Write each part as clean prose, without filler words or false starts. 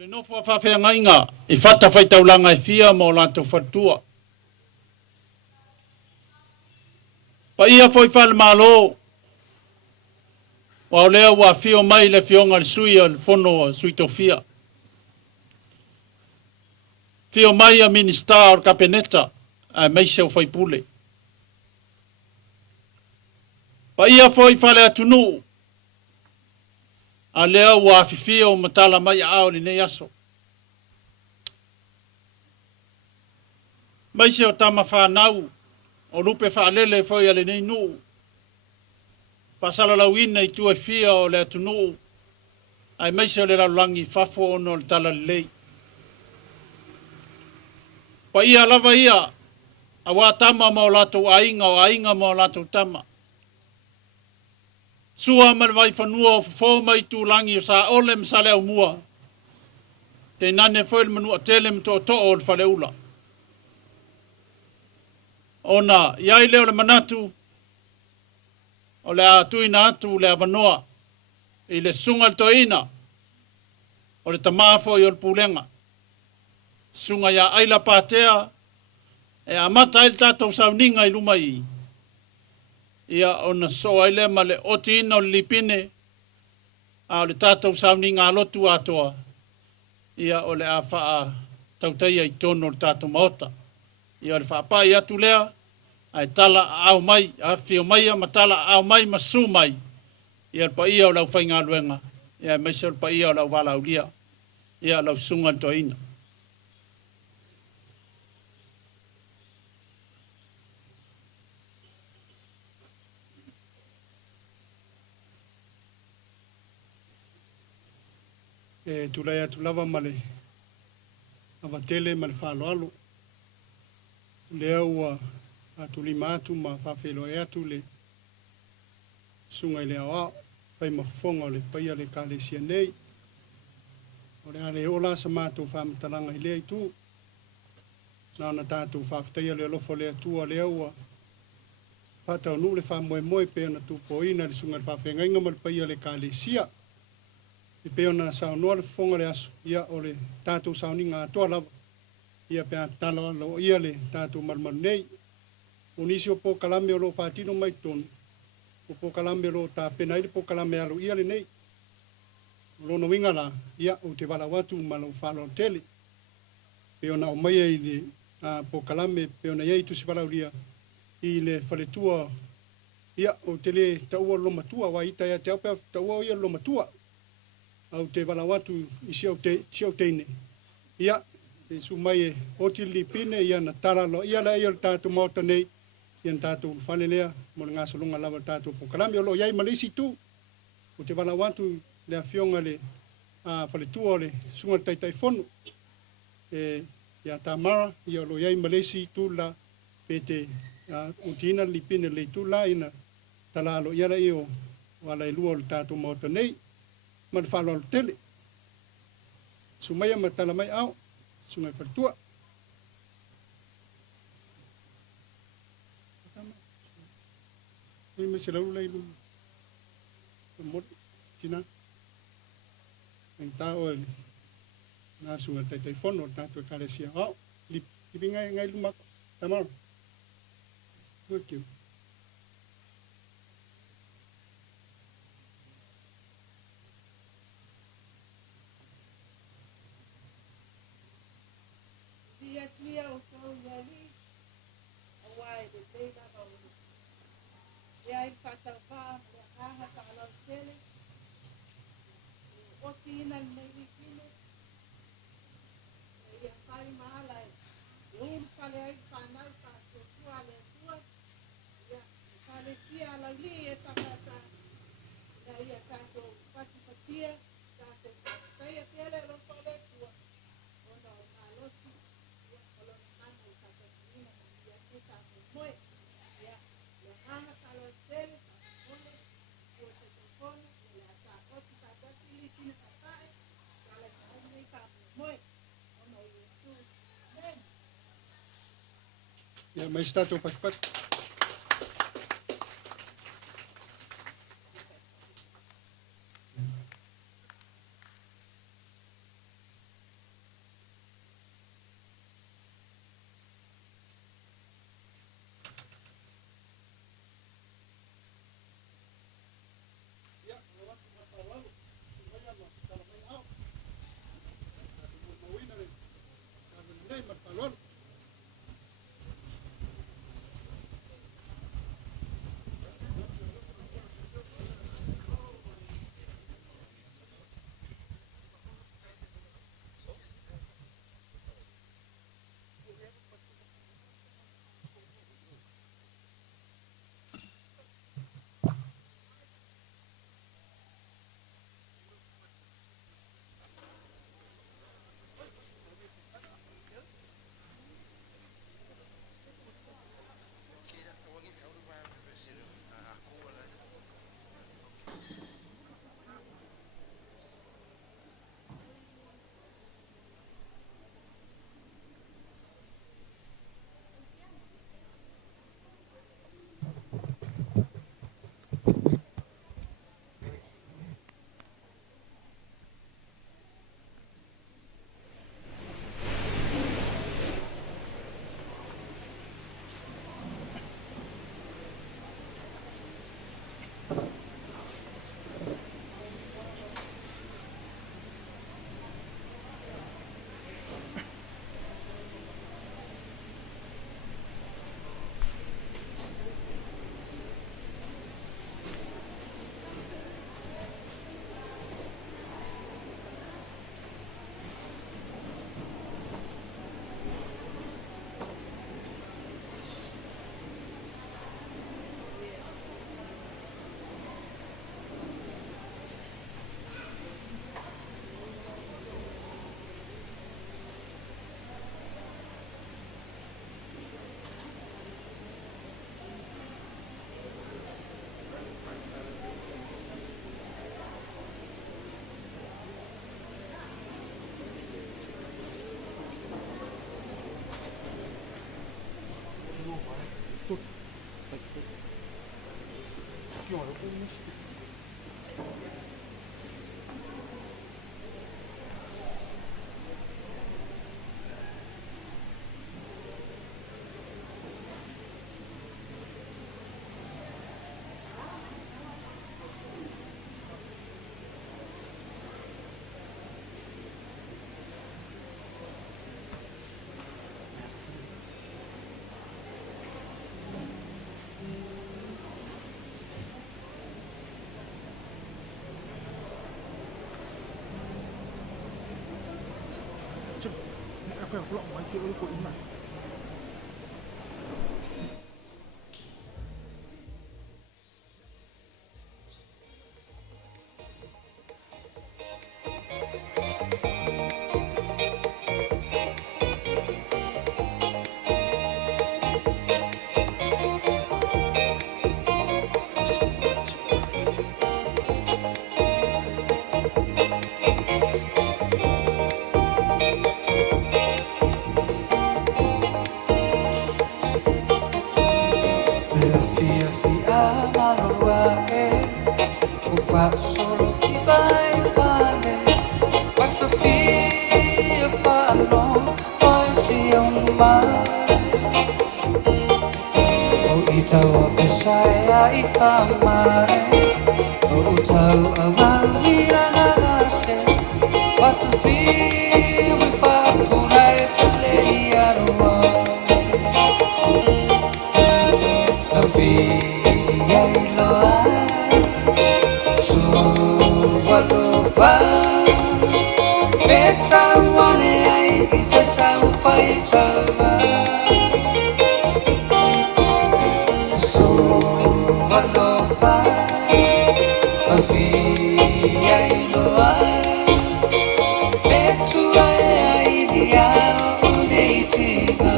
Le nofo a whawhiangainga, I whata whaitaulanga e whia mo lātou whatua. Pa ia foi whale malo, wa o lea ua whio mai le whionga le sui o le whono sui tofia. Whio mai a minista o kapeneta, a meise o whaipule. Pa ia foi whale atunu, a lea ua whiwhio matala mai ao li nei aso. Meise o tama whanau, o lupe whaalele foi ale nei nuu. Pasala lauina I tua fia o le atunu, ai meise o le laulangi fafo ono le tala lei. Pa ia lava ia, a wā tama ma o latou ainga o ainga ma o latou tama. Sua man vai whanua o fo mai tūlangi o sa ole msale au mua. Te nane foi le manua tele mto to o le whale ula. Ona, iai leo le manatu, o le atuina atu le avanoa, I le sunga le toina, o le tamafo I o le pulenga. Sunga ia aila pātea, e amata il tātou sauninga I luma I. Ia ona so aile ma le oti ina o le lipine, a o le tātou sauninga alotu atoa, ia o le a faa tautaia I tono le tātou maota. Ia o le faa pai atu lea, ai tala au mai, a fio mai a matala au mai masu mai, ia le pa ia o lau whainga luenga, ia meise o le pa ia o lau wala ulia, ia lau sunga toina. E tulai atu lava male, avatele male whaloalo, lea ua atu lima atu ma whawhelo e atu le sunga I le awa, pai mafonga o le paia le kālesia nei, o le ale ola sa mātou whamatalanga I lea I tū, na ona tātou whawhataia le alofo le atua lea ua, pata o nu le whamoe moe pe ona tūpoina le sunga le whawhengainga ma le paia le kālesia, I pe ona sao noa le fonga le aso, ia o le tātou sauninga atoa lava, ia pe a tala lo ia le tātou marmaru nei, o nisi o po kalame o lo whātino mai tonu, o po kalame o lo tā pena I le po kalame alo ia le nei, o lono winga la, ia o te wala watu ma lo whalo tele, pe ona o mai I le po kalame, pe ona iei tusi wala uria, I le whaletua, ia o te le taua lo matua, wa ita ia te aupea taua ia lo matua, au te wala watu I siau teine. Ia, e su mai e oti lipine, ia na tala lo, ia la ia tātou maota nei, ia na tātou whanelea, mo ngā salunga lava tātou po kalami, o lo iai malisi tu, o te wala watu le a fionga le whaletua le sunga taitai whonu, ia tā mara, ia lo iai malisi tu la, pe te utina lipine le tu la, ina tala lo ia la io, wala I lua o le tātou maota nei, ma le whalo al tele. Sumaya matala mai au, sungai whaletua. Ni me se lau lai lu. Mot, tina. Ang tao, na sungai tai fono, tato karesia. Au, lipi ngai lumak. Tamar. Thank you. Ai patava le aha ka ala tele o tina nei kile ia pai mala un kale ai pana ka tua le tua ia kale tia la li e tapata ia ka to pati patia ka te sai tele lo pole tua ona malo ia kolo nana ka te nina ia ke ka moi ia le aha ka ala tele Ya, mai stato pat. Apa yang pula mai kilo ko ina. Solo chi vai fare, quanto fia farlo, poi sia un mare. O itau a fesaya I famare, o utau a vavira nagase, quanto fia vi fa pura e te le iarua. Tau fia iloa. Walofa Beta wane ai ita sang faita So walofa Afi ai loa Betu ai dia uneitinga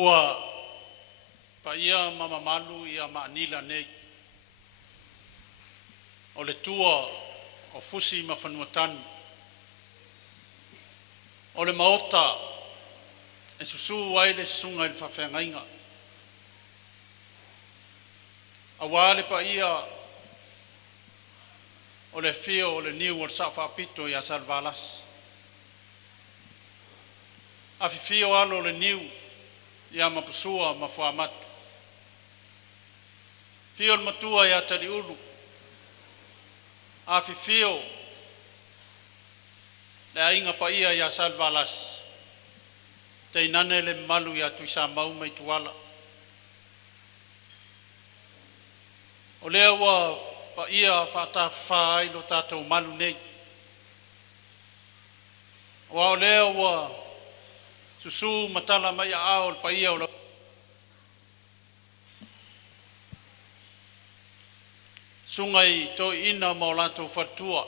Ua pa ia mama malu ia maanila nei. O le tua o fusi ma whanuatanu. O le maota e susu ai le sunga i le whawhengainga. A wale pa ia o le fio o le niu o le sawhapito i asal valas. A fio alo le niu ia mapusua ma fuamatu. Fio le matua ia tari ulu. A fio le ainga pa ia ia asal valas. Te inane le malu ia tuisa mau mai tuala. O lea ua pa ia whaatawha ai lo tātou malu nei. O lea ua susu matala mai a ao pa ia o la. Sungai to ina mo lato fatua.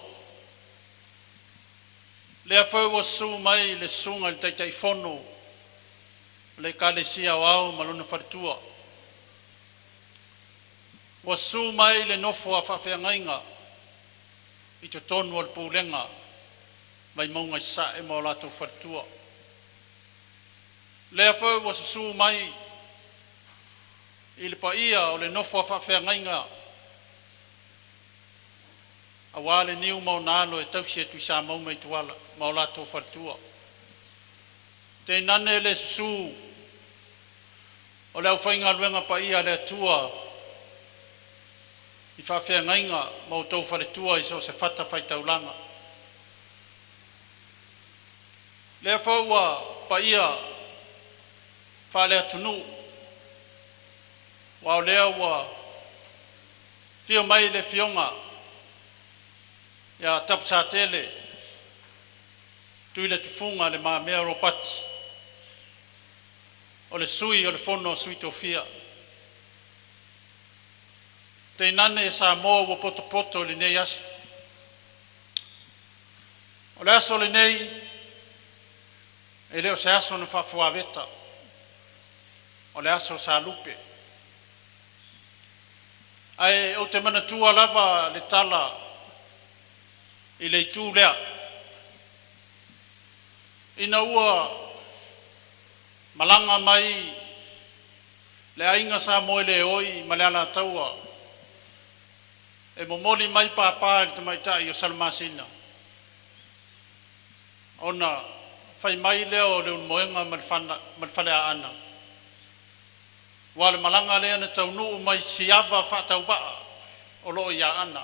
Lea whau su mai le sunga le taitai fono. Le kalesia o au malona fatua. Wa su mai le nofo a whawhengainga. I to tonu al pūlenga. Mai maunga sa e mo lato fatua. Lea whau wa su mai i le pa ia o le nofo a whawhengainga. A wale niu mau nalo e tausi e tuisa mau mai tuala, mau lato fatua. Te nane le su o le au whainga luenga pa ia le tua i whawhengainga mau tau whare tua i so se whata whaitaulanga. Lea whaua pa ia whale atunu wa o lea ua fio mai le fionga ia tapsa tele tuile tufunga le maa mea ropati o le sui o le fono sui tofia. Te inane sa moa ua poto poto le nei aso. O le aso le nei e leo se aso na whafuaveta. O le aso sa lupe. Ai o te mana tua lava le tala i le itu lea. Ina ua malanga mai le ainga sa moe le oi ma le ala taua. E momoli mai pāpā le tamaitai o Salmasina. Ona fai mai leo le unmoenga malwhanea ana. Wale malanga lea na taunu mai siava whatau waa o loo ia ana.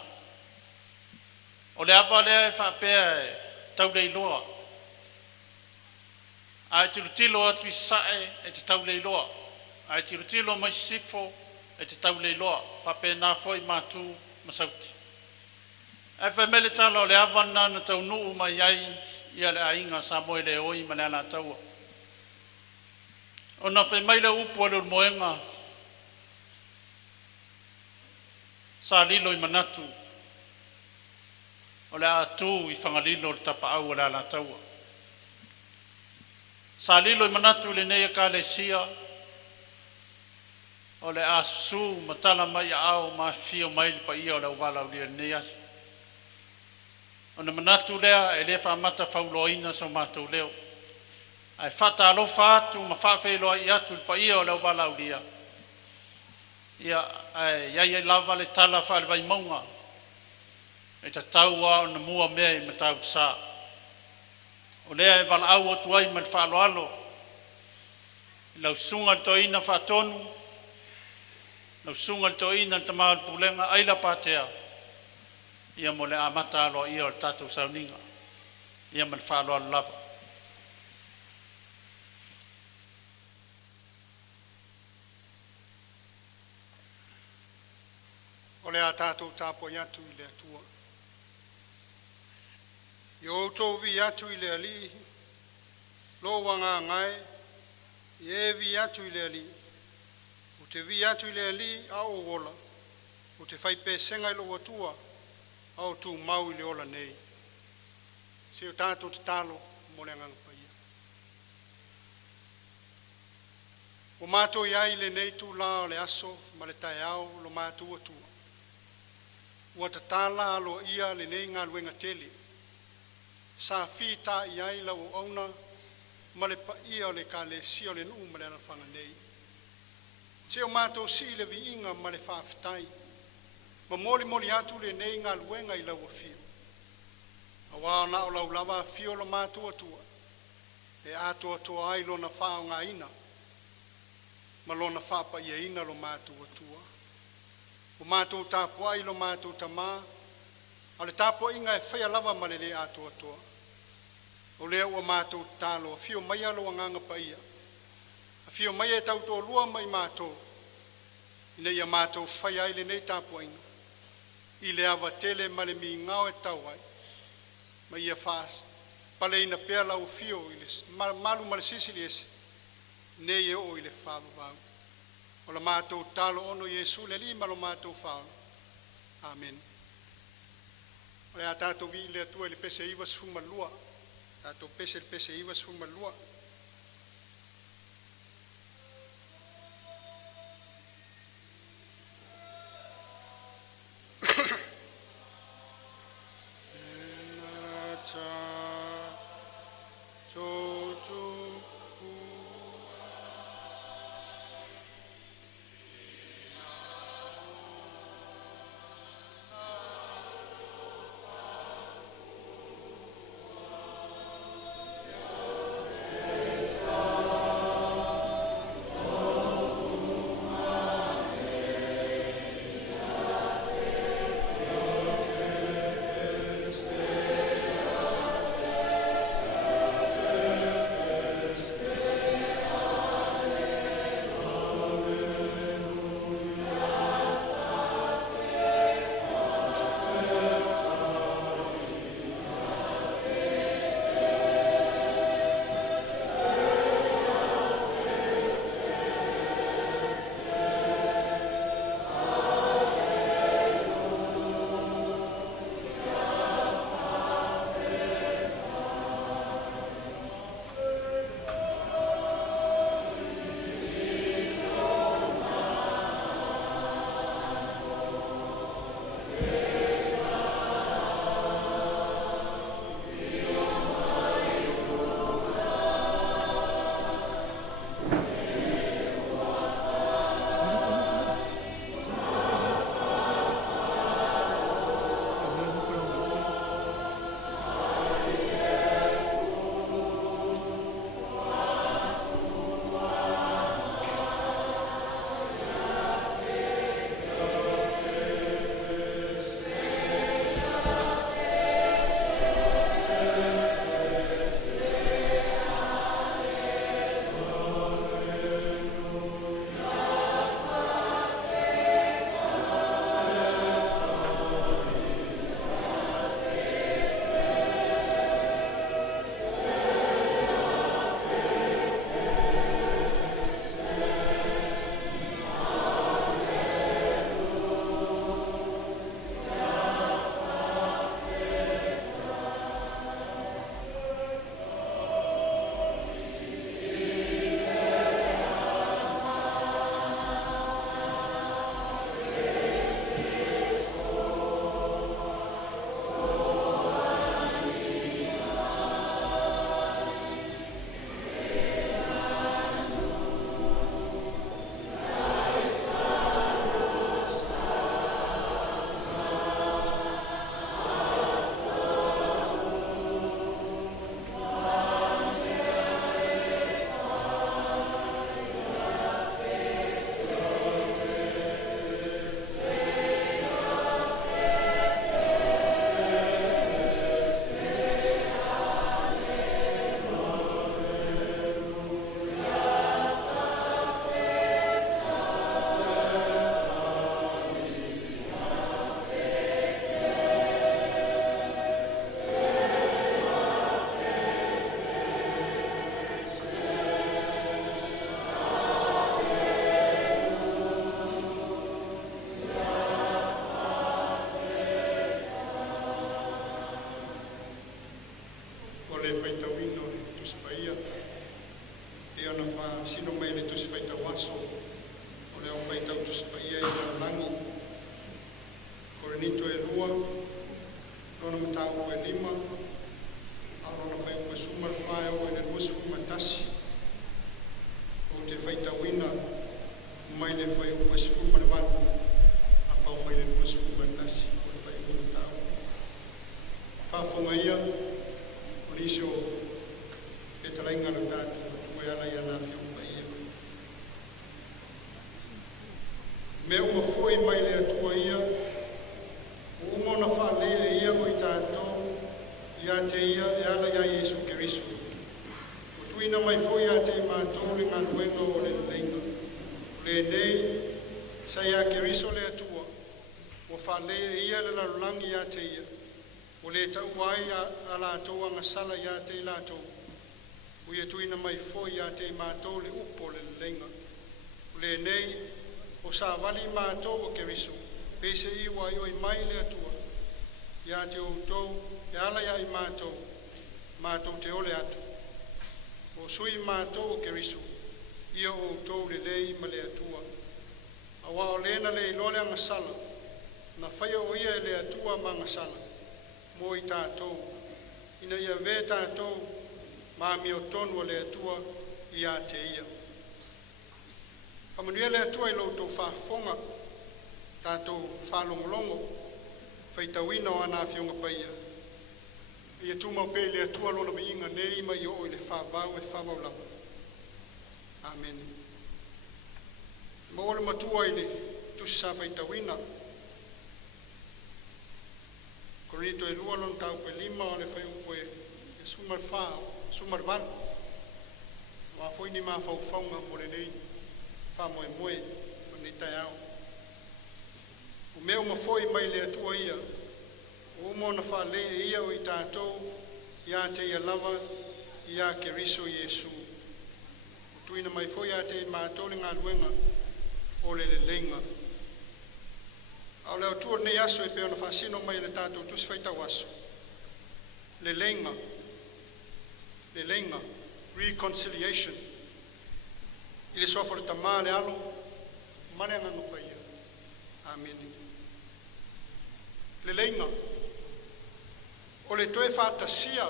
O le ava lea e whapea e taule iloa. Ai tilo atu i sae e te taule iloa. Ai tilo mai sifo e te taule iloa. Whapea nā foi mātū masauti. E whamele tala o le ava nana tau nuu mai ai ia le ainga sa moe le oi ma le ana taua. O na whemaile upu alu moenga sa lilo i manatu. O le atu i whangalilo le tapa au le ala taua. Sa lilo i manatu le neia ka le sia. O le asu matala mai au ma fio mai le pa ia o le uvala o le neia. O na manatu lea e le whamata whauloina so mātou leo. Ai whata alofa atu ma whawhelo i atu le pa ia o le uvala o lea. Ia ai lava le tala wha le vai maunga. E ta taua o na mua mea i matau sa. O lea e vala au atu ai ma le whaaloalo. I lau sunga le toina whaatonu. Lau sunga le toina le tamaa le pulenga aila pātea. Ia mo le amata aloa ia o le tātou sauninga. Ia ma le whaaloalo lava. O le a tātou tāpo i atu i le atua. I outou vi atu i le ali, lo wanga ngai, i e vi atu i le ali. O te vi atu i le ali, au ola. O te whaipe senga i lo atua, au tu mau i le ola nei. Se o tātou te talo, mo le anganga pa ia. O mātou iai le nei tū la o le aso ma le tae au lo mātou atua. Ua tatala alo ia le nei ngā luenga tele. Sa fi ta iai la o auna ma le pa ia o le ka le si o le nuu ma le anafanga nei. Se o mātou si le vi inga ma le whaafitai. Ma moli moli atu le nei ngā luenga i lau a fio. A wā na o lau lava fio lo mātou atua. E ato atua ai lo na whao ngā ina. Ma lo na whapa ia ina lo mātou atua. O mātou tāpua ai lo mātou tamā. A le tāpua inga e whaia lava ma le ato atua. O lea ua mātou tālo. A fio mai alo a nganga pa ia. A fio mai e tau tō lua mai mātou. Ina ia mātou whaia ai le nei tāpua inga. I le awa tele ma le mi ngao e tau ai. Ma ia whaas. Pale ina pea lau fio. Malu ma le sisili ese. Nei e o i le whaavavau. O la mātou talo ono Jesu le lima lo mātou whaono. Amen. O le a tātou vi le atua le pese iwa sfuma lua. Tātou pese le pese iwa sfuma lua. so o le au faitau tusipaia i lalagi Korinito e 2 lona mataupu e 5 a lona faiupu e suma le faeo i le 2 o te faitauina mai le faiupu e 10 le valu a pau mai le 2 o le faiupu matau faafogaia o le isi o fetalaiga le tatou atua e ala ia na fiaupaia me uma foi mai le atua ia o uma ona faalea ia o i tatou ia te ia e ala ia Iesu Keriso o tuina mai foi ia te matou le galuega o le lelaiga o lenei sa ia Keriso le atua ua faalea ia le lalolagi ia te ia o le tau ai a latou agasala ia te i latou o ia tuina mai foi ia te matou le upo o le lelaiga o lenei o sa vali matou o Keriso pe se i ua i mai le atua ia te outou e ala ia i matou te ole atu o sui matou o Keriso ia outou lelei ma le atua aua o lena le ilole agasala na faia o ia e le atua ma agasala mo i tatou ina ia ve tatou mami o tonu o le atua ia te ia famanuia le atua i loutou faafofoga tatou faalogologo faitauina o ana afioga paia ia tumau pe le atua lona viiga nei mai o i le faavau e faavaulava amen ma ua le matua i le tusi sa faitauina Korinito e 2 lona taupu e 5 o le faiupu e suma le valu ua foi ni mafaufauga mo lenei faamoemoe ma nei taeao o mea uma foi mai le atua ia o uma ona faalea ia o i tatou ia te ia lava ia Keriso Iesu o tuina mai foi ia te matou le galuega o le leleiga ao le atua nei aso e pe ona faasino mai le tatou tusi faitau aso leleiga reconciliation i le soafo le tamā le alo ma le agaga paia amen leleiga o le toe faatasia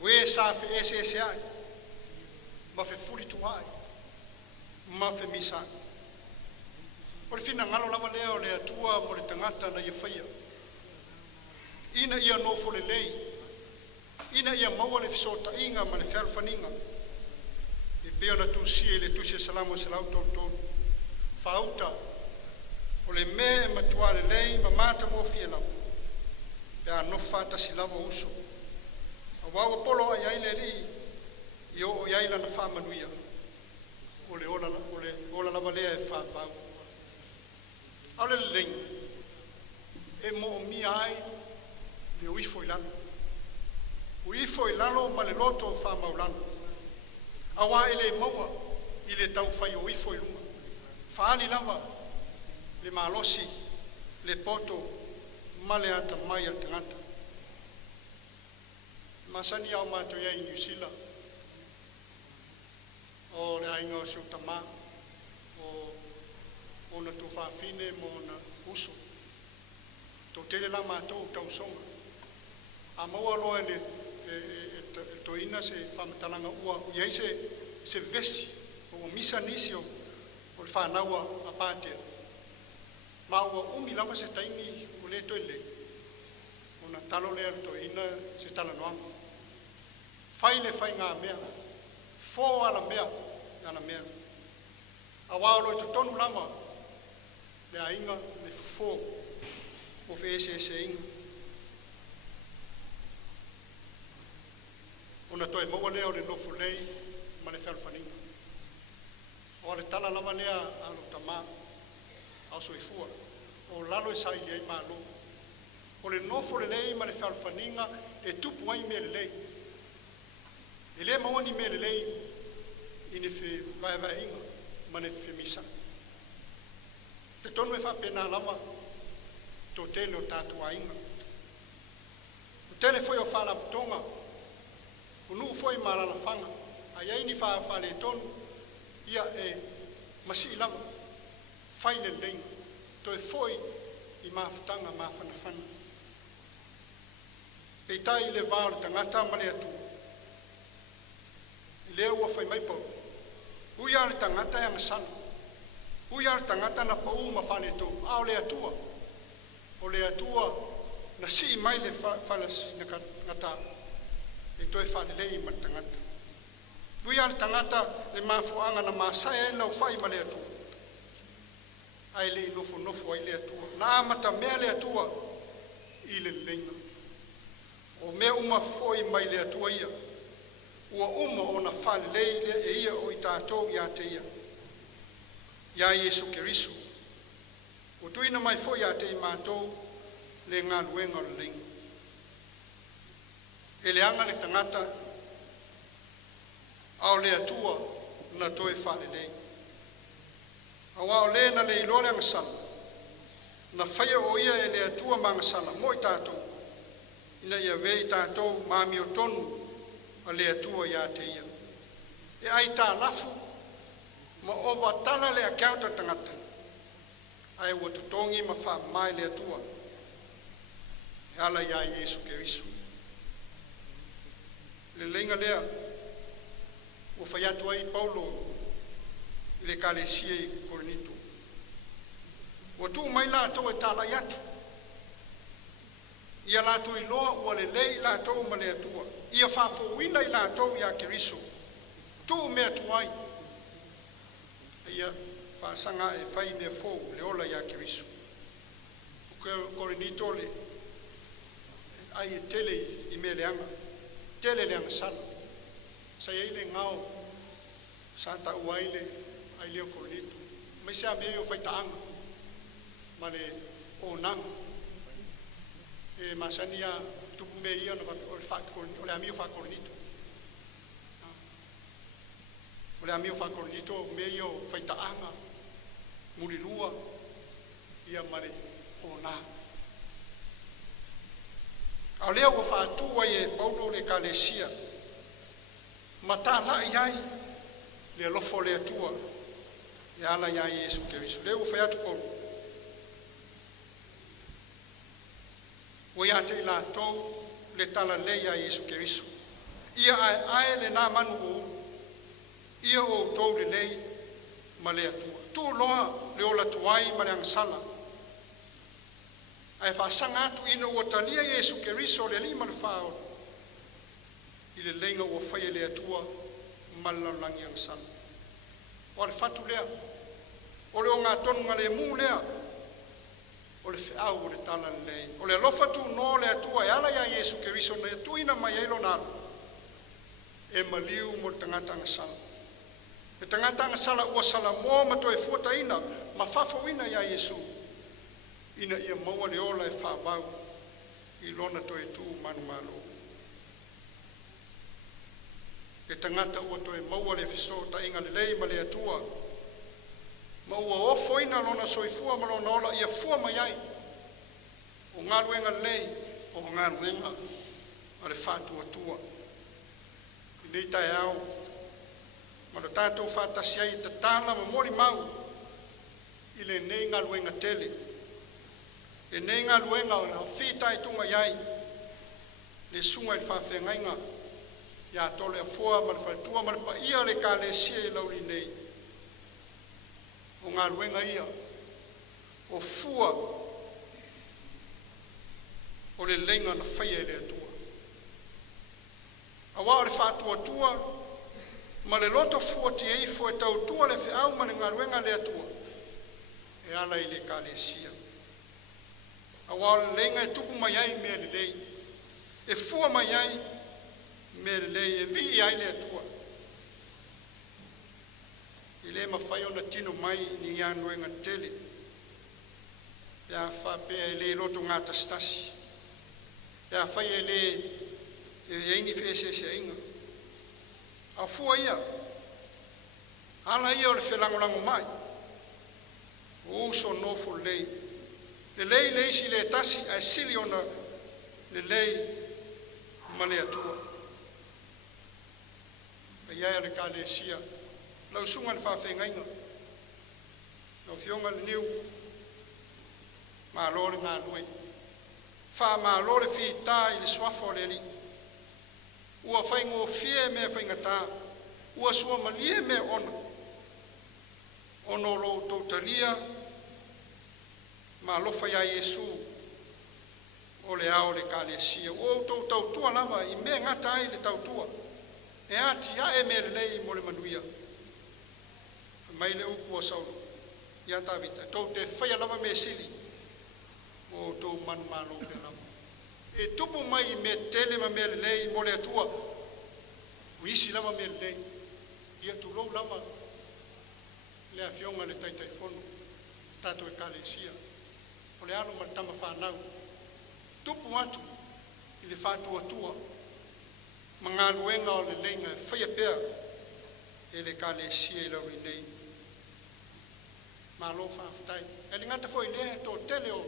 o e sa feesese ai ma fefuli tuai ma femisa o le finagalo lava lea o le atua mo le tagata na ia faia ina ia nofo lelei ina ia maua le fesootaʻiga ma le fealofaniga e pea ona tusia i le tusi e salamo e salau tolutolu faauta o le mea e matuā lelei ma matamofie lau pe anofo faatasi lava o uso auā ua polo ai ai le alii i oo i ai lana faamanuia o le ola lava lea e faavau ao le leleiga e moomia ai le uifo i lalo uifo i lalo ma le loto o faamaulano auā i le maua i le taufai o uifo i luga faali lava le malosi le poto ma le ata mai al tagata masani ao matou ia i niusila o le aiga o siutamā o ona tufafine mo ona uso totele la matou tausoga a maua loa le toina se famatalaga ua iai se vesi o misa nisi o le whanaua a pātea ma ua umi lava se taimi o le toile ona talo lea le toina se talanoaga fai le fai ngā mea fō ala mea ana mea auā o lo i totonu lava le aiga le fofō o feeseseiga ona toe maua lea o le nofo lei ma le fealofaniga o le tala lava lea alo tamā ao soifua o lalo e saili ai malo o le nofo lelei ma le fealofaniga e tupu ai mea lelei e lē maua ni mea lelei i ne fevaevaeiga ma ne femisa te tonu e faapena lava totele o tatou aiga o tele foi o faalapotoga o nuu foi malalafaga ai ai ni faafaletonu ia e masiilaga fai leleiga toe foi I mafutaga mafanafana peitai le vā o le tagata ma le atu I lea ua fai mai pau ui a le tagata e agasala ui a le tagata na paū ma faletou a o le atua na sii mai le falasina gata e toe faalelei ma le tagata ui a le tagata le mafuaaga na masae ai lau fai ma le atua ai le nofonofo ai le atua na amata mea le atua I le leleiga o mea uma foi mai le atua ia ua uma ona faalelei lea e ia o I tātou iā te ia Iesu Keriso o tuina mai foi iā te I mātou le galuega o le leiga e leaga le tagata a o le atua na toe faalelei aua o lē na le iloa le agasala na faia o ia e le atua ma agasala mo I tātou ina ia vei tātou mamio tonu a le atua iā te ia e ai tālafu ma ova tala le akau ta tagata ai ua totogi ma faamai le atua e ala iā Iesu Keriso le leiga lea ua fai atu ai Paulo I le kalesia I Korinito ua tuu mai latou e talai atu ia latou iloa ua lelei latou ma le atua ia faafouina I latou iā Keriso tuu mea tuai ia faasaga e fai mea fou le ola iā Keriso o Korinito le ai e tele I mea leaga tele le agasala sai ai le gao sa taʻu ai le ai leo Korinito mai se amea o faitaaga ma le onaga e masani a tupu mea ia o le amio faakorinito o le amio faakorinito mea ia o faitaaga mulilua ia ma le onaga a lea ua faatū ai e Paulo le kalesia ma talaʻi ai le alofo le atua e ala iā Iesu Keriso le ua fai atu Paulo ua iā te I latou le talalei iā Iesu Keriso ia ae le nā manu o ulu ia o outou lelei ma le atua tuloa le ola tuai ma le agasala ae faasaga atu ina ua talia Iesu Keriso le alii ma le fāolo I le leiga ua fai e le atua ma le lalolagi agasala o le fatu lea o le o gatonuga lemu lea o le feʻau o le tala lelei o le alofa tunoa le atua e ala iā Iesu Keriso na tuina mai ai lona alu e maliu mo le tagata agasala le tagata agasala ua salamoa ma toe fuataina ma fafoina iā Iesu ina ia maua le ola e faavau I lona toe tu manumalo e tagata ua toe maua le fesootaʻiga lelei ma le atua ma ua ofoina lona soifua ma lona ola ia fua mai ai o galuega lelei o galuega a le faatuatua I nei taeao ma lo tatou faatasi ai tatala ma molimau I lenei galuega tele e nei galuega o le hafitaetuga iai le suga I le faafegaiga ia tole afua ma le faletua ma le paia o le kalesia I lauli nei o galuega ia o fua o le leiga na faia I le atua auā o le faatuatua ma le loto fuatiaifo e tautua le feʻau ma le galuega le atua e ala I le kalesia auā o le leiga e tupu mai ai mea lelei e fua mai ai mea lelei e vii ai le atua I le mawhai ona tino mai ni ngā nuenga tele ia whapea e le loto ngā tastasi ia whai e le e eini whesese inga a fua ia ala ia o le whelangolango mai o uso nofo lei le lei le isi le tasi a sili ona le lei ma le atua ia e le kalesia lau sunga le whawhengainga, lau fionga le niu, malo le ngā lue, wha malo le whita i le swafo le li, ua whaingo fie me whaingata, ua sua malie me ono lo tautalia, ma lofa ia Yesu, o le ao le kalesia, o tautua lava, i me ngata ai le tautua, e ati a e me le lei mo le manuia, mai le upu o sauro, ia tavita, tau te whaia lava me sili, o tau manu malo pe lava. E tupu mai me tele ma me le lei mo le atua, uisi lava me le lei, ia tu lou lava, le afionga le taitai fono, tato e kalesia, o le alo matama whanau, tupu atu, i le whatua tua, mga luenga o le leinga, whaia pea, e le kalesia i lau i nei, ma lo whawhtai. E li ngata foi lea tō tele o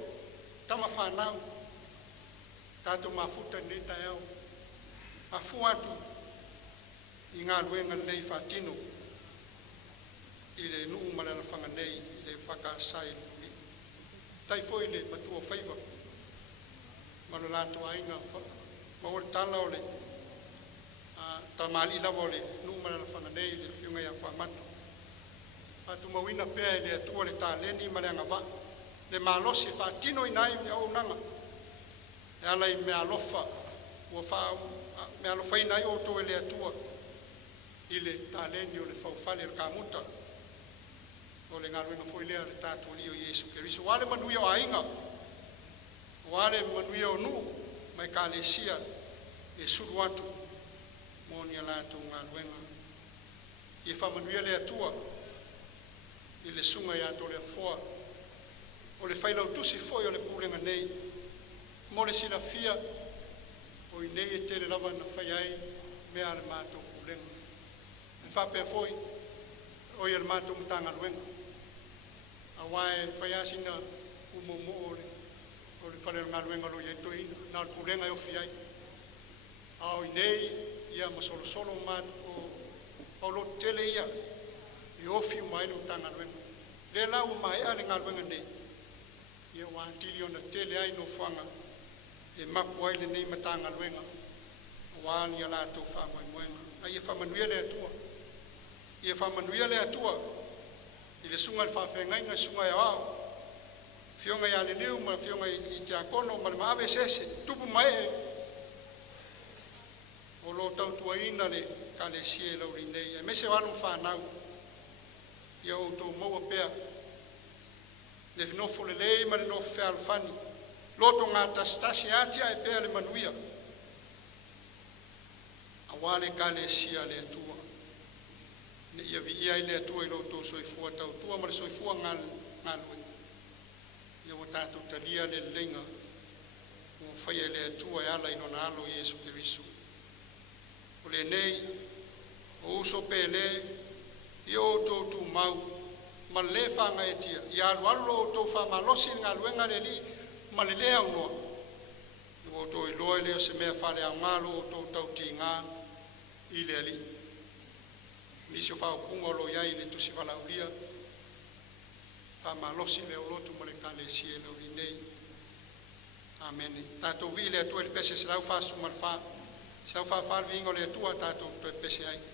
tama whanau, tato mafuta nei tai au, a fu atu, i ngā luenga nei whatino, i le nuu malana whanganei, i le whakasai, tai foi le matua whaiva, mano lato ainga, maore tala o le, tamali lava o le nuu malana whanganei, le whiunga ia whamatu. Atu mawina pea le atua le tāleni ma le angava, le malosi whatino inai me au nanga, e alai me alofa, me alofa inai o to le atua, i le tāleni o le whauwhale o kāmuta, o le ngaruenga foilea le tātua li o Yesu Keriso. Wale manuia o ainga, wale manuia o nu, mai kalesia, e suru atu, moni ala tu ngaruenga. I whamanuia le atua, i le sunga ia to le foa, o le whailau tusi foi o le pulenga nei, mo le sila fia, o i nei e tele lava na whaiai, mea le mātou pulenga. E whapea foi, o i le mātou mtanga luenga. A wae whaiasina umomo o le whalero ngā luenga lo i eto ina, nā le pulenga e o fiai. A o i nei, ia masolo solo mātou, o lo tele ia, i ofi mai le utanga luenga. Le lau mai ale ngā luenga nei. Ia wāntiri o na tele ai no whanga. E mapu ai le nei matanga luenga. Wāni ala tau whamai moenga. A ia whamanuia le atua. Ia whamanuia le atua. I le sunga le whawhengainga sunga e ao. Fionga ia le niu, ma fionga i te akono, ma le maawe sese. Tupu mai e. O lo tautua ina le kalesia e lauri nei. E mese wanu whanau. Ia o tō maua pea, le finofo le lei ma le nofo whea alfani, loto ngā tastasi atia e pea le manuia, a wale ka le sia le atua, ne ia vi ia i le atua i loto soifua tau tua, ma le soifua ngā luen, ia o tātou talia le lenga, o whaia le atua e ala i nona alo Yesu Keriso. O le nei, o uso pe le, i o tō tū mau, ma le whanga e tia. I alu alu o tō wha malosi ngā luenga le li, ma le lea unua. I o tō i loa leo se mea whare au ngālo o tō tauti ngā i le ali. Nisi o whao kunga o lo iai le tusi wala uria. Wha malosi leo lotu ma le kale sie leo i nei. Amen. Tātou vi le atua li pese se lau wha sumar wha. Se lau wha wharvi ingo le atua tātou toi pese ai. Yeah.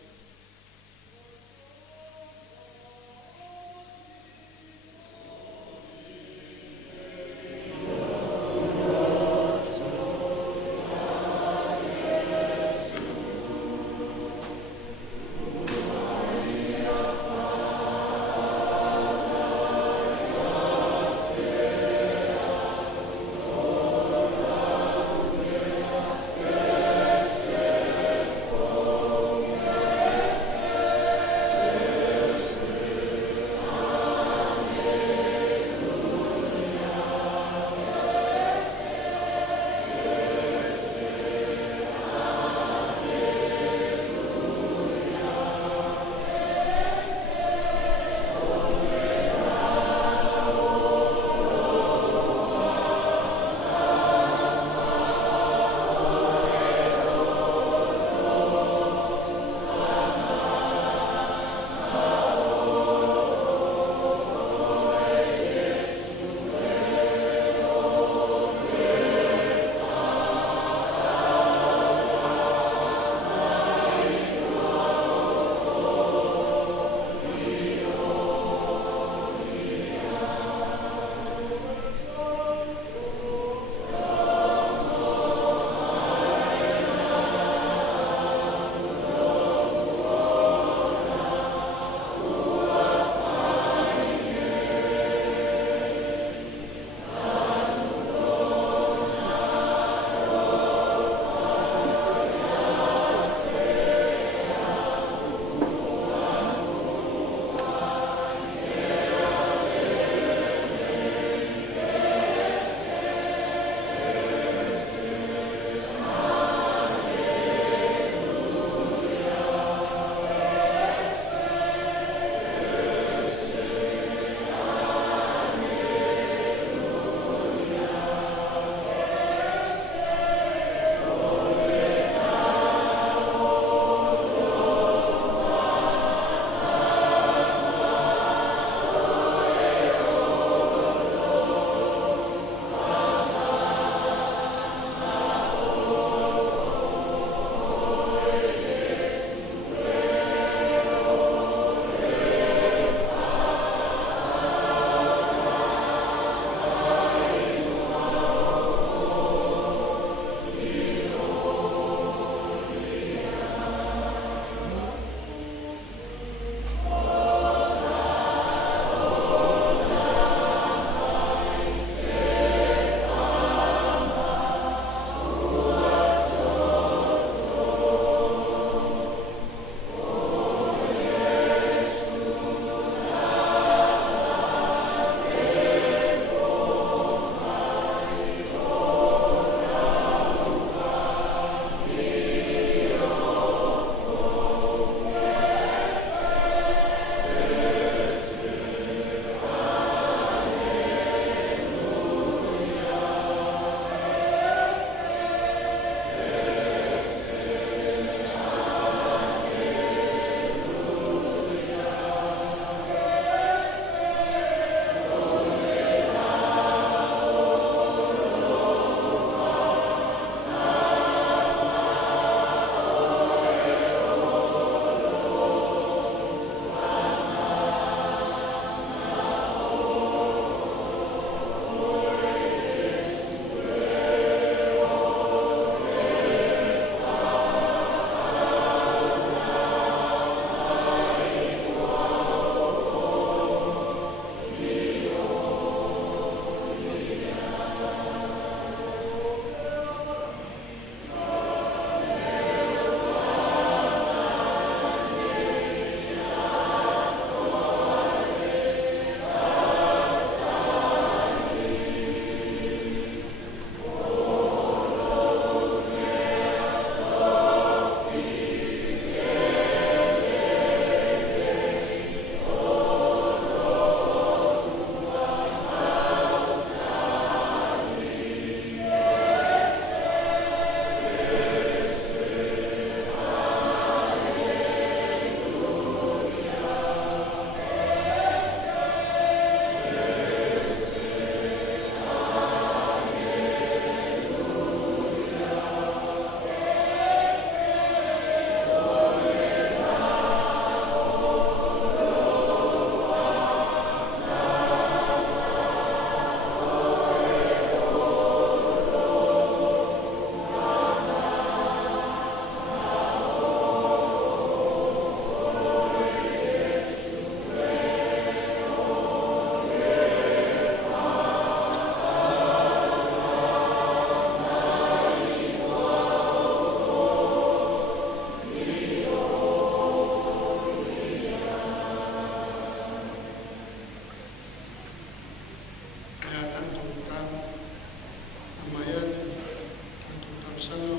sanga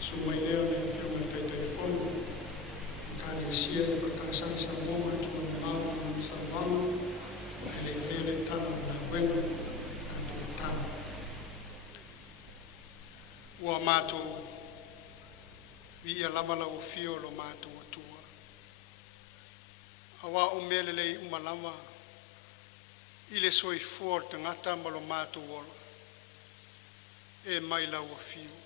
sumai leo le fiona taifono kalesia e whakasasa moma tuna mau sa mau ele fele tala na wenga atu tala ua mātou via lava lau fio lo mātou atua awa o mele lei umalama ile soi for tangata malo mātou ola e mai lau a fio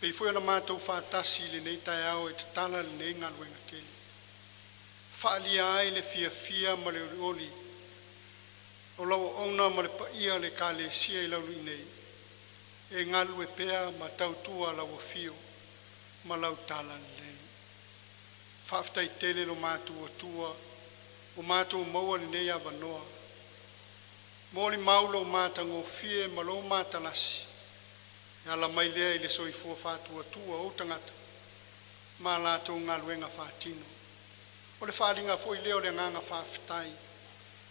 pei foi ona mātou whātasi le nei tai au e te tala le nei ngā luenga tele whaalia ai le fia ma le oli o lau ona ma le paia le ka le sia i lau lui nei e ngā lue pea ma tautua lau a fio ma lau tala nei whaaftai tele lo mātou atua o mātou maua le nei avanoa mōli maulo mātango fie ma lo mātalasi e ala mai lea i le soifua whātua tua o tangata ma lātou ngā luenga whātino o le whālinga foi leo le nganga whāwhitai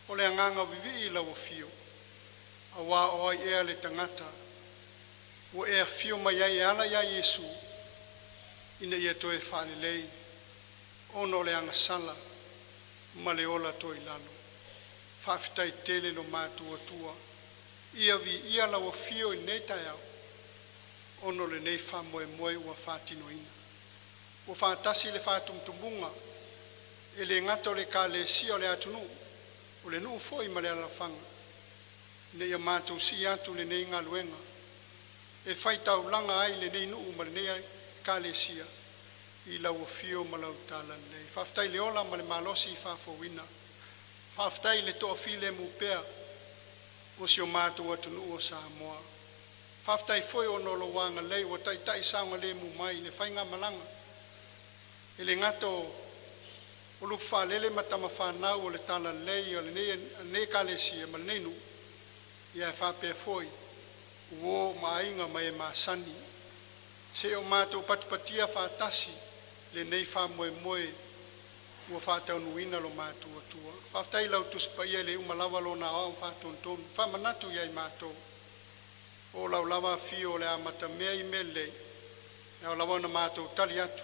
o le nganga vivi i lau a fio a wā o ai ea le tangata o ea fio mai ai ala ia Yesu ina ia toe whālelei ono le anga sala ma le ola toi lalo whawhitai tele lo mātua tua ia vi ia lau a fio i nei tai au ono le nei wha moe moe ua whātino ina ua whātasi le whātumtumunga e le ngata o le ka le sia o le atunu o le nuu foi ma le alawhanga ne ia mātou si atu le nei ngā luenga e whai tau langa ai le nei nuu ma le nei ka le sia i lau a fio ma lau tala nei whaftai le ola ma le malosi i whafowina whaftai le toa file mu pea o si o mātou atunu o Samoa whaftai foi o nolo wanga lei o tai saunga le mu mai le whainga malanga e le ngato o lupu whalele matama whanau o le tala lei o le ne kalesia ma le neinu ia e whapea foi uo maainga mai e maasani se o mātou patipatia whātasi le nei whamoe moe ua whātaunuina lo mātou atua whaftai lau tuspa ia le umalawa lo na au whātontonu whamanatu iai mātou o lau lava fio le amata mea i mele e o lawa na mātou tali atu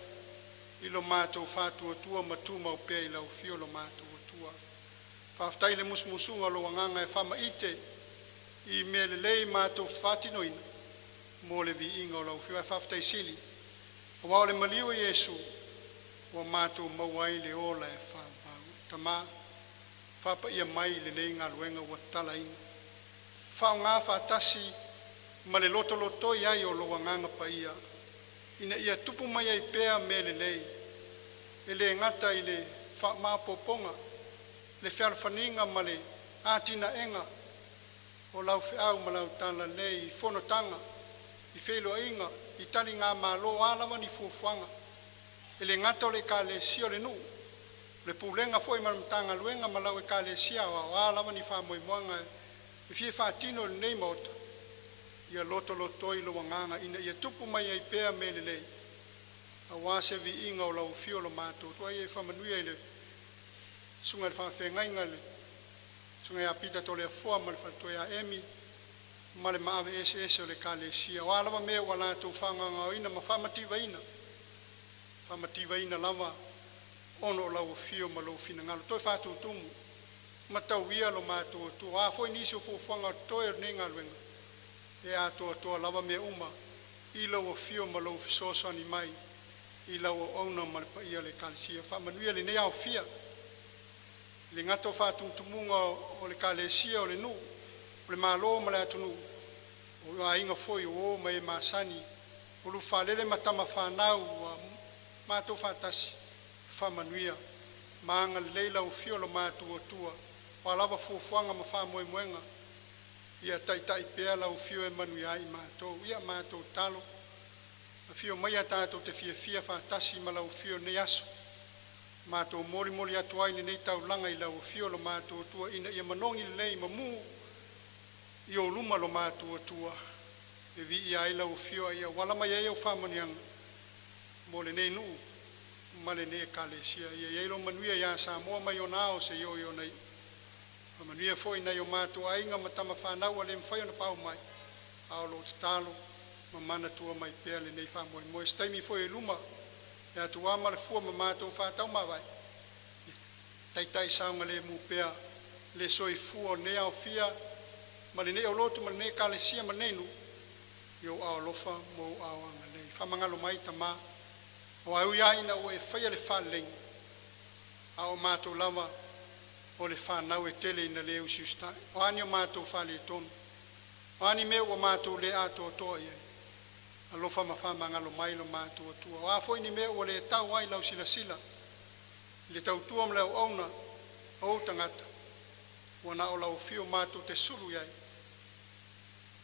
i lo mātou whātua atua matuma o pea i lau fio lo mātou atua whaftai le musmusunga lo wanganga e whama ite i mele lei mātou whātinoina mo le vi inga o lau fio e whaftai sili o wao le maliwa Yesu o mātou mauai le ola e whāpau tamā whapa ia mai le nei ngā luenga ua tala ina whao ngā whātasi ma le loto i ai o lo wanganga pa ia ina ia tupu mai ai pea me le lei e le ngata i le whaamapoponga le whialwhaninga ma le ātina enga o lau whiau ma lau tala lei i whonotanga i whelo inga i tali ngā mālo alawa ni fufuanga e le ngata o le ka le sio le nuu le pulenga foi ma mtanga luenga ma lau e ka le sia o alawa ni whamoimoanga i fie whaatino le nei maota ia loto i lo wanganga ina ia tupu mai ai pea me le lei a wase vi inga o lau fio lo mātou tua ia e whamanuia i le sunga le whawhengainga le sunga ia pita to le fua ma le whatoia emi ma le maave ese o le ka le sia o alawa mea ua lātou whanganga o ina ma whamativa ina lava ono o lau fio ma lau fina ngalo toi whātou tumu ma tau ia lo mātou tua a foi nisi o fufuanga toi o nenga luenga e atoa lava mea uma i lau o fio ma lau fisoso ani mai i lau o auna ma le paia le kalesia whamanuia le nei au fia le ngato whātungtumunga o le kalesia o le nu o le mālo ma le atunu o a inga foi o mai masani o lu whalele matama whanau o mātou whātasi whamanuia maanga le leila o fio lo mātou o tua o alawa fufuanga ma whamoemoenga ia tai pea lau fio e manui ai mātou, ia mātou talo. A fio mai a tātou te fia whātasi ma lau fio nei aso. Mātou mori atu ai nei tau langa i lau fio lo mātou tua ina ia manongi lei ma mu i o luma lo mātou tua. E vi ia ai lau fio ia wala mai ai au whamanianga. Mo le nei nuu, ma le nei kalesia. Ia iei lo manuia ia Samoa mai o nao se io nei. Manuia foi nei o mātou ainga ma tama whanau ale mwhai ona pau mai. Ao lo te talo, mamana tua mai pea le nei whamoe staimi foi e luma e atu ama le fua mamato whatau mawai tai saunga le mu pea le soi fua nea o fia ma le nei o lotu ma le nei kalesia ma neinu yo ao lofa mo ao anga nei whamangalo mai tama o au iaina o e whaia le whaleng ao mato lava o le whanau e tele ina le usiustai o ani o mato whale tonu o ani mea o mato le ato toa iai alofa ma whamangalo mai lo mato atua o a foi ni mea o le tau ai lau sila sila le tau tua mleo auna o tangata wana o lau fio mato te sulu iai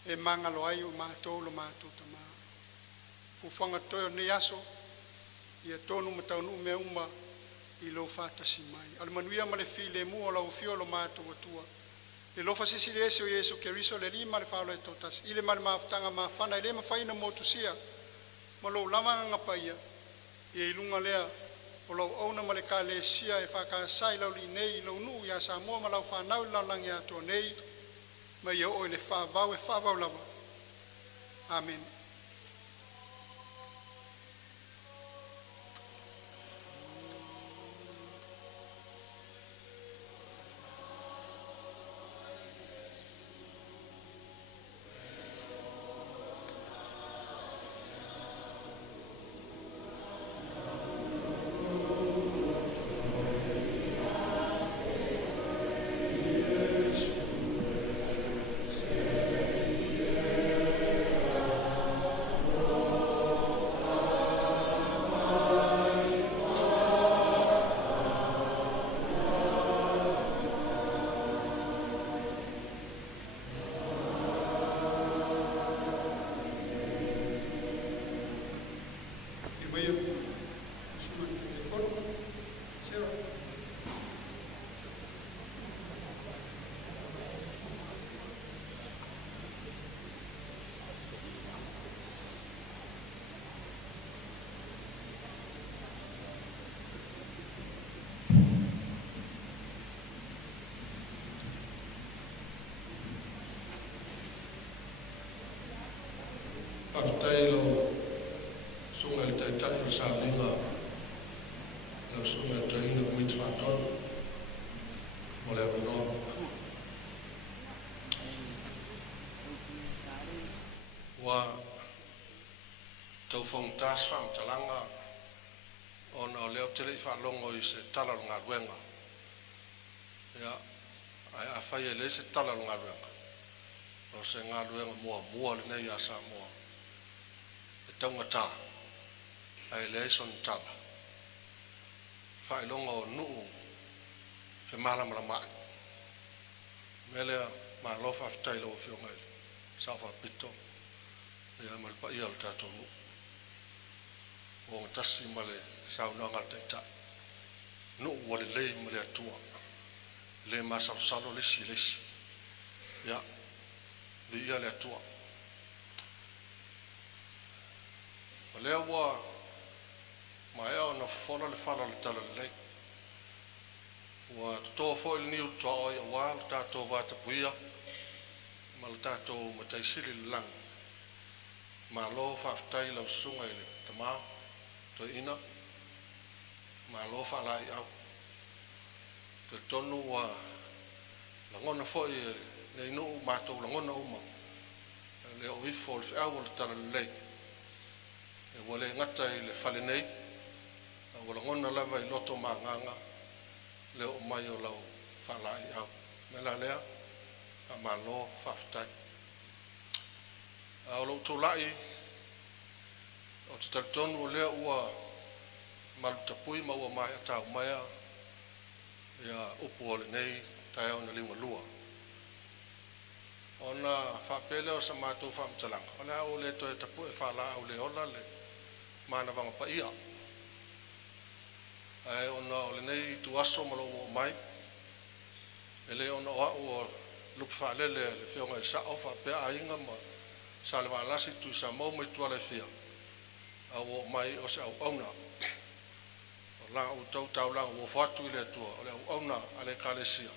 e mangalo ai o mato lo mato tama fufanga toyo ne aso ia tonu mataunu me uma i lo fatasi mai al manuia ma le file mu o lau fio lo mato atua le lo fasisi le o Yesu Keriso le lima le falo e totas ile mal maftanga ma fana ile ma faina motusia ma lo lama ngapaia e ilunga lea o lau auna ma le kalesia e whakasai lau li nei lau nu ia Samoa ma lau whanau lau langi ato nei ma ia o le whavau e whavau lava. Amen. Aftailo sungal taitai sa linga la sungal tai na mitwa tot mole no wa tau fong tas fam talanga ona leo tele fa longo i se tala nga wenga ya ai afai le se tala nga wenga o se nga wenga mo le nei asa mo tangata ai le son taba fa longo nu fe mala mala mele ma lo fa tailo fe ngai sa fa pito ya mal pa ia ta to nu o tasi male sa no ngal ta nu wale le mele tua le ma sa salo le si ya vi ia le tua le wa mai ona fola le fala le tala le wa to fo il niu to o wa ta to va ta puia mal ta to matai sili lang ma lo fa tai lo sunga ile tama to ina ma lo fa la ia to tonu wa la ngona fo le no ma to la ngona uma le o vi fo le awol tala le wale ngata i le whale nei, wala ngona lava i loto maanganga, leo o mai o lau whalai au. Mela lea, a malo whaftai. O lau tōlai, o te taritonu o lea ua malutapui ma ua mai atau maia, ia upu o le nei, tai au na lima lua. Ona whapele o sa mātou whamtalanga. O lea o le toi tapu e whala au le ola le, mana vanga pa ia. Ai ona o le nei tu aso malo o mai. Ele ona o lup whalele le whionga i sa ofa pe a inga ma sa le waalasi tu sa mau mai tua le whia. A o mai o se au auna. O la o tau tau la o whatu i le tua. O le au auna a le kalesia.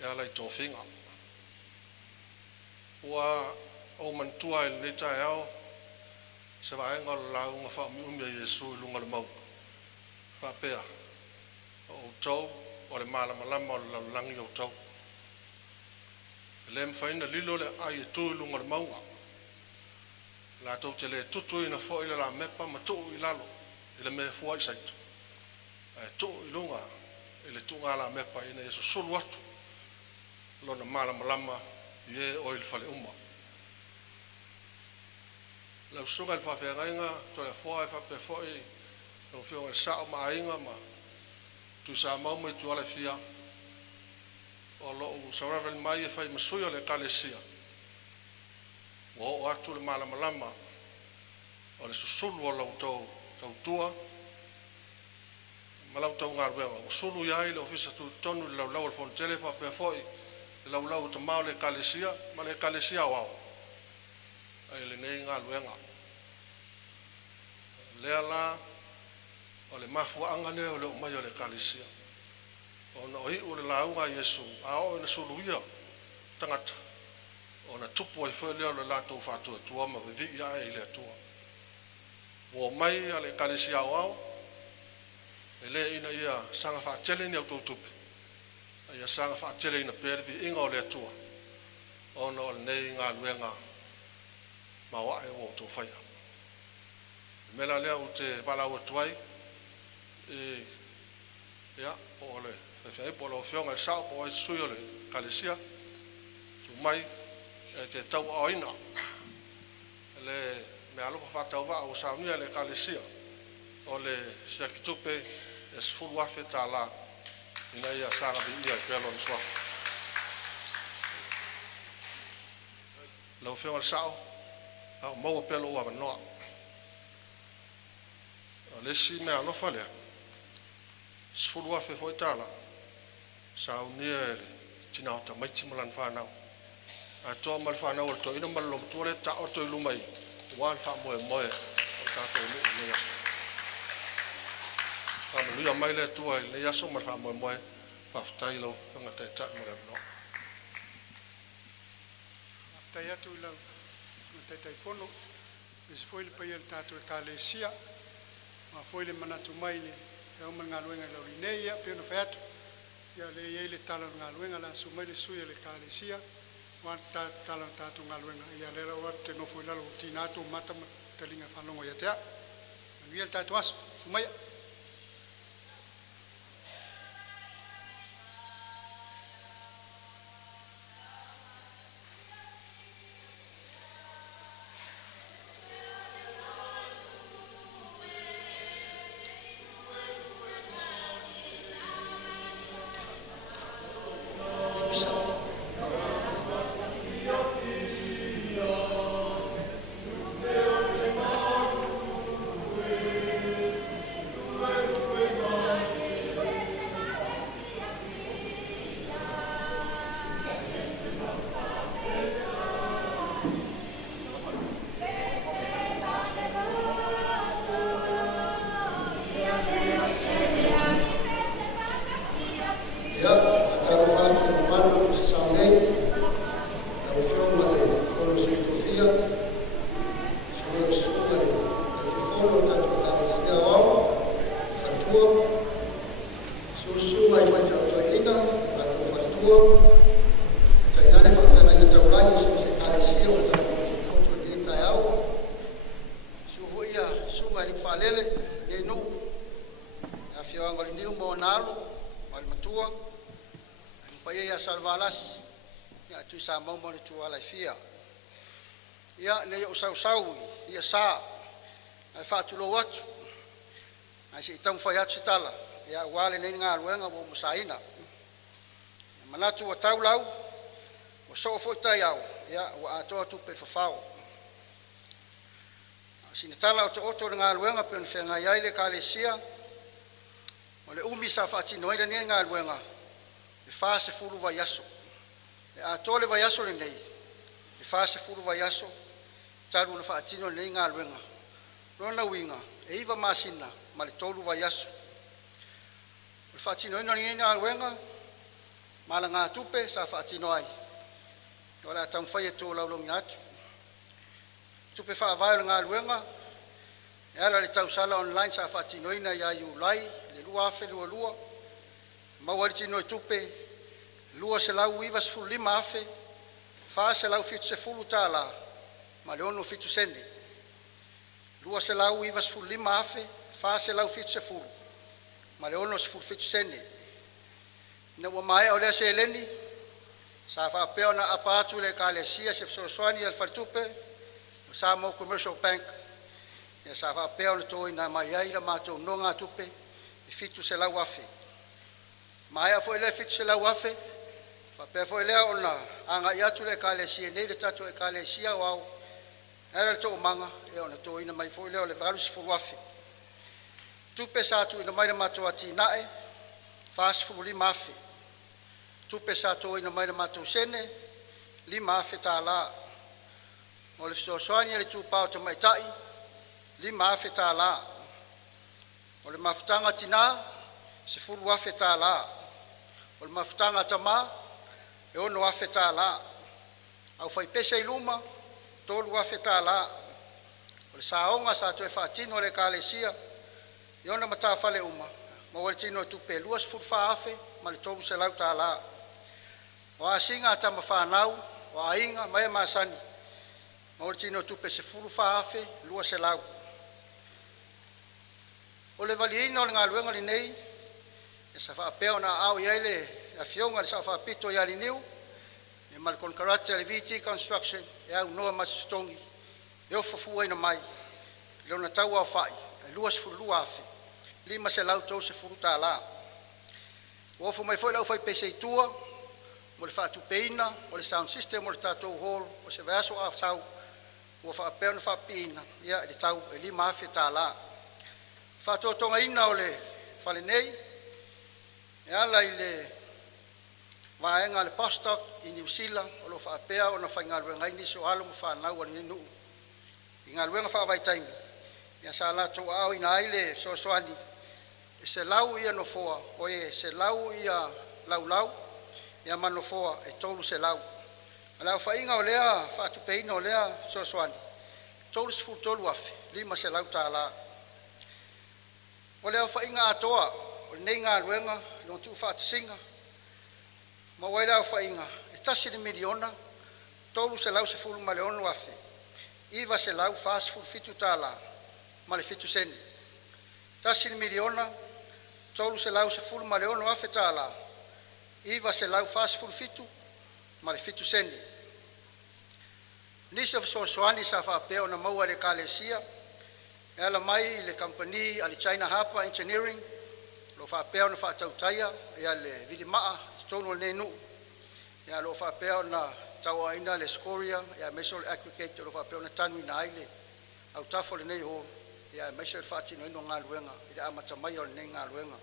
E ala i tō whinga. Ua o mantua i le tai au se vaenga o le launga whaamiumia Iesu I lunga le mau. Whapea. O tau, o le malamalama o le laulangi o tau. Le mwhaina lilo le ai e tui lunga le maunga. La tau te le tutu ina fo ila la mepa ma tuu I lalo. Ila me fua I saitu. E tuu I lunga. Ile tunga la mepa ina Iesu sulu atu. Lona malamalama Ie o il fale umma. La usunga il whawhengainga, to le fua e whape foi, no whio e sao maainga ma, tu sa mauma I tuale fia, o lo u sauravel mai e whai masuia le kalesia. O atu le malamalama, o le susulu o lau tau tua, ma lau tau ngarwenga, o sulu iai le ofisa tu tonu le lau le fontele whape foi, le lau ta mau le kalesia, ma le kalesia wau. Ai le nei ngā luenga. Lea la, o le mafuanga ne o le umai o le kalesia. O na ohi o le launga Iesu, a o ina suluia tangata. O na tupu ai fwe leo le lato whatua tua ma vivi ia e le atua. O mai a le kalesia wau, e le ina ia sanga whaatele ni au tautupi. Ia sanga whaatele ina pervi inga o le atua. O na o le nei ngā luenga ma wae o tō whaia. Mela lea o te palau atuai, ia, o le whewhai, po lo whionga le sao, po ai sui o le kalesia, su mai, e te tau aoina, le me alofa whatau wa o saunia le kalesia, o le siakitupe, e sfuru afe tā la, ina ia sanga bi ia pelo ni swafa. Lau whionga le sao, au maua pelo ua wanoa. Le si me alofa lea. Sfulu afe foi tala. Sa unia ele. Tina ota maiti malan whanau. A toa mal whanau al to ina malom tuale ta o to ilumai. Wan wha moe moe. O tato ilu le yaso. Kama luia mai le tua le yaso mal wha moe moe. Whaftai lau whanga tai tak mo le no. Whaftai atu ilau. Tai tai fono, isi foi le pai el tātou e kalesia, ma foi le manatu mai le whiauma ngā luenga lau rineia, peo na whaiatu, ia le iei le tala ngā luenga la sumai le suia le kalesia, wa tala tātou ngā luenga, ia le lau atu te nofo ilalo o tīnātou mata ma talinga whanongo ia tea. Ia le tātou aso, sumai. Ia le o sau ia sa ai fatulo atu ai se tau fai atu tala ia wale nei ngā luenga o musaina manatu o tau lau o so fo tai au ia o ato tu pe fafao sina tala o to ngā luenga pe fenga ia le kalesia o le umi sa fati no ile nei ngā luenga e fa se fulu vai aso e ato le vai aso le nei e fa se fulu vai aso taru na faatino nei ngā luenga. Rona winga, e iwa masina, ma le tolu vai asu. Le faatino ino nei ngā luenga, ma la ngā tupe sa faatino ai. O la tau whai e tō laulongi atu. Tupe wha vai o ngā luenga, E ala le tausala online sa whaatinoina ia Iulai, le lua afe lua. Maua le tino e tupe, lua se lau iwa se fulu lima afe, wha se lau fitu se fulu tāla, ma le ono fitu sene. Lua se lau iwa se fulu lima afe, wha se lau fitu se fulu, ma le ono se fulu fitu sene. Na ua mai o lea se eleni, sa whaapea na apa atu le ka le sia se fsosoani al fartupe, sa mo Commercial Bank, ya sa whaapea na toi na mai aira mātou nonga tupe, e fitu se lau afe. Mai a foi le fitu se lau afe, whapea foi lea o na anga i atu le ka le sia, nei le tato e ka le sia o au, era le tō manga, e o na toi na mai foi lea o le valu se fulu afe. Tupe sa atu ina mai na mātou ati nae, fas fulu lima afe. Tupe sa toi na mai na mātou sene, lima afe tā la. O le fisosoani le tūpao te maitai, lima afe tā la. O le mafutanga tina, se fulu afe tā la. O le mafutanga tama, e ono afe tā la. Au fai pese i luma, tolu afe tā la. O le saonga sa toe whaatino le ka le sia, i ona mata fale uma. Ma wale tino tupe lua se fulu wha afe, ma le tolu se lau tā la. O a singa tama whanau, o a inga, mai masani. Ma wale tino tupe se fulu wha afe, lua se lau. O le valiina o le ngā luenga li nei, e sa whaapeo na au i eile a fionga le sa whaapito i ali niu, e Malcolm Karate le VT Construction, e au noa masistongi, e o fafua ina mai, leo na tau au whai, e lua se fulu lua afe, lima se lau tau se fulu tā la. O ofu mai foi lau fai pese i tua, mo le whaatu peina, o le sound system, o le tātou hall, o se veaso a tau, o whaapeo na whaapiina, ia e tau e lima afe tā la. Whātotonga ina o le whale nei, e ala i le waenga le postdoc i New Zealand, o lo whaapea o na whainga luenga ini so alo mo whanau ani nuu. I ngā luenga whaawai taimi, ia sa la tō au ina aile so soani, e se lau ia no foa, o e se lau ia lau, ia mano foa e tolu se lau. Ala whainga o lea, whaatupeina o lea so soani, tolu se fulu tolu afe, lima se lau tā la. O leo whainga atoa, o nei ngā ruenga, no tu whaatisinga. Ma wai leo whainga, e tasi ni miliona, tolu se lau se fulu ma leono afe. Iwa se lau whaas fulu fitu tāla, ma le fitu seni. Tasi ni miliona, tolu se lau se fulu ma leono afe tāla. Iwa se lau whaas fulu fitu, ma le fitu seni. Nisa soani sa whaapeo na maua le kālesia, e ala mai le company ali China Harper Engineering, lo whaapeo na whaatautaia, e ale Vilimaa, tono le nu, e alo whaapeo na tau aina le scoria, e a meso le aggregate, lo whaapeo na tanu ina aile, au tafo le nei ho, e a meso le whaatino ino ngā luenga, e le amata mai o le nei ngā luenga.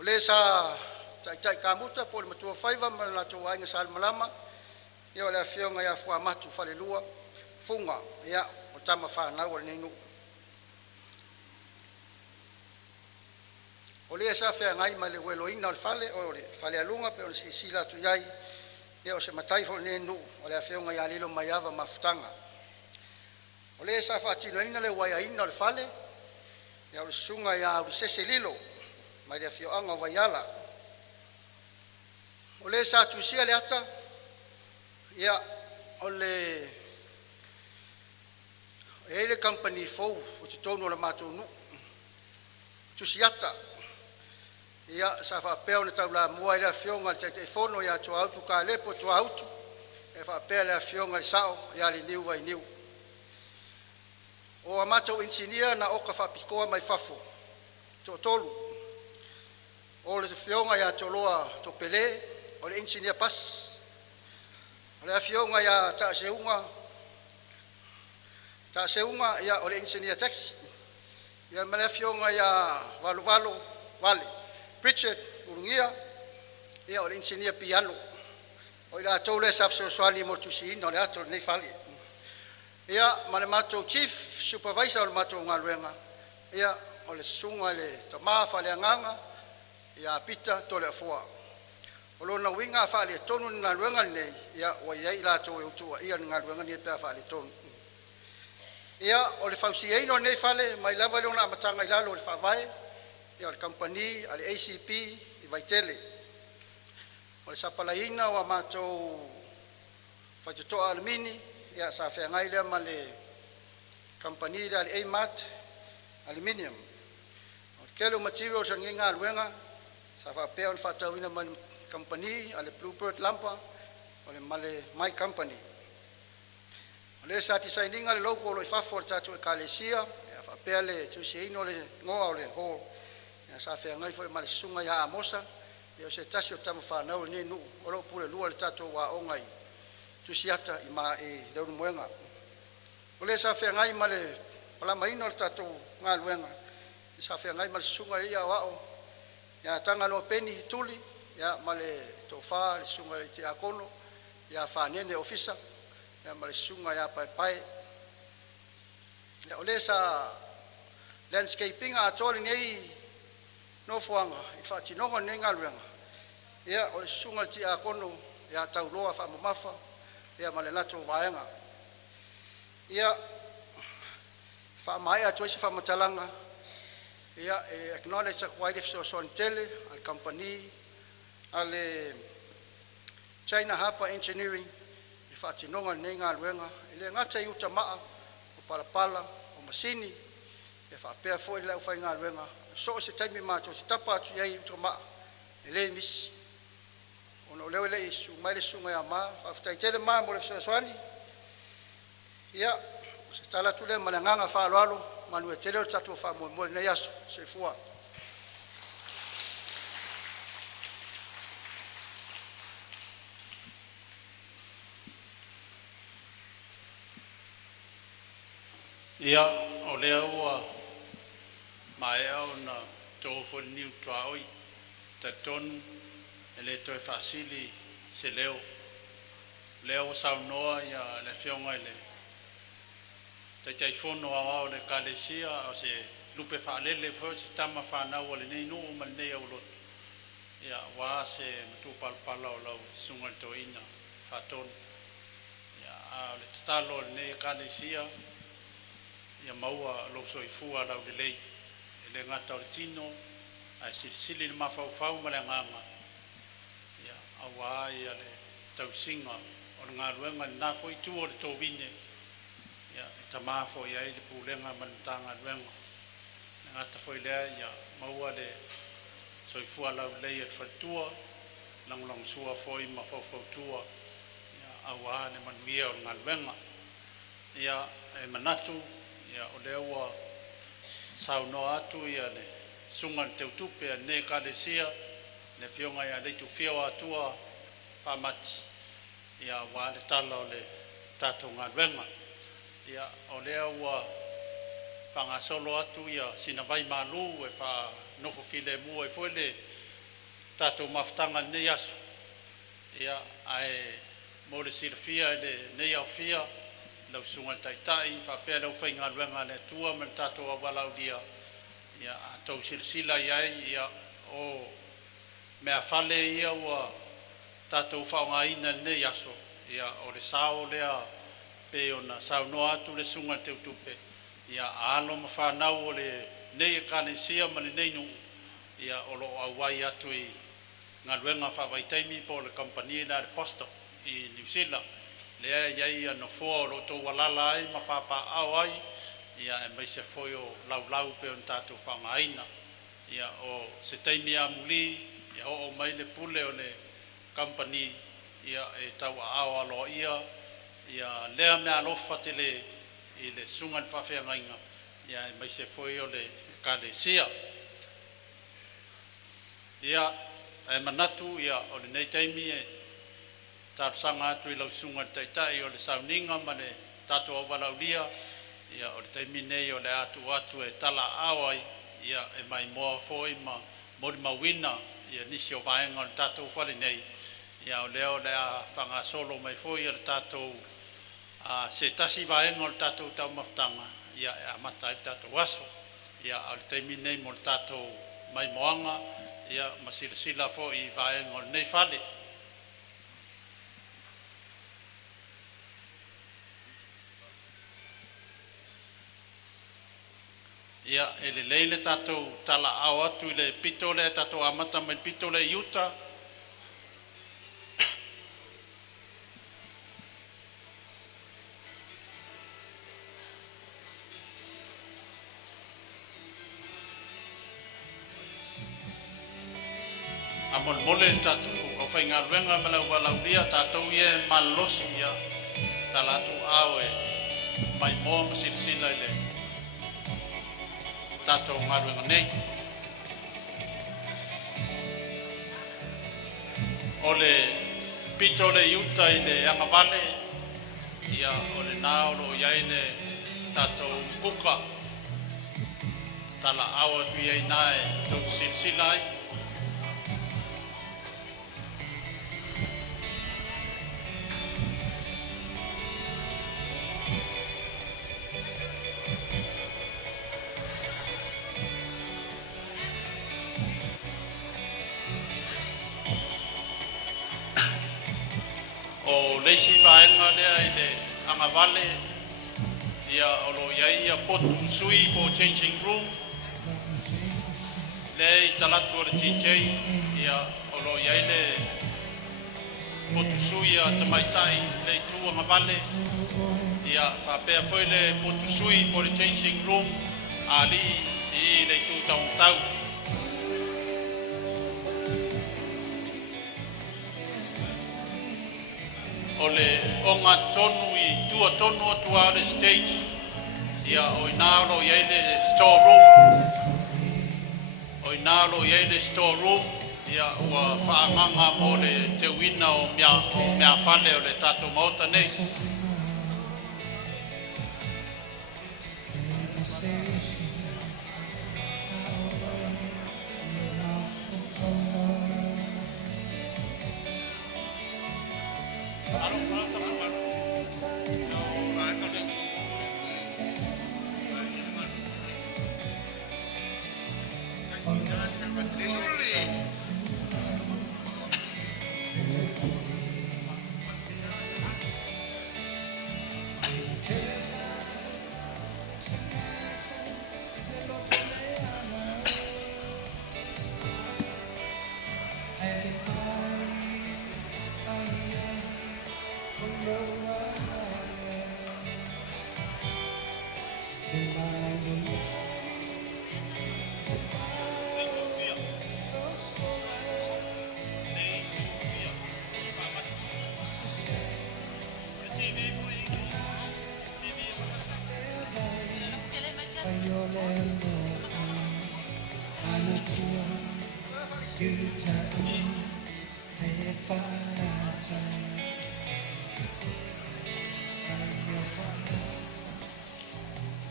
O le sa tai kamuta, po le matua whaiva, ma na tau ainga sa malama, e o le awhionga ia fua matu whale lua, funga, ia o tama whanau o le nei nu. O le sa fea ngai ma le welo ina o le fale, o le fale alunga, pe o le sisila tu iai, e o se matai fo le nu, o le awhionga ia lilo mai awa mafutanga. O le sa whaatino ina le waia ina o le fale, e o le sunga ia o sese lilo, mai le awhioanga o vaiala. O le sa tusia le ata, ia o le e le company fou, o te tonu o le mātou nu, tusiata, ia sa whaapeo na tau la mua i le awhionga le te whono ia tua autu ka lepo tua autu, e whaapea le awhionga le sao, ia le niu vai niu. O a mātou insinia na oka whapikoa mai whafo, to tolu. O le awhionga ia toloa to pele, o le insinia pas. O le awhionga ia ta seunga ia o le insinia taxi. Ia mele awhionga ia walu wale. Richard Urungia, ia o le insinia piano. O ila tau le safso soani mo tusiina o le ato nei fali. Ia ma le matou chief supervisor o le matou ngā luenga. Ia o le sunga le tamaa fale anganga, ia pita to le afua. O lona winga fale tonu ngā luenga nei, ia o ia ila tau e utua, ia ngā luenga ni pia fale tonu. Ia o le fausiaina nei fale mai lava le ona amatanga i lalo o le whaavae, ia o le company, a le ACP, i Vaitele. O le sapalaina o a mātou whaitotoa alumini, ia sa whengai lea ma le company le ale AMAT Aluminium. O le kele o material sa nginga aluenga, sa whapea o le whatauina ma le company, a le Bluebird Lampa, o le male My Company. O le sa tisaininga le loko o lo i whafo le tatu e Kalesia, ia whapea le tusiaino le ngoa o le hall. Ia sa whengai fo e ma le sunga ia amosa, ia o se tasi o tama whanau ni nu, o lo pule lua le tatu wa ongai, tusiata i ma e leunu muenga. O le sa whengai ma le palamaino le tatu ngā luenga, ia sa whengai ma le sunga ia wao, ia tanga no peni tuli, ia ma le tofa le sunga le te akono, ia whanene ofisa, ia ma le sunga ia pai pai. Ia o le sa landscaping a tōli nei no fuanga, i whatinonga nei ngā luenga. Ia o le sunga le te akono, ia tauloa whamamafa, ia ma le nato vaenga. Ia whamai atu isi whamatalanga, ia acknowledge a kwaile fso son tele, al company, ale China Harper Engineering, i whatinonga nei ngā luenga, i le ngata i uta maa, o palapala, o masini, e whapea fo i lau whai ngā luenga, so se taimi mātou, te tapa atu iai uta maa, e le misi. Ono leo le isu, mai le sunga ia maa, whaftai tele maa mo le fsoaswani, ia, se tala tu le malanganga whaaloalo, manu e tele o tatu o whaamoi nei aso, se fua. Ia, o lea ua mai au na tōwho niu tuaoi, ta tonu e le toi whaasili se leo. Leo saunoa ia le whionga i le tai whono au le Kalesia o se lupe whaalele fo se tama whanau o le nei nuu ma nei au lotu. Ia, wā se matu palpala o lau sunga toina whatonu. Ia, le tatalo le nei Kalesia, ia maua lo so i fua lau le lei e le ngata o le tino ai sili le mawhauwhau ma le nganga ia awa ia le tausinga o le ngā luenga ni nā fo i tu o le tōwine ia e tamāfo ia i le pūlenga ma le tanga luenga le ngata fo i lea ia maua le so i fua lau lei e te whaitua lang sua fo i ma whauwhautua ia awa ne manuia o le ngā luenga ia e manatu ia o le ua saunoa atu ia le sunga le teutupe a ne Kalesia le whionga ia leitu whio atua whamati ia wā le tala o le tātou ngā luenga ia o le ua whangasolo atu ia sina vai malu e wha nofo file mua e fwele tātou mawhtanga nei aso ia ai mo le silafia le nei au fia lau sunga taitai, whapea lau whainga luenga le tua man tātou awalau dia ia tau silsila iai ia o mea whale ia ua tātou whaonga ina nei aso ia o le sao lea pe o na sao noa atu le sunga te utupe ia alo ma whanau o le nei e Kalesia ma le nei nu ia o lo awai atu i ngā luenga whawaitaimi po le company na le posto i New Zealand lea iai no fo lo to walala ai ma papa au ai ia e mai se foi o lau pe on tatu whangaina ia o se taimi amuli ia o mai le pule o le company ia e tau au alo ia lea mea alofa te le i le sungan whawhiangainga ia e mai se foi o le Kalesia ia e manatu ia o le nei taimi e tārsanga atu i lau sunga taitai o le sauninga ma le tātou awalaulia ia o le taimi nei o le atu e tala awai ia e mai moa foi ma mori mawina ia nisi o vaenga o le tātou whale nei ia o leo le a whangasolo mai foi o le tātou se tasi vaenga o le tātou tau maftanga ia e amata i tātou aso ia o le taimi nei mo le tātou mai moanga ia masilasila fo i vaenga o le nei whale. ia ele leile tatou tala au atu i le pito le tatou amata mai pito le Utah. Amon mole tatou o whainga ruenga walau lia tatou ie malosi ia talatu au e mai mō silsila le tatou ngaruenga nei. O le pito le Utah i le anga vale ia o le naolo iai le tatou buka tala au atu iai nae tau silsila ai. O leisi vaenga lea i le anga vale ia o lo iai ia potu sui po changing room le i talatu o le TJ ia o lo iai le potu sui a tamaitai le i tu anga vale ia whapea foi le potu sui po le changing room a li i le i tu taung tau. O le onga tonu i tua tonu atua le stage ia o inalo iai le storeroom o inalo iai le storeroom ia ua whaanganga mo le te wina o mea whale o le tatou maota nei.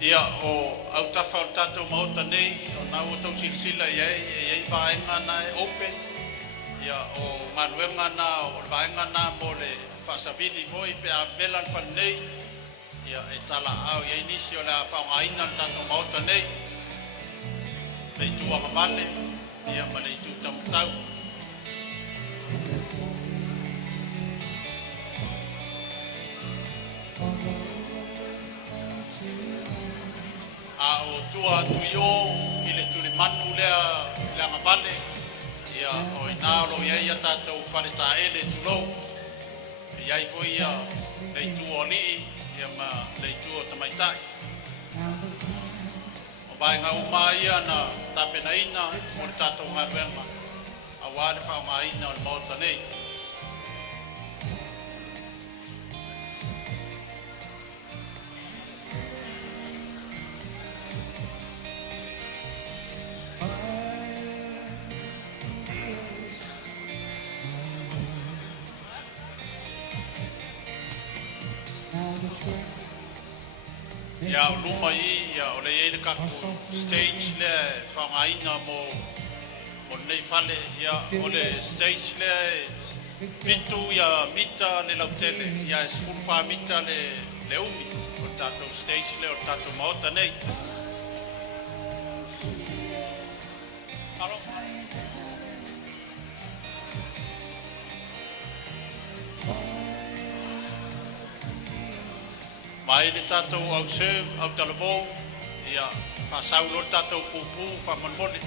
Ia o au tafa o tatou maota nei o nau o tau silsila iai vaenga na e open ia o manuenga na o vaenga na mo le whasavili foi pe a velan whanei ia e tala au iai nisi o le a whaungaina o tatou maota nei lei tua mawale ia ma lei tu tamutau. A o tua tuio i le tuli manu lea anga vale ia o inaro ia tatou whale ta ele tulou iai foi ia lei tu o lii ia ma lei tu o tamaitai o vaenga uma ia na tapena ina o le tatou ngaruenga a wale whaunga ina o le maota nei. Ia o luma ia o le ele kako stage le whangaina mo nei whale ia o le stage le fitu ia mita le lautele ia e sfulfa mita le umi o tatou stage le o tatou maota nei. Alo. Mai le tatou au serve au talavo ia whasaulo tātou pūpū whamanmone.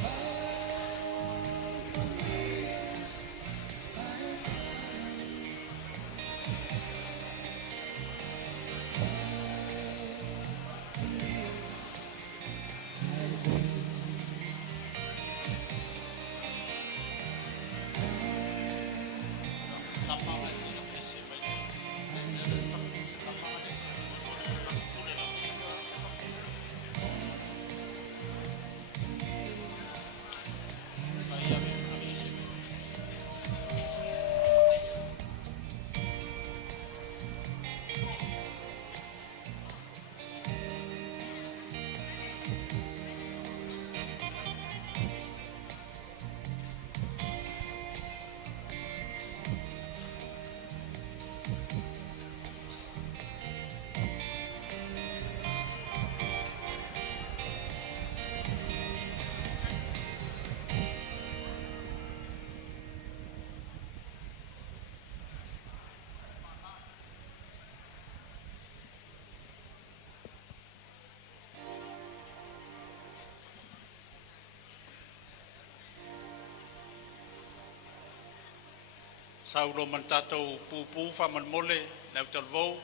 Saulo man tātou pūpū whamanmole, nau talvou.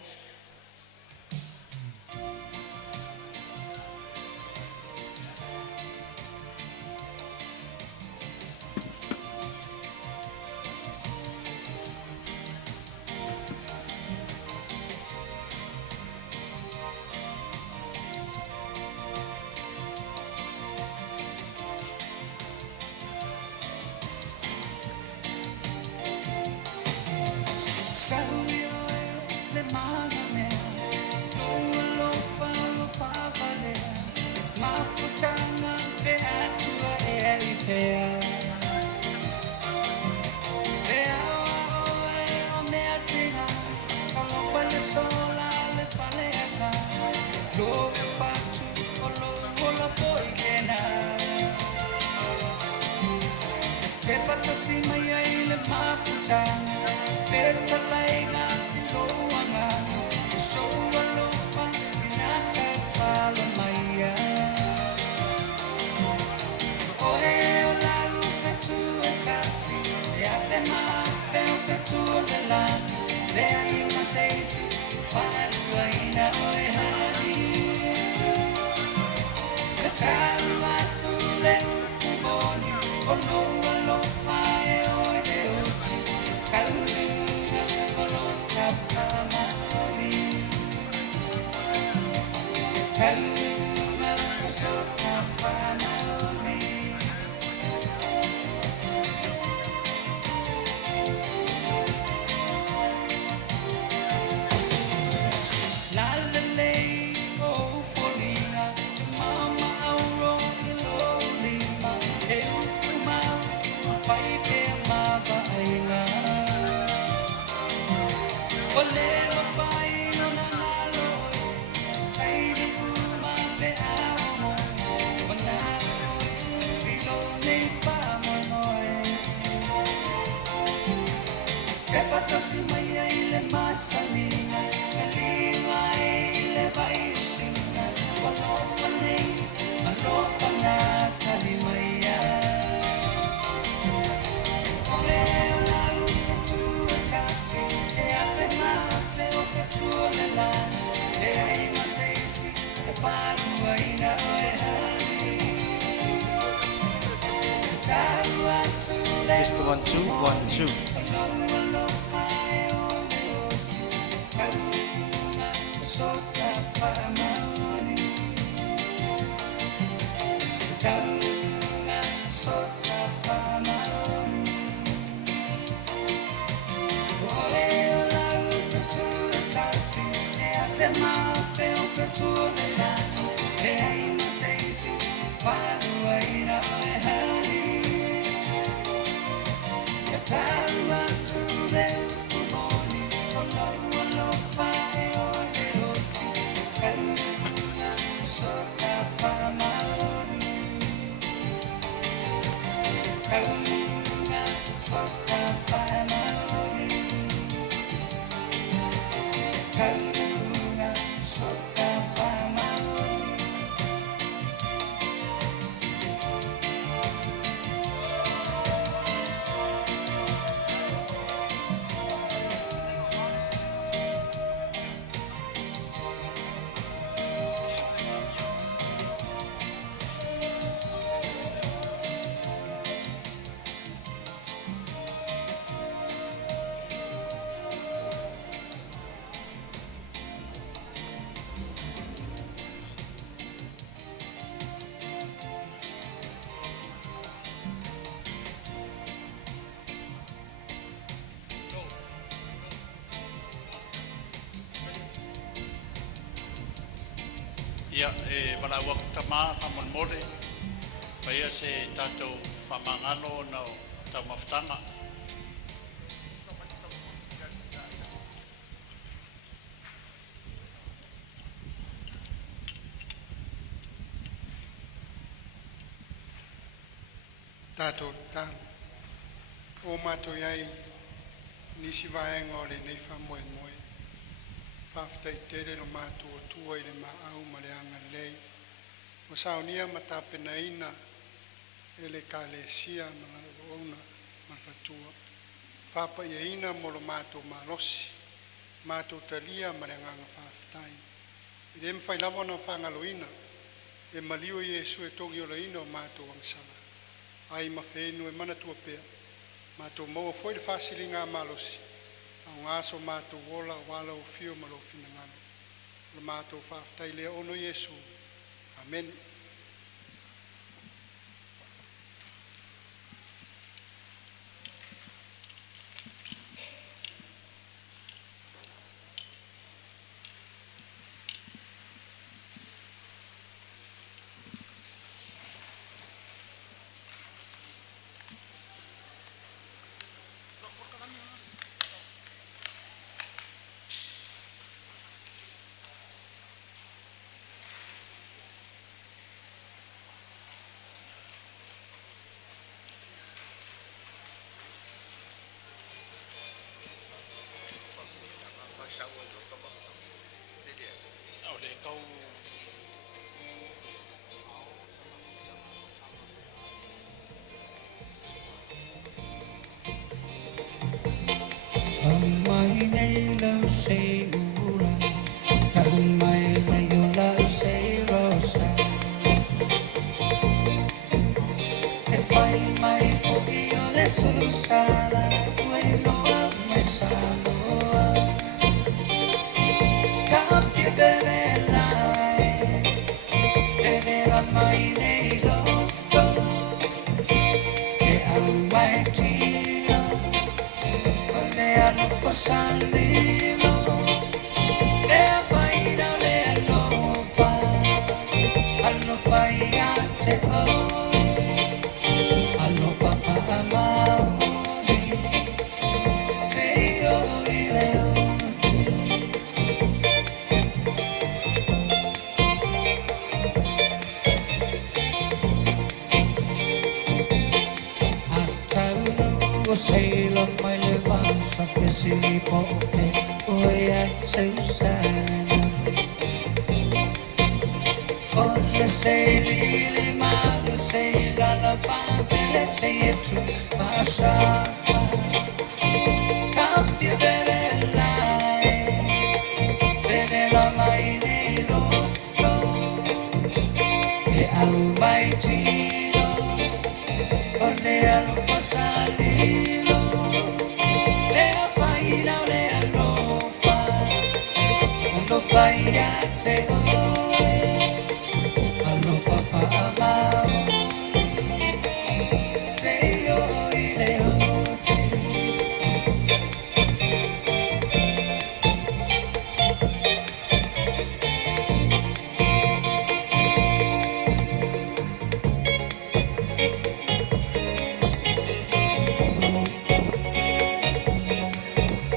Test 1 2 1 2. Ia e wala ua kutama whamon paia se tātou whamangalo na o tau mawhtanga. Tātou tālu. O mātou iai nisi vaenga o le nei whamoe moe. Whawhtai tere no mātou o tua i le maau ma le anga lei. O saunia ma tāpena ina e le kālesia ma la ona ma le whatua. Whapa ia ina mo lo mātou malosi. Mātou talia ma le nganga whawhtai. I le mwhai lawa na whangalo ina. E malio Iesu e tongi o la ina o mātou angsala. Ai mawhenu e mana tua pea. Mātou maua foi le whasili ngā malosi. Au ngāso mātou wola wala o fio malo fina ngano. Le mātou whawhtai lea ono Iesu. Amen. Au le kau mai nei lâu say ura Tan mai nei yo lâu say rosa E fai mai fo io le susara Ue loa me sanoa Tapie bene lai Bene la mai nei loto E au mai tira Hanno passalino e fai da le hanno fai a te hanno fatto amare se io say love my levas of the silly pocket way I so sad on the say lily man say la la family say it to Masha Coffee bella bella mai nero e almighty on the alpha salino fai a te allo fa amare se io le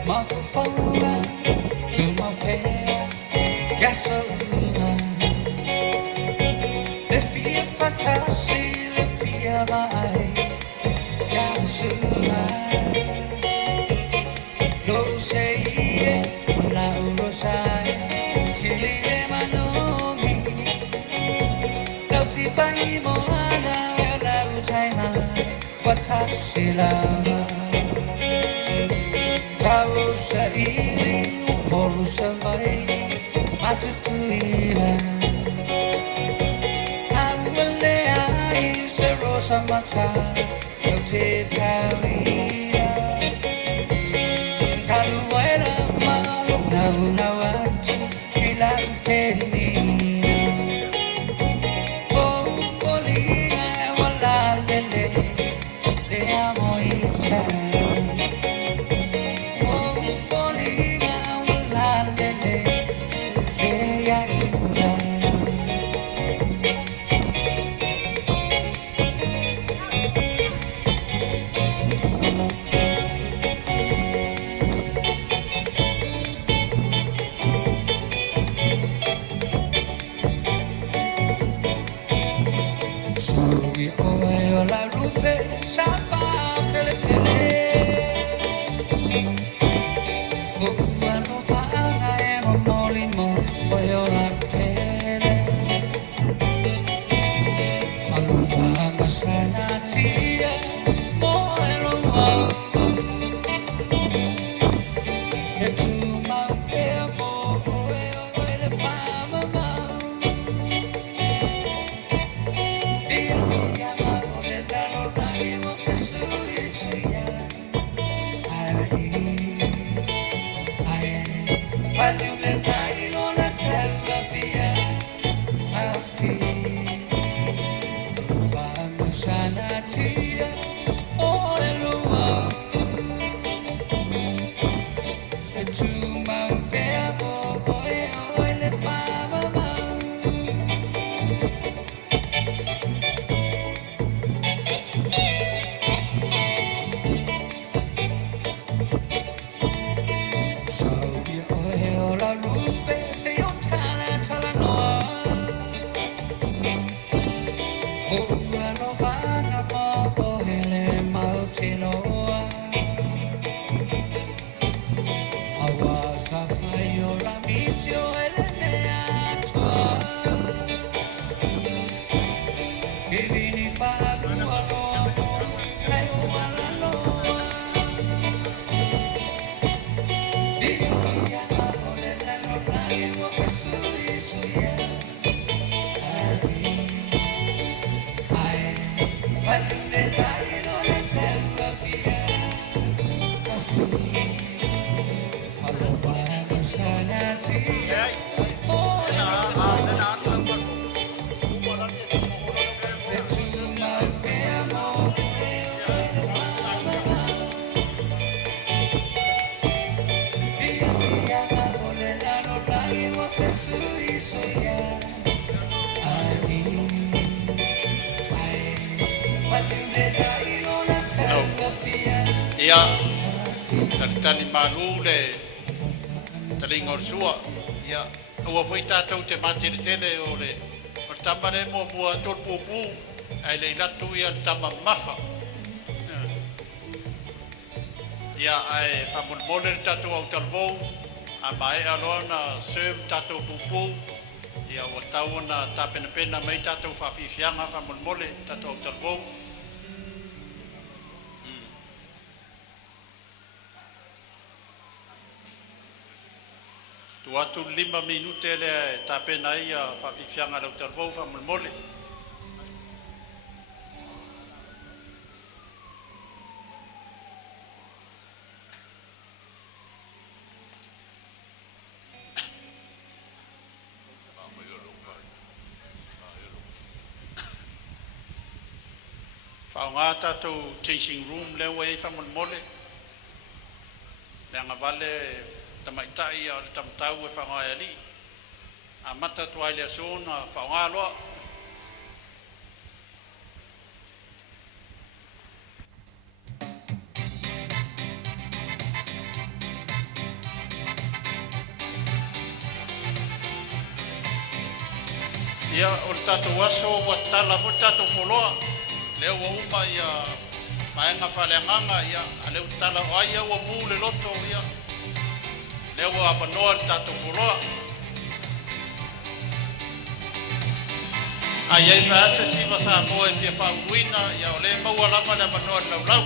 ma fa to my pair gasolina le fie fantasy le fie mai gasolina lo sei la lo sai ci le manomi lo ti fai moana la utai ma watashi la ciao sei polu sai Matutuila Amale ai se rosa mata no te tawila Kaluela malo na watu ila penina Oh polina wala lele te amo ita Oh polina wala lele Sorry, oh, la lupe, safa, pele pele. Oh, ano fa nga e mo molin mo, oh, la pele. Ano fa nga sana tia, mo elo wow. E tu ma e mo, oh, le fa ma. Ia, tali malu le tali ngorsua. Ia, ua foi tātou te mate tele o le tama le mua tol pupu ai le latu ia tama mafa. Ia ai famulmole tātou au talvou a mai alona serve tātou pupu. Ia ua tau na tāpena mai tātou whawhiwhianga famulmole tātou au talvou. Watu 5 minute le tapena ia whawhiwhianga lau talvou whamulmole. Whaonga tātou changing room leo e whamulmole. Leanga vale tamaitai o le tamatau e whangai ali. A mata tuai le asona whaonga loa. Ia o le tātou aso wa tala po tātou wholoa. Leo wa uma ia maenga whaleanganga ia. A leo tala o aia wa mū le loto ia. Leo wa apanoa tātou wholoa. Ai ei whaase siwa sa moe pia whauruina ia o le maua lama le apanoa lau lau.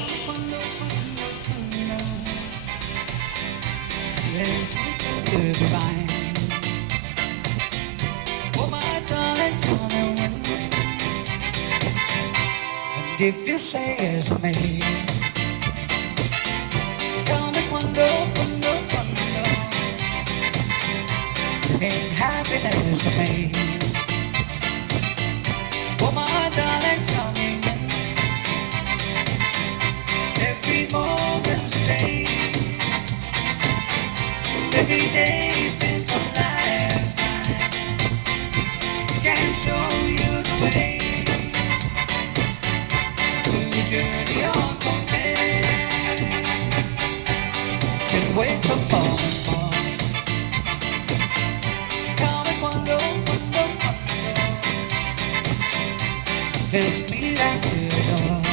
If you say it's me, tell me quando, ain't happiness for me. Oh my darling, tell me when. Every moment's day, every day since I'm alive, can show you the way. Journey on from me. Can wait for fall. Call me quando. Kiss me that you don't.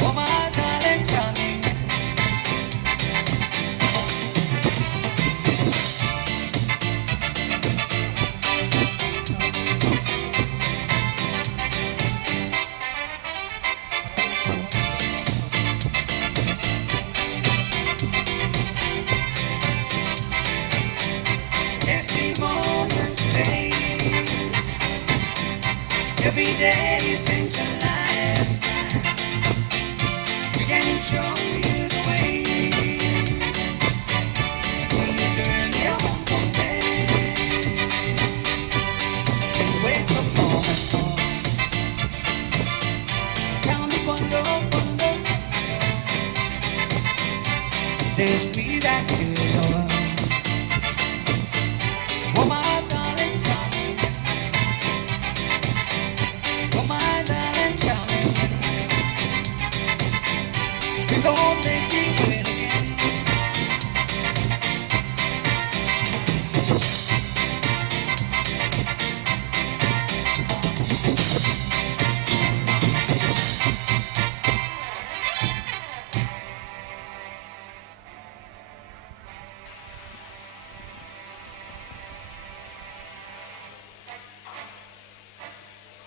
Oh my darling, darling. Every moment's pain, every day seems a life. We can show you the way. When you turn your home day and wake up moment. Tell me wonder, wonder. There's me that you love. Oh my darling, darling. Oh my darling, darling. Please don't make me wait again.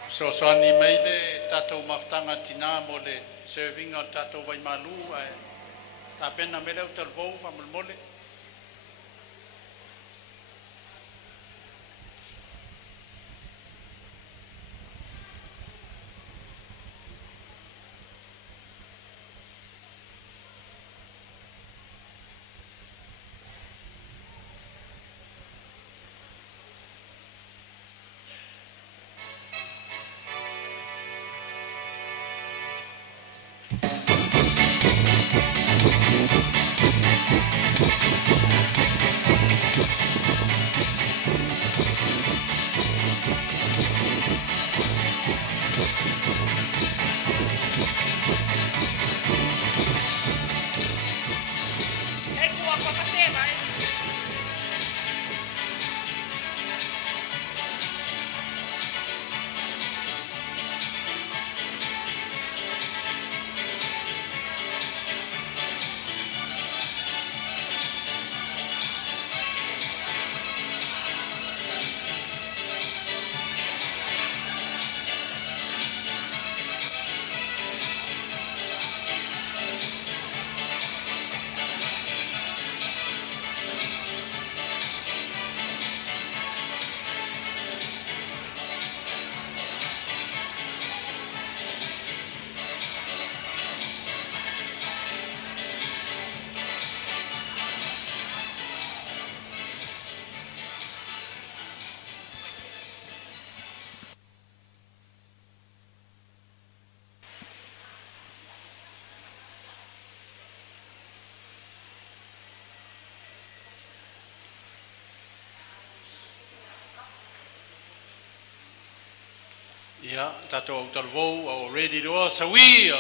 So ni mai le tatou maftanga tina mo le serving o tatou vai malu ai ta pena mele o tal vou fa mole. Ya, tatou tal vou o ready do sawi.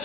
I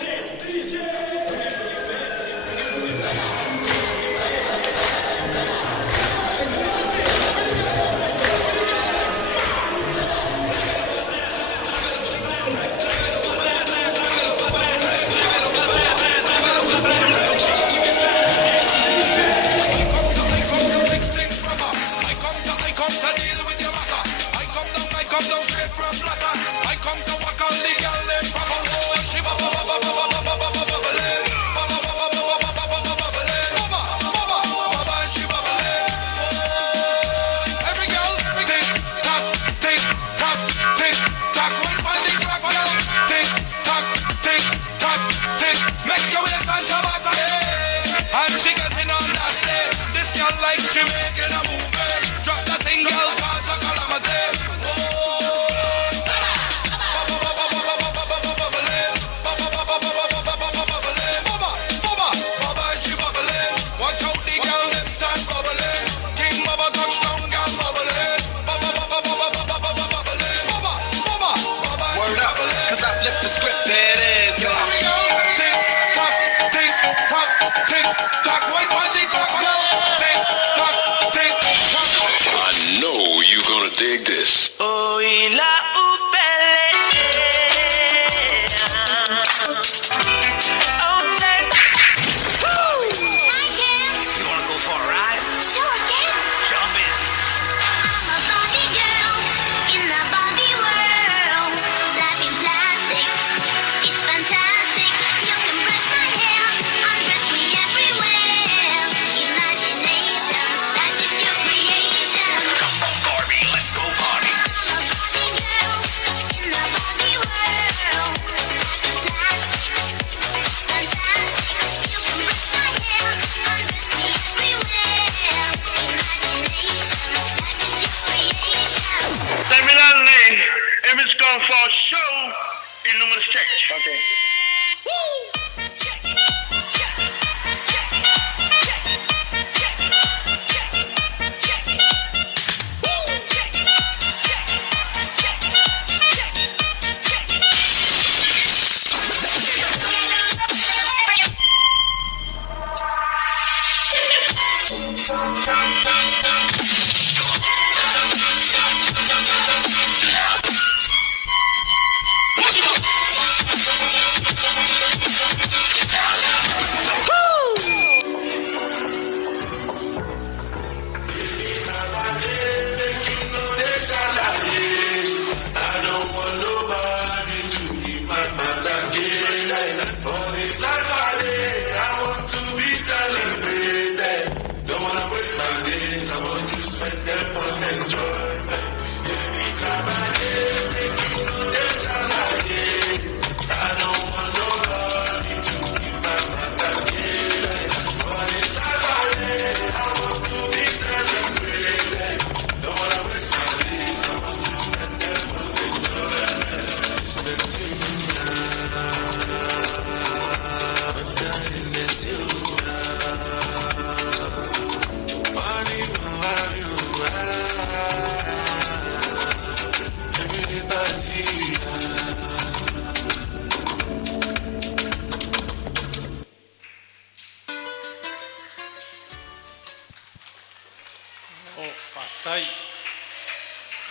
know you're gonna dig this. For show in número 7. Okay.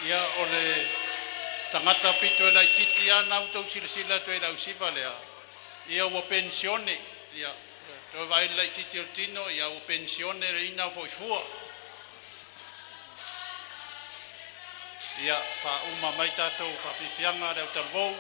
Ia o le tangata pito e lai titi ana utau sila tu e lau sipa lea. Ia ua pensione. Ia toi vai lai titi o tino ia ua pensione re ina foifua. Ia wha uma mai tātou whawhiwhianga reo tarvou.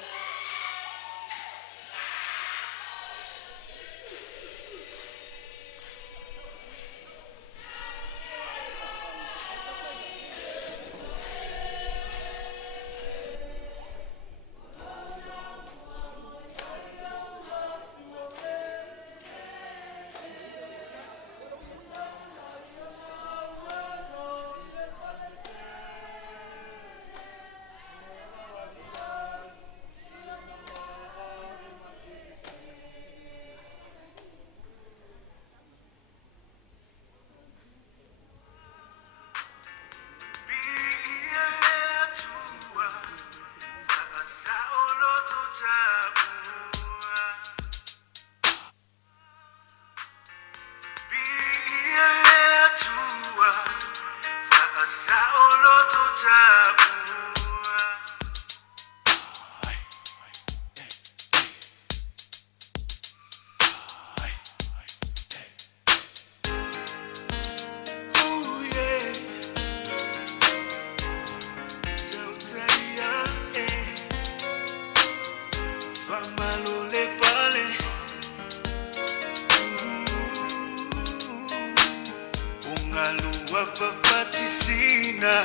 fafatisina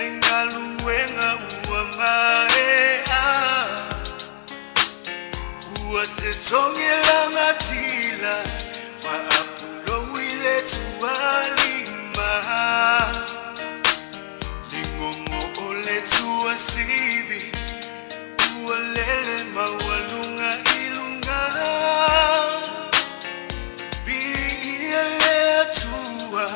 Ringaluenga uamaea Uasetongela ngatila Fa apulo wile tuwalima Lingongo ole tuwasibi Ualele mawalunga ilunga Biile tuwa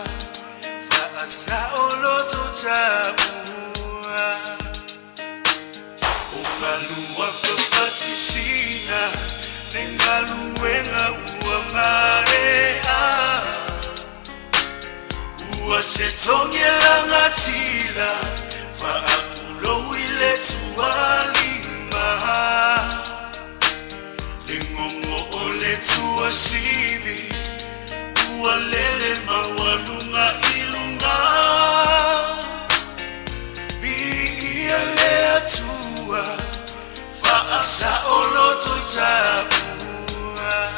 Fa asa oloto tabua Ungalua fafatisina Nengaluenga uamarea Uasetongela ngatila Fa apulo wile tuwalima Lingongo ole tuwasibi Ualele mawalunga ilunga Biile tuwa Fa asa oloto tabua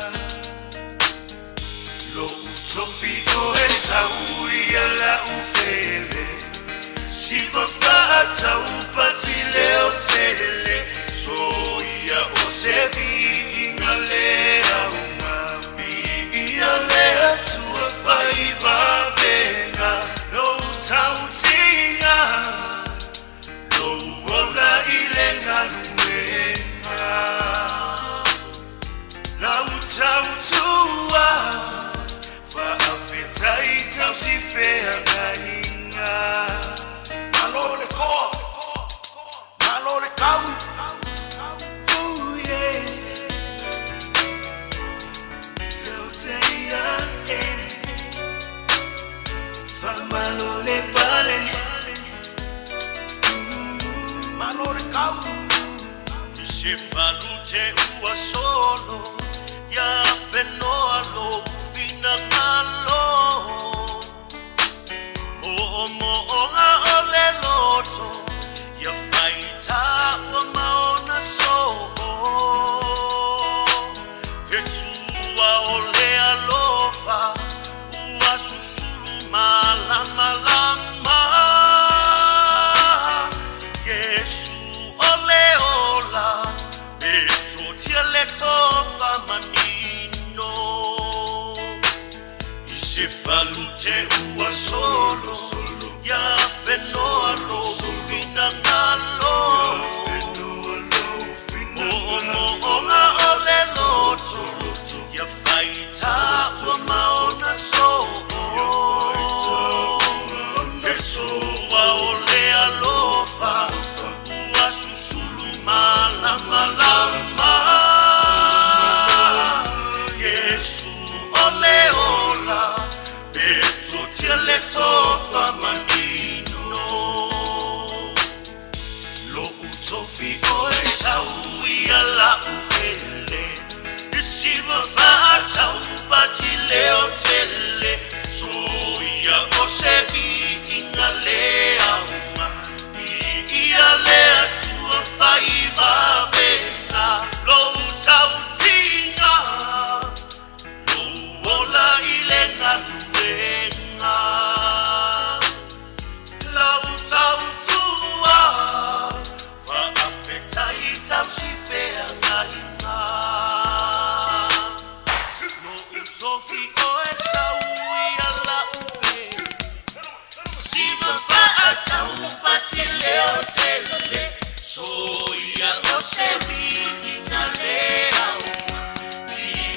Lo utofi esa uia la upele Siva fata upatile otele Soia osevi ingalea umabi Ialea tua faiva venga Lo utautinga Lo uola ilenga luenga La utautua Fa afeta itausifea gainga Malole ko Malole kau Ooh yeah Tauteia Fa malole pare Malole kau Se falute ua solo Ya fenoa lo fina malo Mo'onga ole loto Ya faita ua maona so Vetua ole alofa Ua susulu malama lama Yesu ole ola Beto tieleto famanino Ise falute ua solo Ya fenoa lo fina ngalo Mo'onga ole loto Ya faita ua maona so Pesua ole alofa Ua susulu malama lama Yesu ole ola Beto tieleto famanino Lo utofi oe saui ala upele Isiva fata upati leo tele Soia osevi ingalea uma Ialea tua faiva venga Lo utautinga Lo uola ilenga luenga La utautua Fa afeta itausifea ngainga Lo utofi oe saui ala upele Siva fata upati leo tele Soia osevi ingalea uma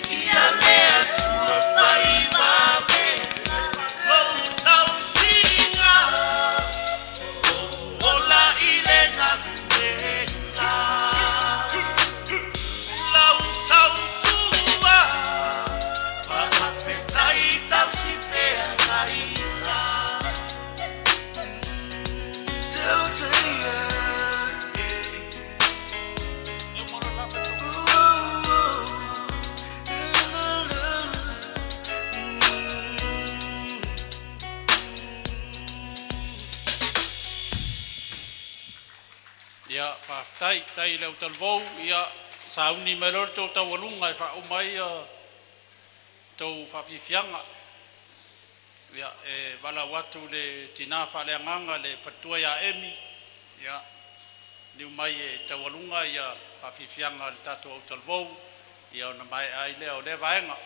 Ialea tua faiva venga Lo utautinga Lo uola ilenga luenga La utautua Fa afeta itausifea ngainga Tauteia Ia whaftai, tai leo talvou, ia sauni mai lor tau tawalunga e wha umai tau whawhiwhianga. Ia wala watu le tinafa le nganga le fatua ya emi. Ia ni mai tawalunga ia fafifianga le tatu au talvou. Ia ona mai ai le o le vaenga.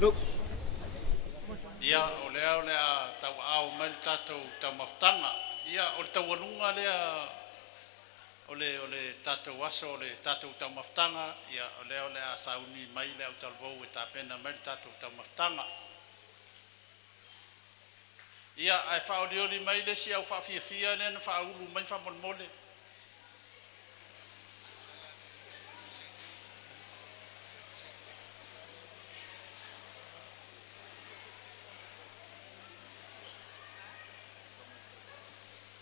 Look. Ia o lea tau au mai tatou tau maftanga. Ia o tau alunga lea ole tatou aso ole tatou taumafutaga ia ole a sauni mai le au talvou e tapena mai le tatou taumafutaga ia ai faaolioli mai le si au faafiafia le na faaulu mai famolemole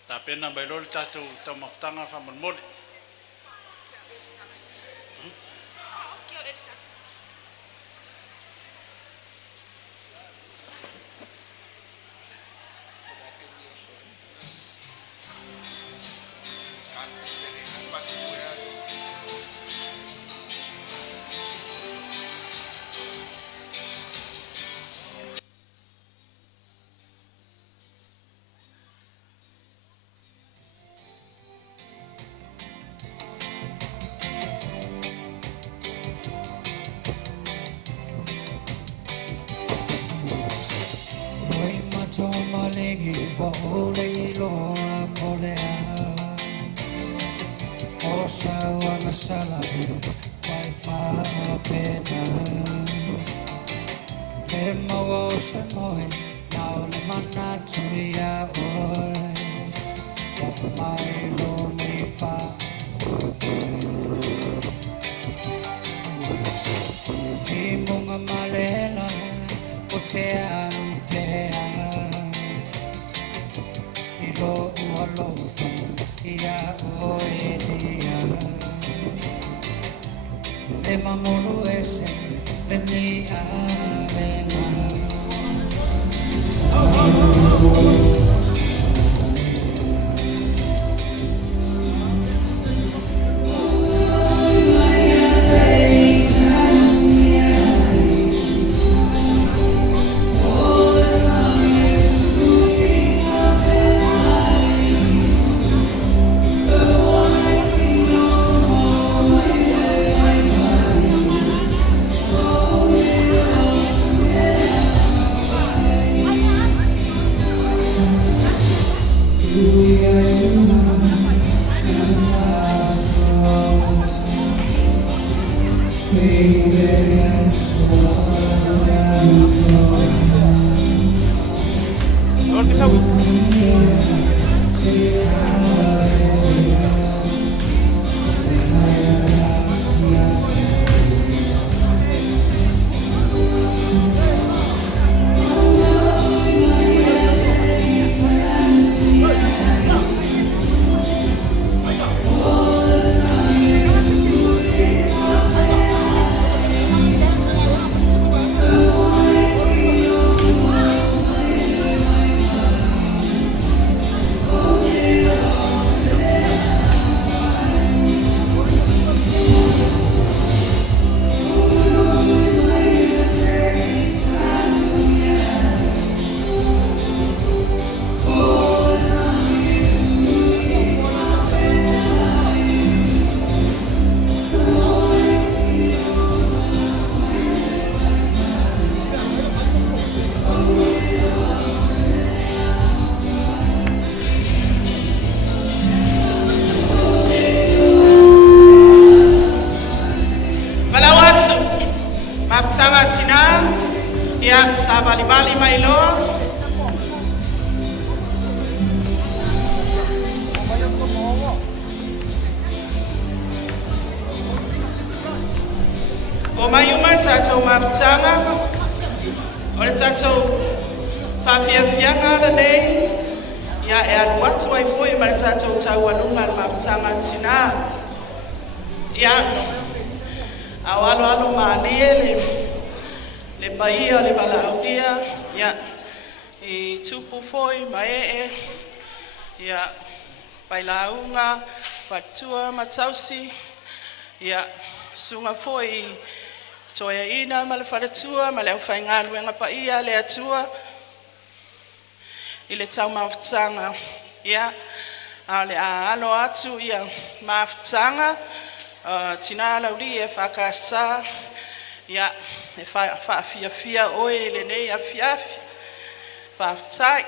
tapena mai lo le tatou taumafutaga famolemole Matausi ia sunga foi toia ina ma le wharatua ma le awhainga luenga pa ia le atua i le tau mawhatanga ia a le a alo atu ia mawhatanga tina lauri e whakasa ia e whaafia oe le nei a fiafi whaaftai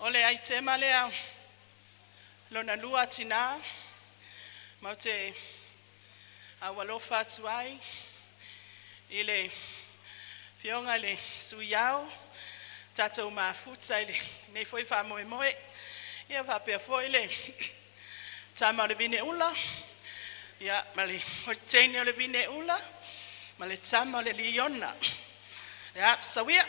Ole ai te malea lona lua tina mau te awalofa tuai ile fionga le suyao tatou mafuta ile nei foi fa moe moe ia fa pe foi le tama le vine ula ia mali hotene le vine ula mali tama le liona ia sawia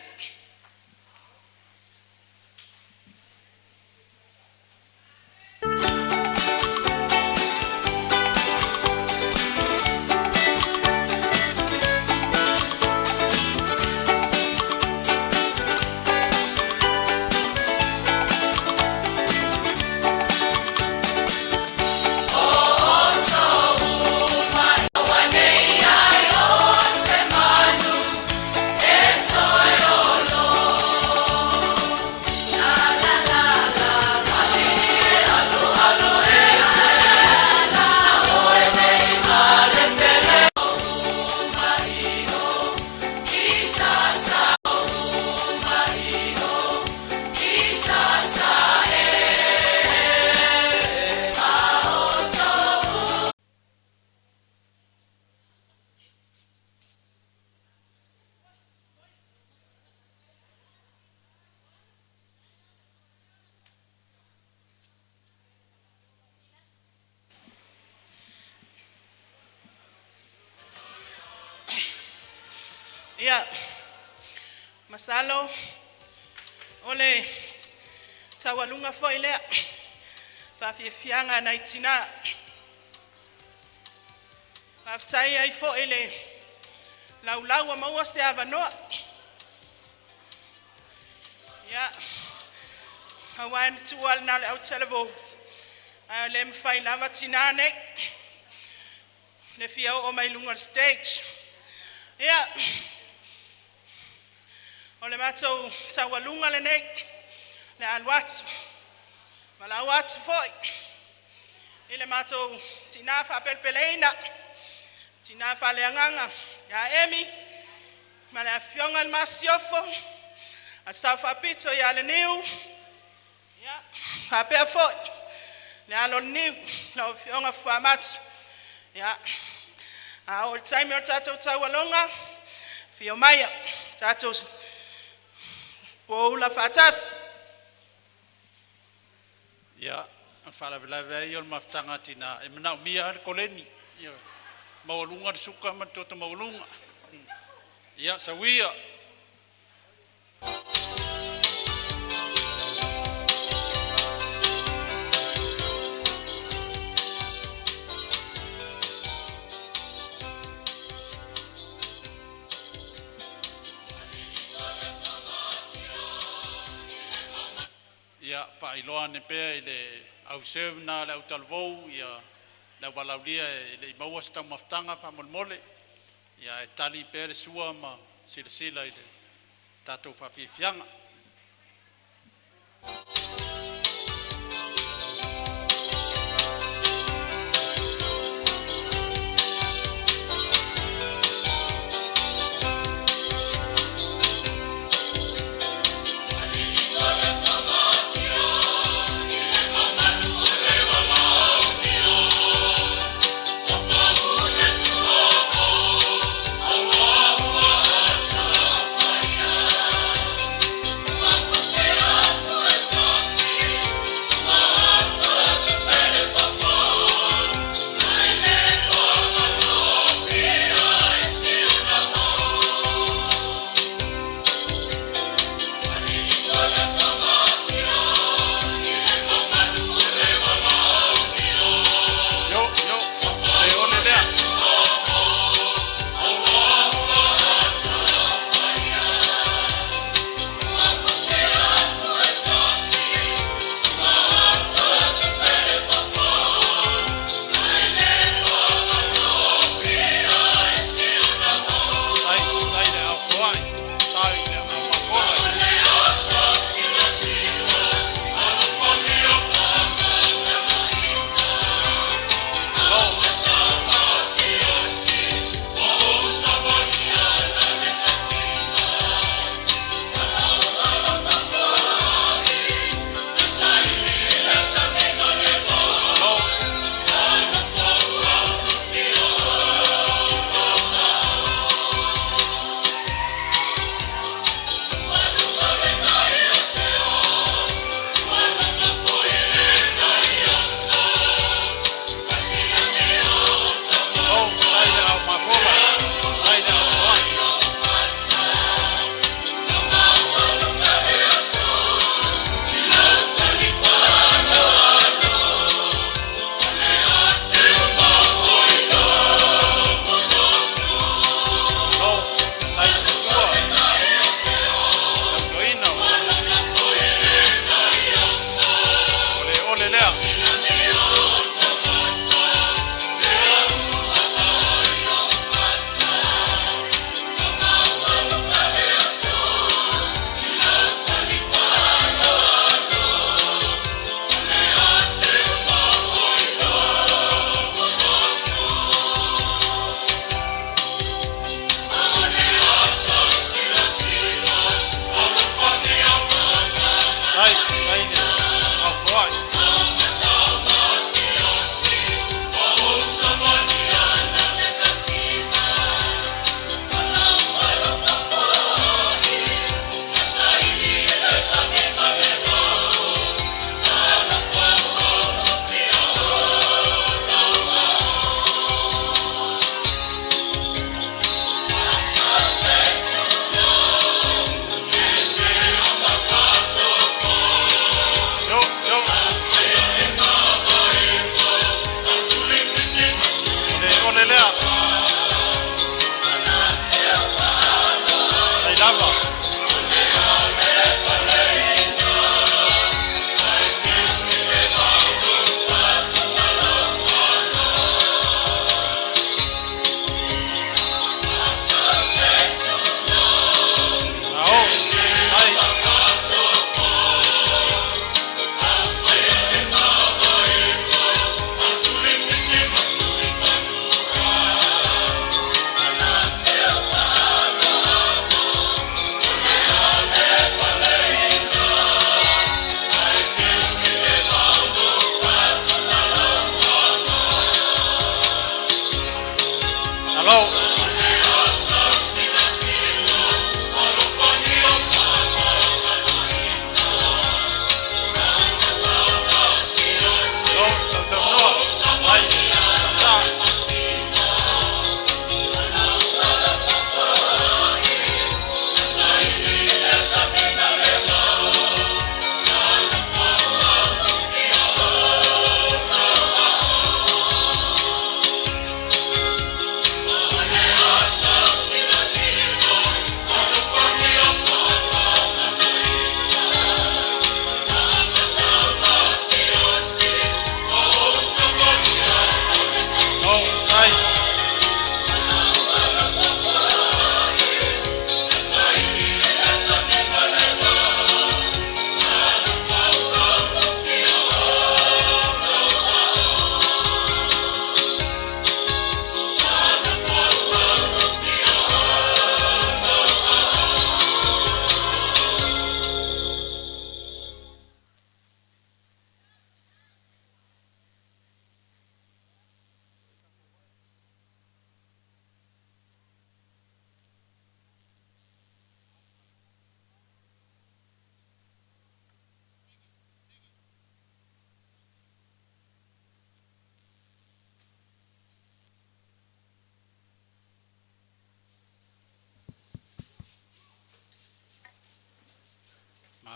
ia masalo ole tawalunga foi lea fafiafianga na itina aftai ai foi le laulau maua se avanoa ia hawan tual na le au televo le mfai lava tinane le fia o mai lunga stage ia ole matou tawalunga le nei le alwat malawat foi ile matou sinafa pelpeleina sinafa le nganga ya emi mala fionga le masiofo asafa pito ya le niu ya ape foi le alo niu la fionga famat ya all time your tatou tawalunga fio maya tatou Paula fatas. Ya, fala vela vela maftanga tina. Emna umia koleni. Ya, maulunga suka matoto maulunga. Ya, sawia. Ya failoa ne pe ile au sevna le au talvou ya la walaulia ile maua sta maftanga fa molmole ya tali pe sua ma silsila ile tatou fa fianga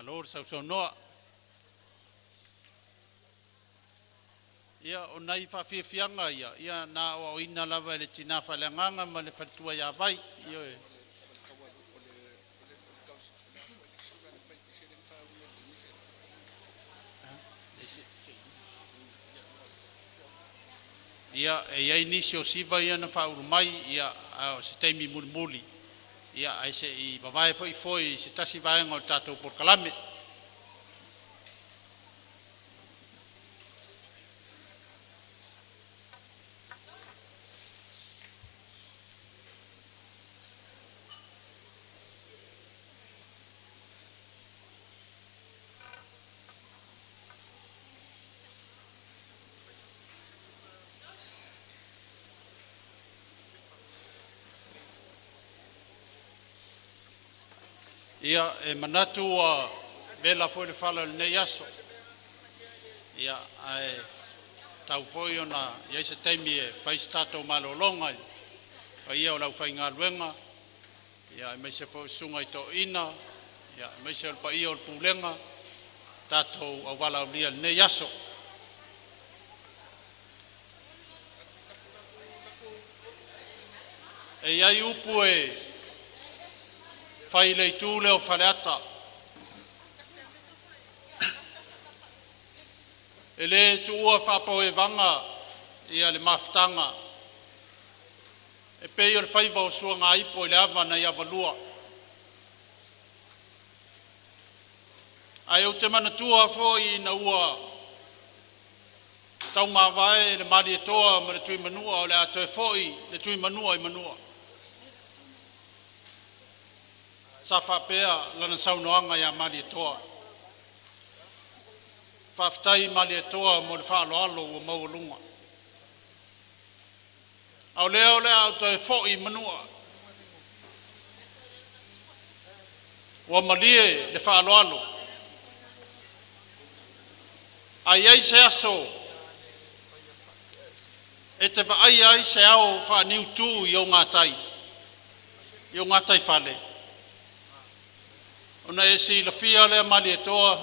Malo sa sonoa. Ia o nai fa fianga ia na o ina lava le tina fa le nganga ma le fatua ya vai ia ia inisio siva ia na fa urmai ia o se taimi mulmuli ia ai se I bavae foi se tasi vai ngol tatou por kalame. Ia manatu a vela foi le fala le yaso. Ia ai tau foi ona ia se taimi e fai stato malolonga. Ia o lau fai ngā luenga. Ia me se foi sunga I to ina. Ia me se pa ia o pulenga. Tato au wala lia le yaso. Ia upu e fai le tu le o faleata. Ele tu ua whapo e vanga ia le maftanga. E pei o le whaiva o sua ngā ipo I le awa na ia valua. Ai o te mana tua fo I na ua tau mawai le mari e toa ma le tui manua o le ato e foi le tui manua I manua. Sa whapea lana saunoanga ia mali e toa. Whaftai mali e toa mo le whaaloalo o maulunga. Au lea au to e fo'i manua. Wa malie le whaaloalo. Ai se aso. E te vaai ai se au whaaniu tū I o ngātai. I o ngātai whale. Ona e si la fia le mali e toa.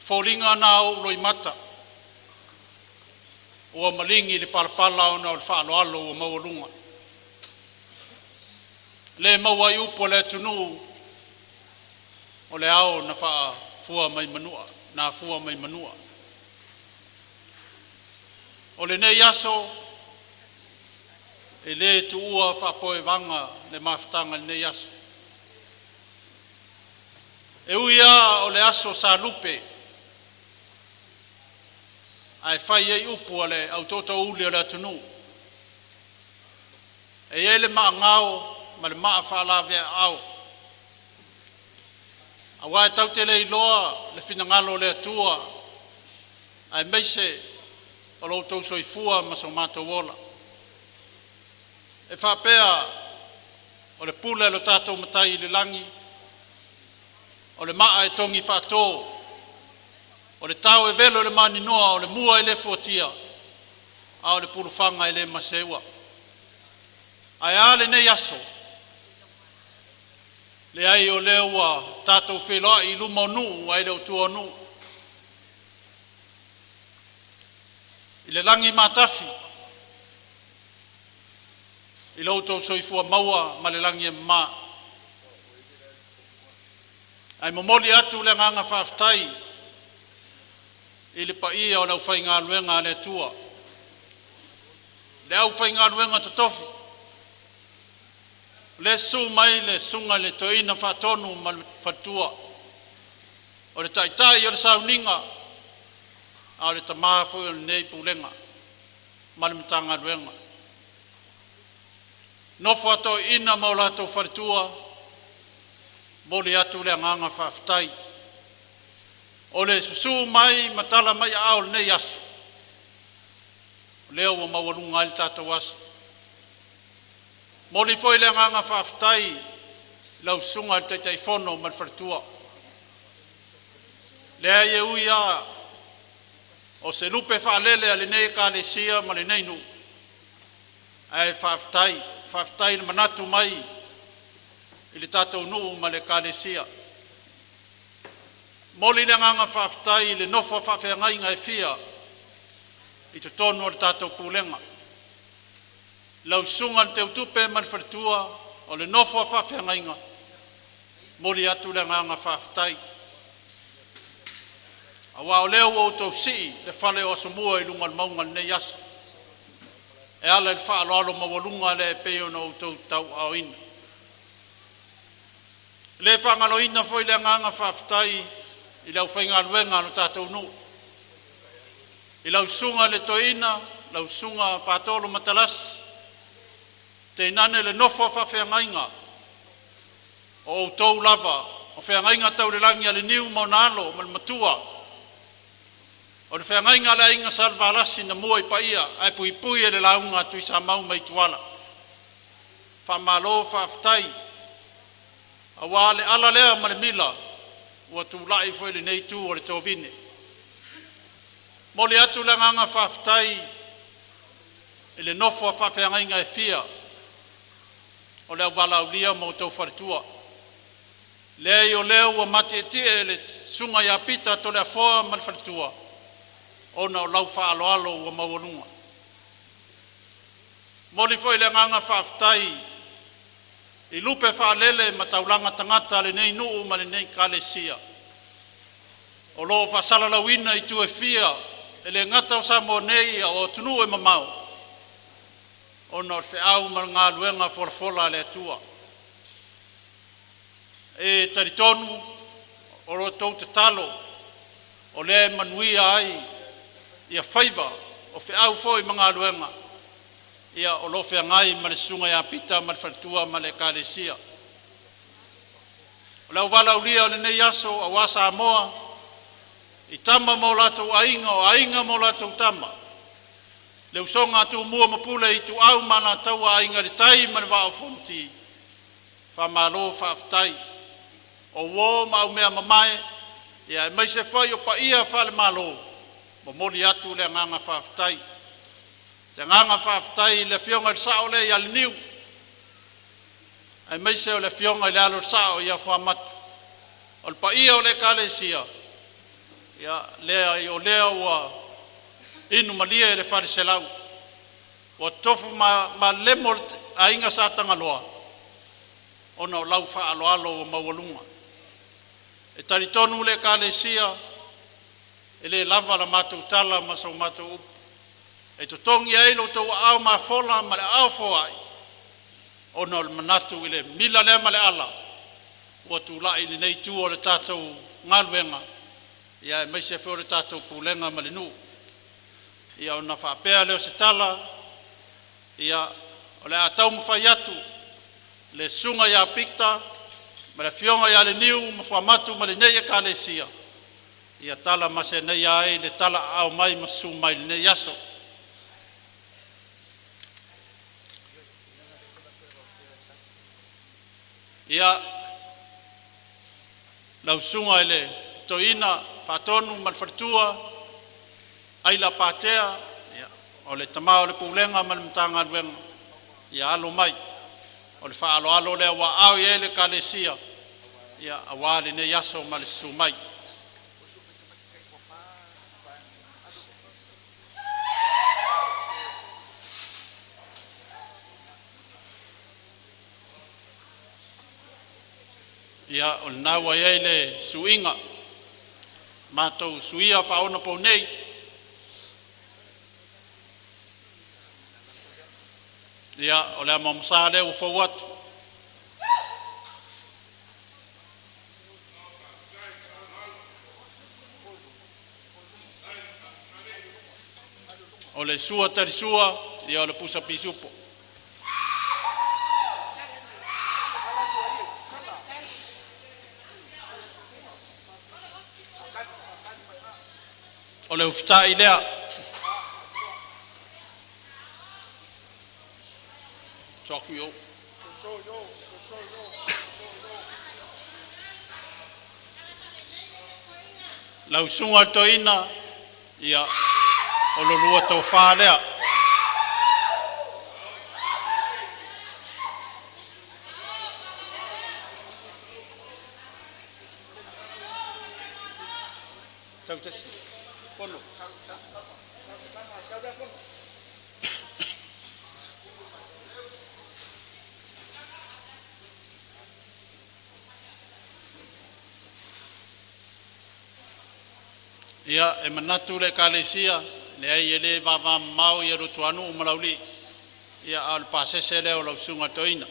Fōringa na au loi mata. O malingi le parapala ona o le whaaloalo o maulunga. Le maua I upo le tunu. O le ao na wha fua mai manua. Na fua mai manua. O le nei aso. E le tu ua whapoe vanga le maftanga le nei aso. E uia o le aso sa lupe. Ai fai ei upu o le autoto uli o le atunu. E ele maa ngao, ma le maa whaalawe au. A wae tau te le iloa, le finangalo le atua. Ai meise o lo tau soifua ma so mato wola. E whapea o le pule lo tātou matai I le langi. O le maa e tongi whato. O le tau e velo le mani noa, o le mua le fuatia. A o le purufanga le maseua. Ai ale nei aso. Le ai o le ua tātou wheloa I luma nu, ai le o tua nu. I le langi matafi. I lo tau soifua maua ma le langi e maa. Ai momoli atu le nganga whaftai. I le paia o lau whai ngā luenga le tua. Le au whai ngā luenga totofi. Le su mai le sunga le toina whatonu ma le whatua. O le taitai o le sauninga. A o le tamafu o le nei pulenga. Ma le mtanga luenga. Nofo ato ina maulato whatua. Moli atu le nganga whaftai. O le susu mai, matala mai ao le nei asu. Leo wa mawalunga il tātou asu. Moli foi le nganga whaftai, lau sunga il teitai whono mal whartua. Lea ye uia, o se lupe whaalele a le nei ka le sia ma le nei nu. Ai whaftai le manatu mai, i le tātou nuu ma le ka le sia. Moli le nganga whaftai le nofo whawhengai ngai fia i te tonu o le tātou pūlenga. Lau sunga te utupe man wharitua o le nofo whawhengai ngai. Moli atu le nganga whaftai. A wao leo o tau si le whale o asomua i lunga maunga nei aso. E ala le whaaloalo mawalunga le peo na o tau tau ao ina. Le whangalo ina foi le nganga whaftai i lau whainga luenga no tātou nu. I lau sunga le toina, lau sunga pātolo matalas, te inane le nofo whawhengainga o tau lava, o whengainga tau le langi ale niu maunalo, mal matua. O le whengainga le inga salvalasi na mua i paia, ai pui pui e le launga tui sa mau mai tuala. Whamalo whaftai, a wale ala lea ma le mila, ua tūlai foi le nei tū o le tōwine. Moli atu le nganga whaftai, e le nofo whawhengainga e fia, o leo wala ulia mo tau wharitua. Leo leo ua mate tie e le sunga ia pita to le afoa ma le wharitua, ona o lau whaalo alo ua mauanunga. Moli foi le nganga whaftai, i lupe whaalele ma taulanga tangata le nei nuu ma le nei kalesia. O loo whasala lawina i tu e fia, e le ngata o samo nei o tunu e mamau. O na orfe au ma ngā luenga fola le atua. E taritonu, o ro tau te talo, o le manuia ai, ia whaiva, o fe au foi ma ngā luenga. Ia o lofe ngai ma le sunga ia pita ma le wharitua ma le kalesia. O lau wala ulia o le nei aso a wasa amoa, i tama mo latou ainga o ainga mo latou tama. Le usonga atu mua mapule i tu au mana tau a ainga le tai ma le wao fonti. Whamalo whaftai. O wo ma au mea mamae, ia e mai se whai o pa ia whale malo, mo moli atu le nganga whaftai. Se nganga whaftai le fionga le sao le ia le niu. Ai mai se o le fionga le alo le sao ia whamatu. O le pa ia o le kalesia. Ia lea o lea ua inu malia e le whare selau. Ua tofu ma lemo a inga sa tangaloa. Ona o lau wha alo alo o maualunga. E taritonu le kalesia. E le lava la matou tala ma sau matou upu. E to tongi ai lo tau au ma fola ma le au foai. Ona le manatu i le mila le ma le ala. Ua tu lai le nei tu o le tātou ngaluenga. Ia e maise feo le tātou pūlenga ma le nu. Ia ona whapea leo se tala. Ia o le atau mwhai atu. Le sunga ia pikta. Ma le fionga ia le niu ma whamatu ma le nei e kalesia. Ia tala ma se nei ai le tala au mai ma su mai le nei aso. Ia lau sunga ele toina whatonu man wharitua ai la pātea ia o le tamao le pūlenga man mtanga luenga ia alo mai o le whaalo alo le wa au ia le kalesia ia awale ne yaso ma le su mai. Ia o naua ia le suinga matou suia whaona po nei. Ia o le amamsa le ufau atu. O le sua tarisua ia o le pusa pisupo. O le uftai lea. Choku yo. Lau sunga toina ia o lo lua tau wha lea. Tautasi. Pono. Ia e manatu le kalesia le ai ele vava mau ia rutu anu umalauli ia al pasese le o lau sunga toina.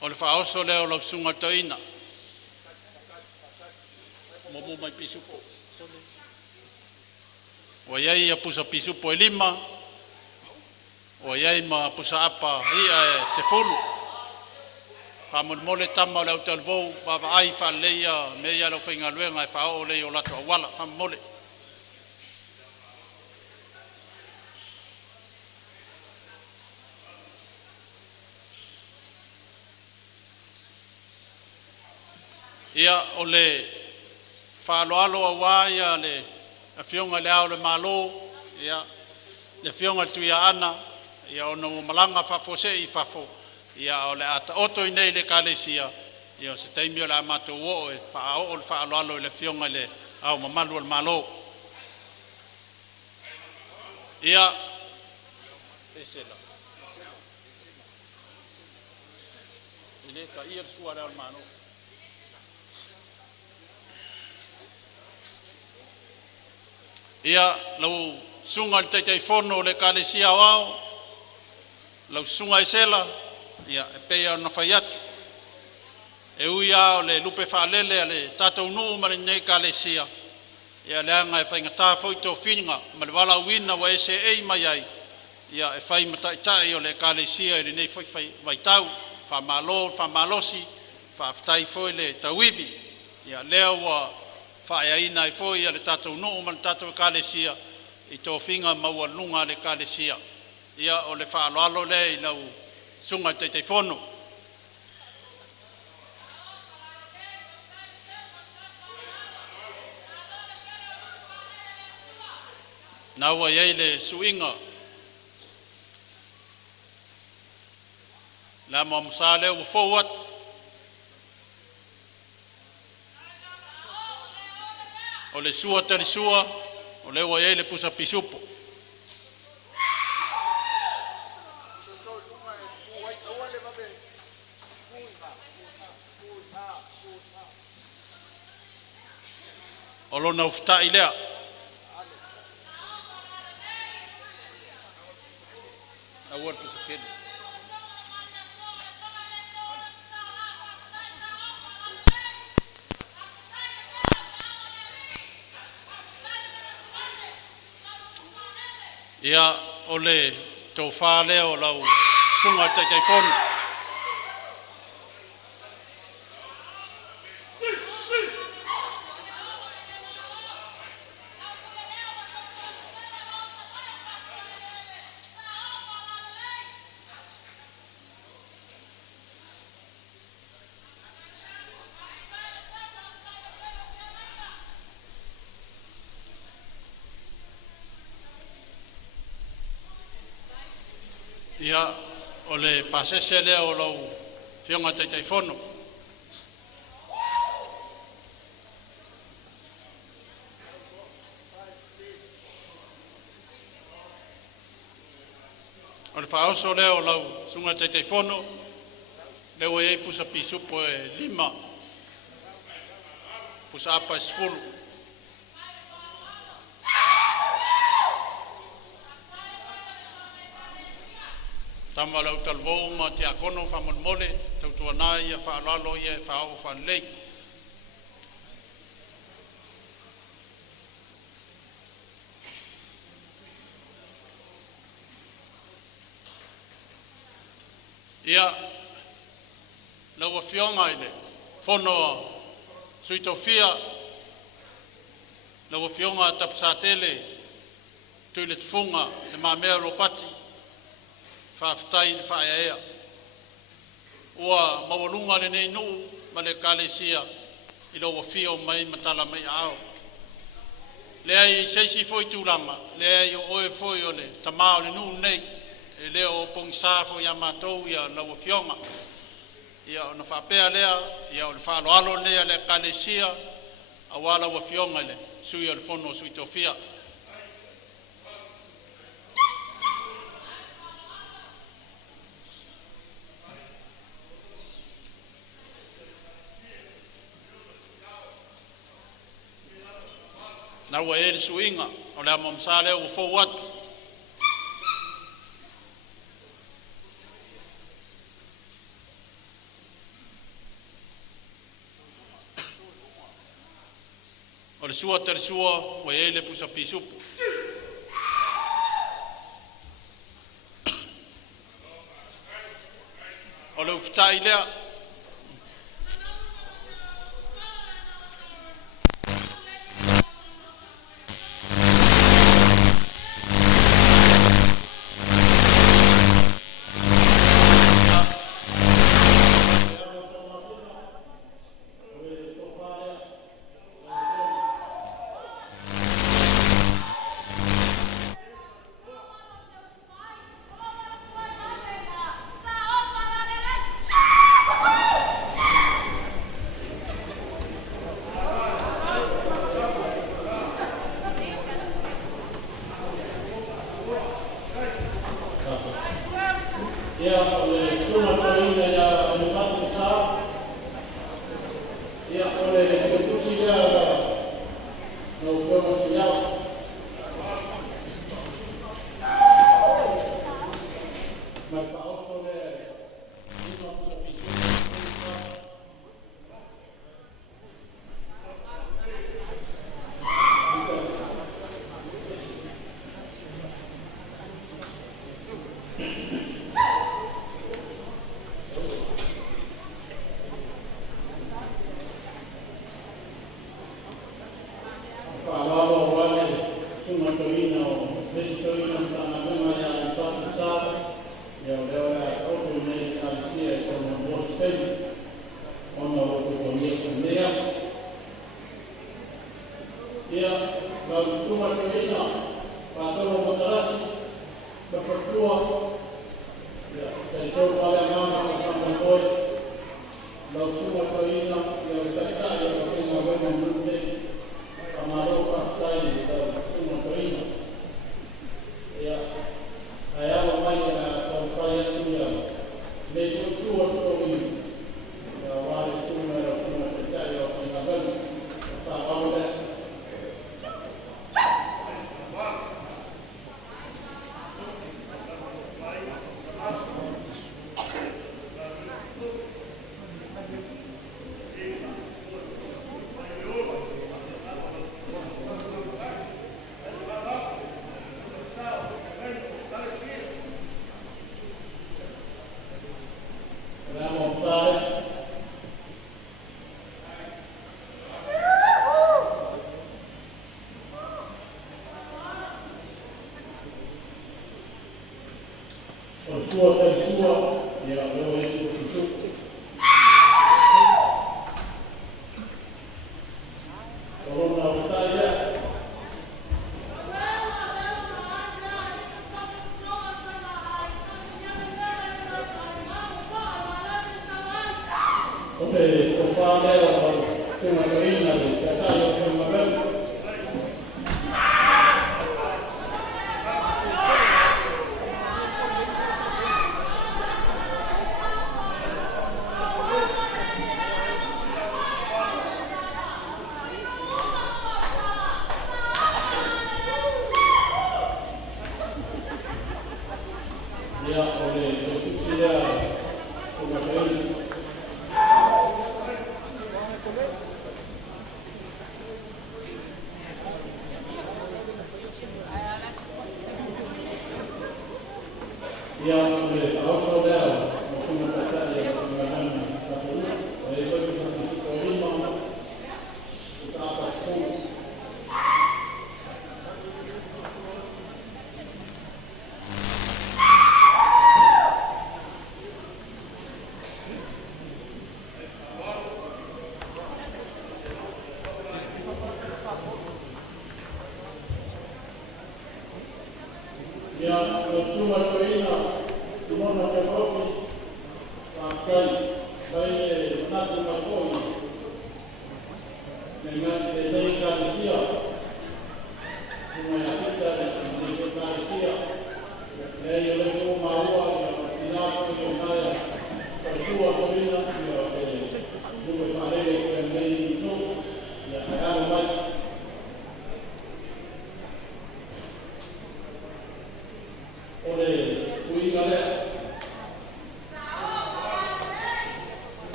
O le whaoso leo lau sunga toina. Momo mai pisupo. O iai a pusa pisupo e 5. O iai ma pusa apa ia e se fulu. Whamon mole tama o leo talvou. Wawa ai wha leia me ia lau whainga luenga e whao lei o lato awala. Whamon mole. Ia o le whaaloalo a wā ia le whionga le ao le malo, ia le whionga tuia ana, ia o no malanga whafose I whafo, ia o le ata oto I nei le kalesia, ia o se taimi o le amato uo e whaao o le whaaloalo le whionga le ao mamalu o le malo. Ia e sela. Ile ka ia sua le ao malo. Ia lau sunga le teitai fono le kalesia wao, lau sunga e sela, ia e pea na whai atu. E ui ao le lupe whaalele le tātou nuu mani nei kalesia, ia le anga e whainga tāwhau tō whininga, ma le wala wina wa ese ei mai ai, ia e whai mataitai o le kalesia e le nei whai waitau, whamalosi, whaftai foi le tauivi, ia lea wa whaeaina I foi a le tātou nuu ma le tātou kalesia I tō whinga maua lunga le kalesia. Ia o le whaaloalo le I lau sunga teitei whono. Naua iei le suinga. La mua musa leo ufou atu. O le sua tari sua, o le ua le pusa pisupo. O lona uftai lea. Awar pusa kene. Ia o le tō whā leo lau sunga teitei whono. Ia o le pasese leo lau whionga teitei whono. O le whaoso leo lau sunga teitei whono, leo e pusa pisupo e 5, pusa apa e 10. Tama lau talvou ma te akono whamon tautua nā ia whaalalo ia e whaao whanlei. Ia lau a whionga ile, whono suito whia, lau a whionga tapasatele, tui le tfunga, le mamea ropati, whaftai le whaeaea. Ua mawalunga le nei no ma le kalesia I lo fio mai matala mai ao le ai seisi foi tulanga le ai o foi ole tamao le nu nei le o pong sa fo ya matou ya lo fionga ia ona fa pea lea ia o fa lo alo le kalesia awala wa fionga le sui al fono sui tofia na wa e suinga o le mo msale o fo wat o le sua ter sua wa e le pusa pisu o le uftai lea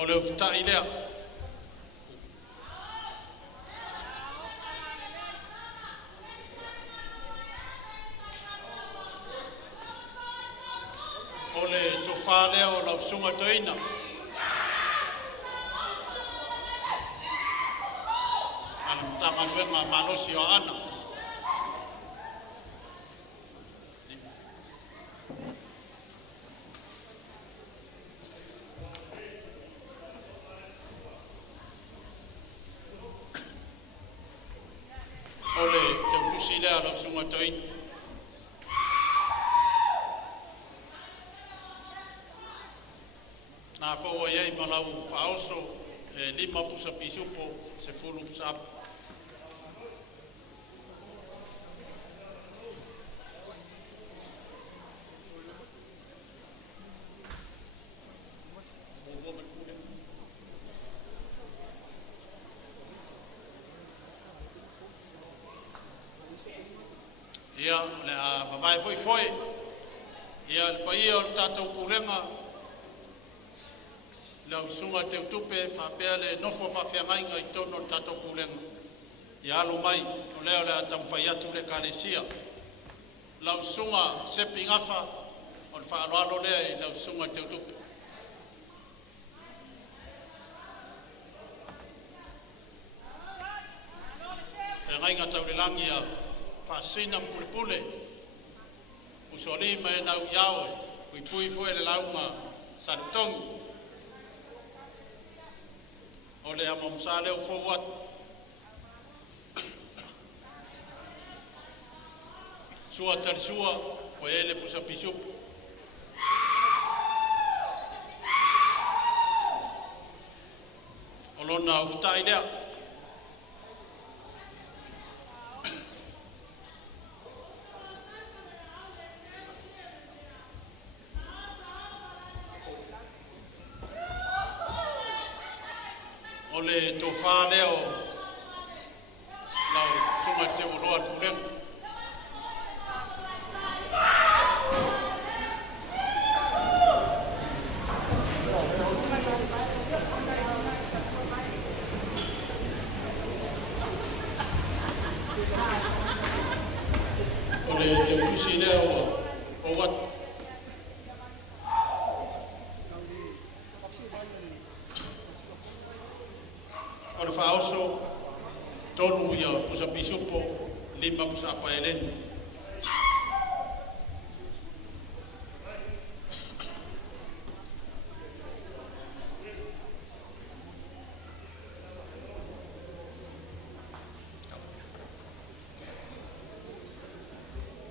O le ufutai lea. O le tofa lea o lau sunga toina. Ana mtama nuenga manosi o ana. Ole te utusi lea lau sunga toina. Na fo ye malau faoso lima pusa pisupo se fulu sap. Ia le a vai foi ia le pai o tatou pulenga lau sunga te utupe whapea le nofo whawhiangai ngai tono tato pulenga. I alo mai, o leo le atam whai atu le kāresia. Lau sunga sepi ngafa, o le whaaloalo lea i lau sunga te utupe. Te ngai ngā tau le langi a whaasina pule. Usoli mai nau iaoe, pui fue le launga sarutongi. O le amam sa leo forward. Sua tar sua, o ele pusa pisupu. O lona uftai lea. O le tofa leo lau sunga te uloa pulenga. O le te utusi leo o wat. O le whaoso, tonu ia pusa pisupo, lima pusa apaeleni.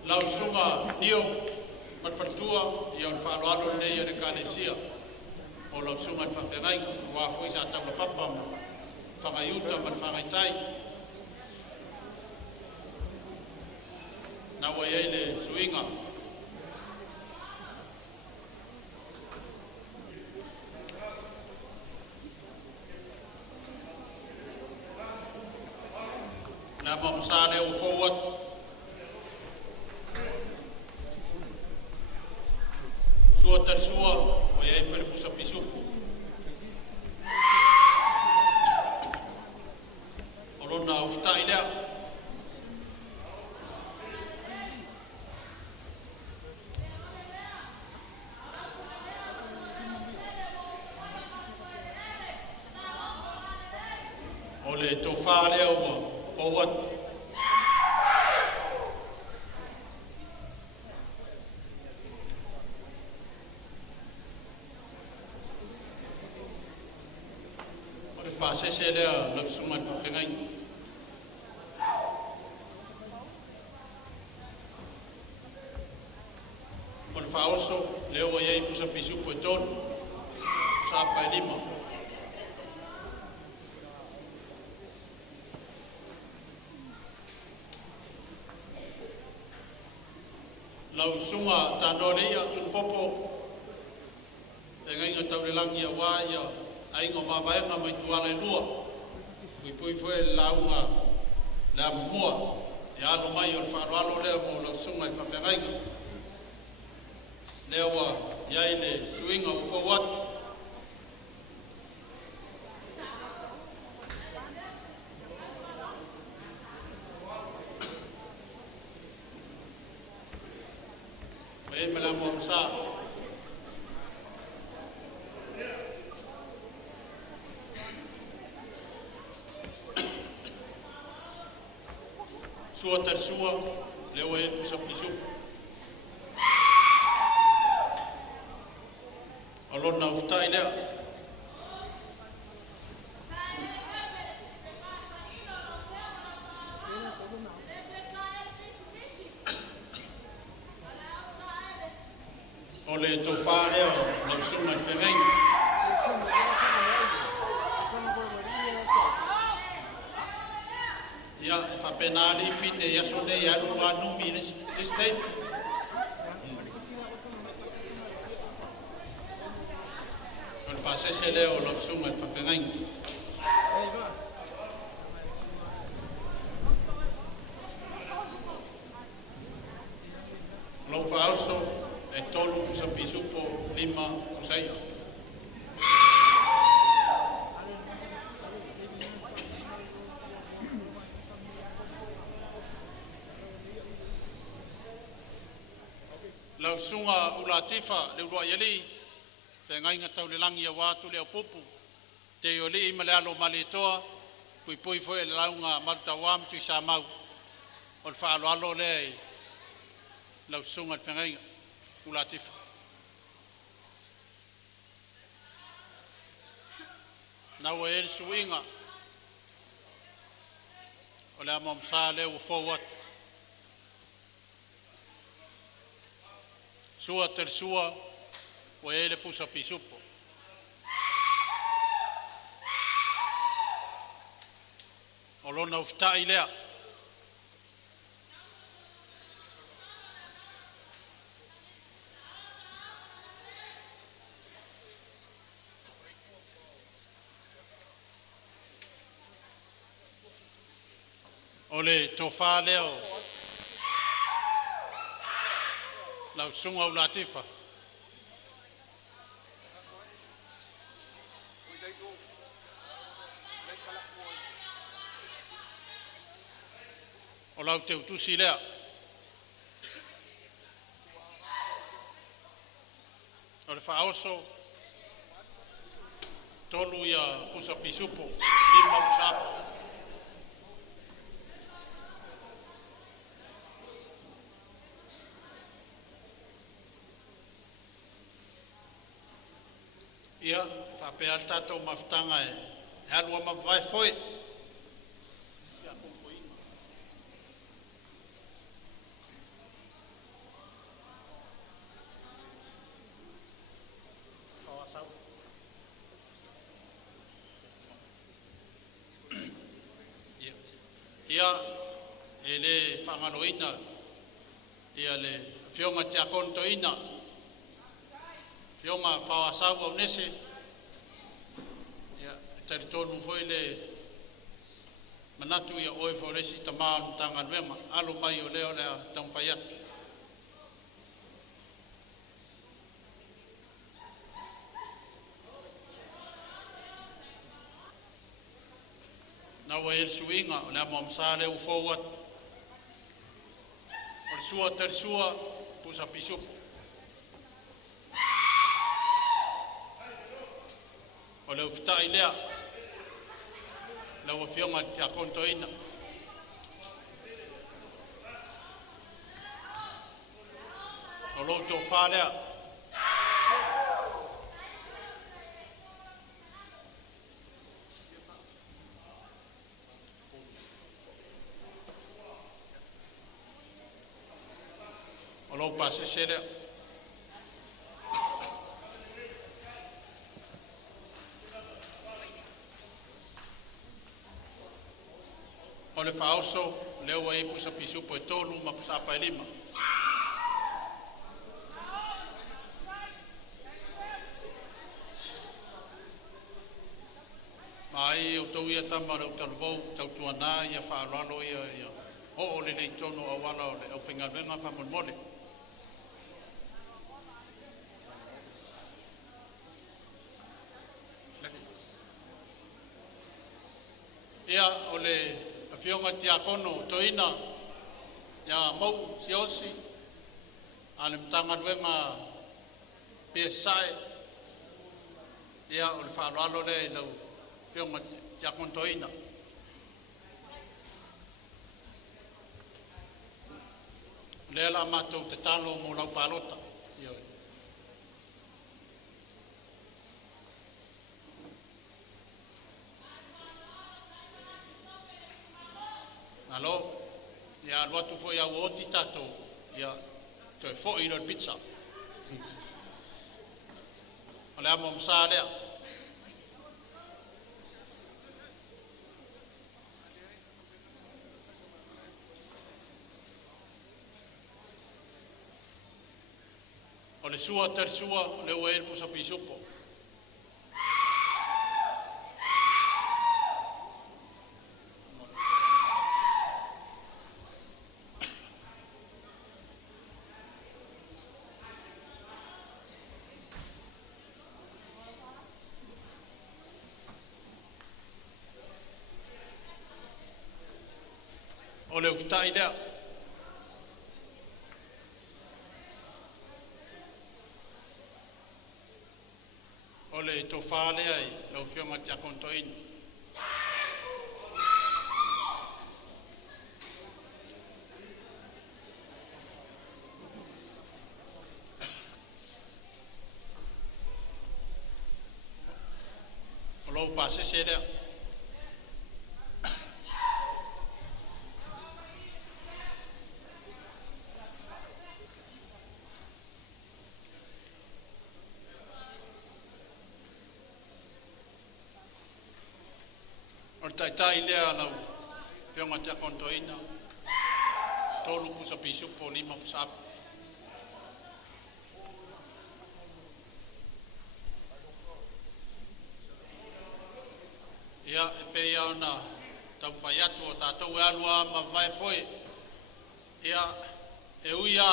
Lau sunga nio, matfatua, ia o le whaaloalo nei a le kānesia. O lau sunga le whawhengai, wā fwoi sa tanga papa, whangaiuta man whangaitai. Nā wai eile suinga. Nā mamsane o forward. Sua tar sua, o iei whare pusa pisupu. Rona uftai lea. O le tofa lea ua forward. O le pasese lea lausunga le whawhengai. O le whaoso leo wa iei pusa pisupu e tonu. Pusa apa e lima. Lausunga tānore ia tun popo. E ngainga taurelangi a wā ia ainga mawaenga mai tuala e lua. Pui fue launga la mua. E alo mai o le wharoalo lea mo lausunga i whawhengainga. Lea wa iai le suinga u fawatu. E me la mo sa. Sua ter sua, leo e tu sa pisu. Alon na uftai lea. O le tofa leo, lausunga i whengainga. Ia, e whapenari i pine, ia sone i alu anumi le state. O le pasese leo, lausunga i whengainga. Lau whaoso, e tolu pusa pisupo lima pusaia. Lausunga ulatifa le urua iali, te ngainga tau le langi a wātu le pupu, te ioli ima le alo malitoa, pui foi le launga maluta wam tu isa mau, o le whaalo alo le lausunga le whengainga. Ulatifa. Nau e suinga. O le amam sa le u forward. Sua ter sua o e le pusa pisupo. O lona uftai lea. O le tofa leo. Lausunga u latifa. O lau te utusi lea. O le whaoso. Tolu ia pusa pisupo. Lima pusapo. Ia, whapea tatou mawhtanga e halua mawhai foi. Ia, e le whanganoina, ia le whionga te akontoina, whionga whawasau au nese, ia, tari tonu foi le manatu ia oe foresi tamaa tanga nuema, alo mai o leo lea taumwhaiat. Naua e suinga, o lea mamsale u forward. O le sua ter sua, pusa pisupu. O le uftai lea. lau fionga te akontoina. O lo tō whārea. O lo pasesere. O le whaoso, leo e pusa pisupo e tolu, ma pusa apa e lima. Ai o tau ia tamara o talvou, tau tuana ia whaaralo ia. O le nei tono a wala o le au whingarenga whamon Ia o le fionga te akono toina ia mau siosi ale mtanga ruenga PSI ia o le whaaralo le lau fionga te akono toina. Le la matou te talo mo lau palota. Ia. Alo, ia lotu foi a oti tato, ia toi foi no pizza. Ole amo msale. Ole sua ter sua le wel pusa pisupo. Ole uftai lea. Ole to fale ai, lo fionga te akontoina. Lo passe sera. Tai lea lau fionga te akontoina tolu pusa pisupo lima pusa apu. Ia e pe ia ona tau whai atu o tātou e alua ma vai foi. Ia e uia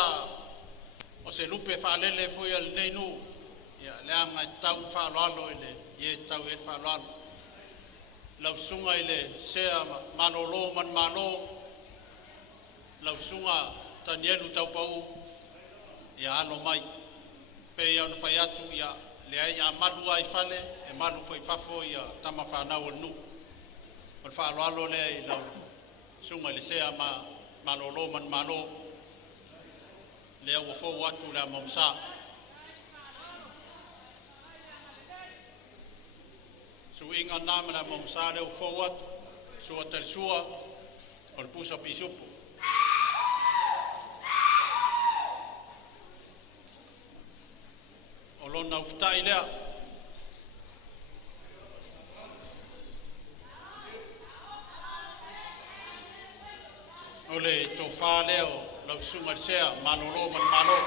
o se lupe whaalele foi al nei nu. Ia leanga e tau whaaloalo ele ie tau e whaaloalo. Lau sunga ile sea manolo man mano lau sunga tanielu tau pau ia ano mai pe ia no fai atu ia le ai a malu ai fale e malu foi fafo ia tama fa na o nu o fa lo le lau sunga ile sea manolo man mano le o fo watu la momsa su inga nama la momsare o forward su atersua o le pusa pisupo. O lona uftai lea. O le tofa leo lau sunga le sea manolo man malo.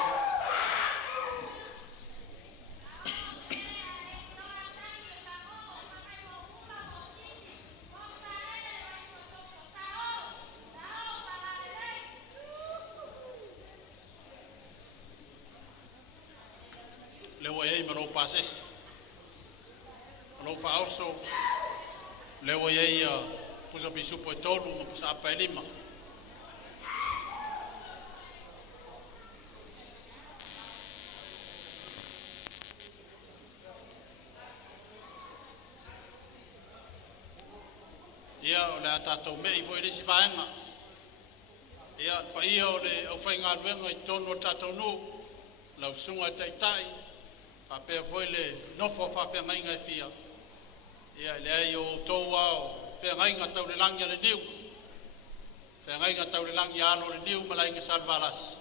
Pases lo fa also le wo ye pusa pisupo tolu mo pusa apa lima ia o le atatou mei foi le sivaenga ia pa ia o le au whainga luenga I tono tatou nu lau sunga taitai whapea foi le nofo whapea ngainga e fia ia le ai o tau au whea ngainga tau le langia le niu whea ngainga tau le langia alo le niu malainga salvalas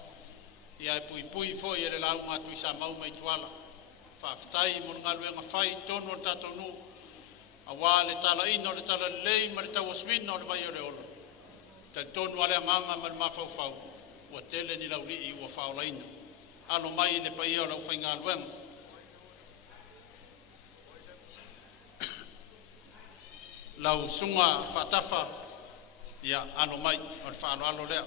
ia e pui pui foi e le lau ngā tuisa mau mai tuala whaftai mo ngā luenga whai tono tatou nu awa le tala ino le tala lei ma le tau aswina o le vai o le olo ta tonu ale amanga ma le mawhauwhau ua tele ni lau rii ua whaolaina alo mai le paia o lau whainga luenga lau sunga whatafa ia alo mai o le whaano alo lea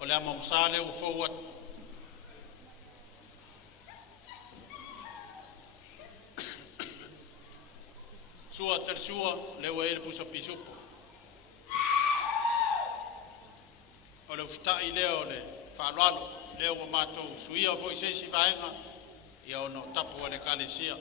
o le ama msale o forward sua tersua le o ele puso pisupo o le futai leo le whalalo leo o matou suia foi sesi vaenga ia ono tapu o le kalesia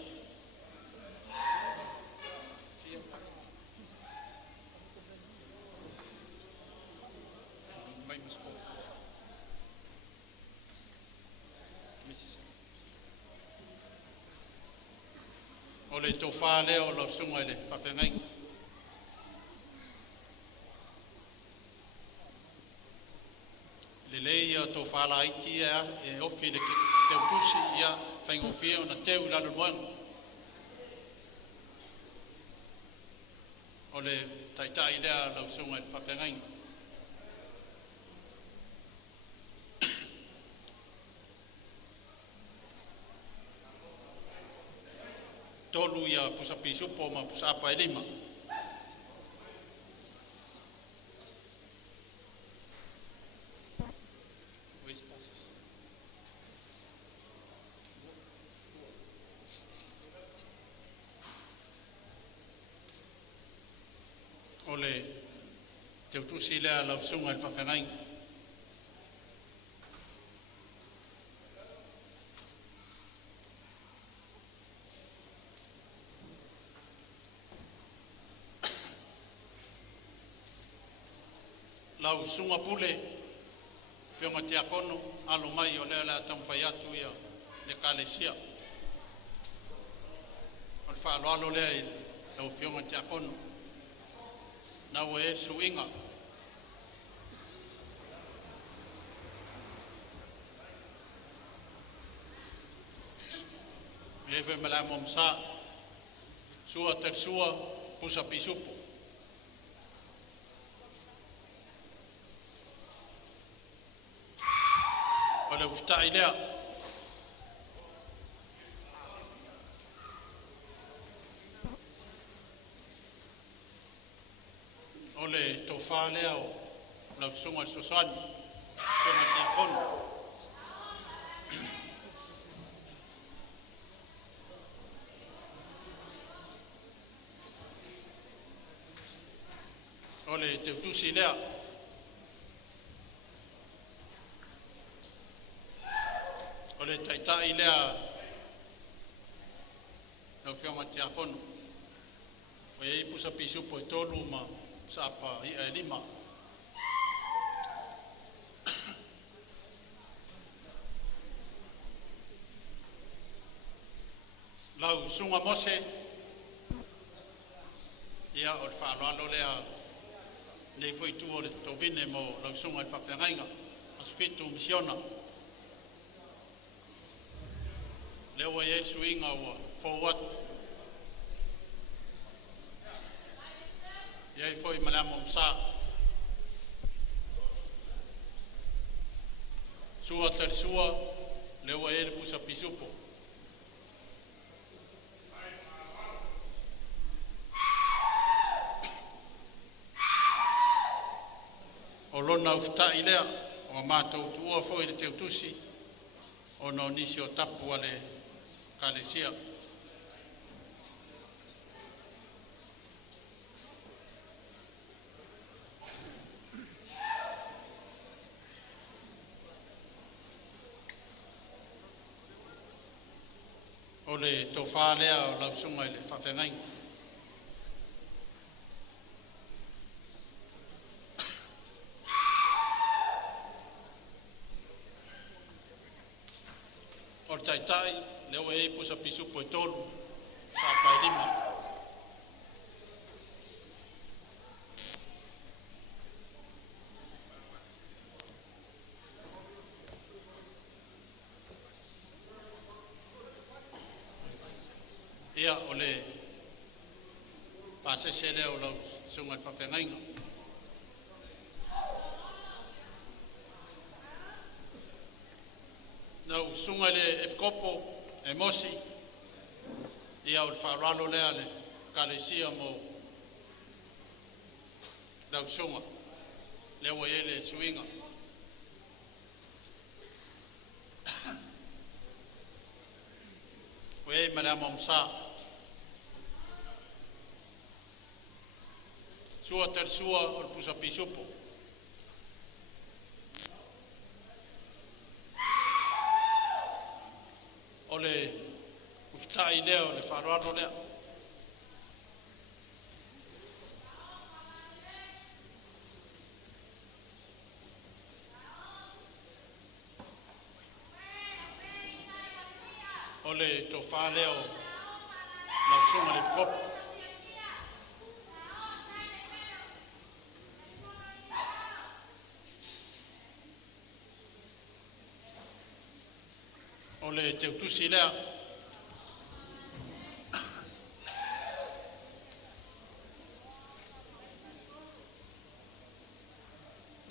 o le tofa leo lo sunga le whawhengai. Le lei o tofa la iti e ofi le te utusi ia whaingofie o na teu lalo moenga. O le taitai lea lo sunga le whawhengai. Tolu ia pusa pisupo ma pusa apa elima. Ole te utusi lea lau sunga il whawhengai. Lau sunga pule pionga te akono alo mai o lea lea tam whai atu ia le kalesia o le whaalo alo lea i lau pionga te akono nau e suinga e fe mala momsa sua ter sua pusa pisupo o le ufitai lea. O le tofa lea o lau sunga susani kona te akono. O le te utusi lea. O le taitai lea nau whiama te akono. O e pusa pisupo e tolu ma sapa i e lima. Lau sunga mose ia o le whaaloalo lea nei foi tu o le tovine mo lau sunga i whawhengainga as fitu misiona. Leo e suinga ua forward. Iai foi malamo msa. Sua ter sua leo e pusa pisupo. O lona uftai lea o mātou tuua foi le te utusi o no nisi o tapu ale kalesia. o le tofa lea o lausunga i le whawhengai. O le taitai, leo e pusa pisupo e tolu, whapai lima. Ia o le pasese leo lau sunga i whawhengainga. Nau sunga le e kopo e mosi ia o le whaaralo lea le kalesia mo nau sunga leo e le suinga. Wei madama msa sua ter sua o le pusa pisupo. O le uftai lea o le wharoaro lea. O le tofa lea o lausunga le kopo. O le teutusi lea.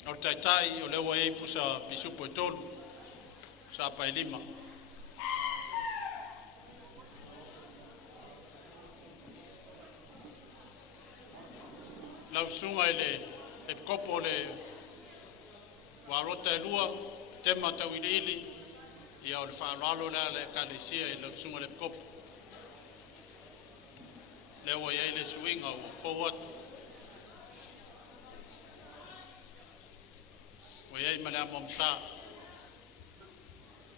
O le taitai o le ua e pusa pisupo e tolu, sa pai lima. Lausunga i le e kopo le warota e lua, tema tau ili ili, ia o le whaaralo lea le kalesia i lausunga le kopo. Lewa iai le suinga o fowatu. O iai malea momsa.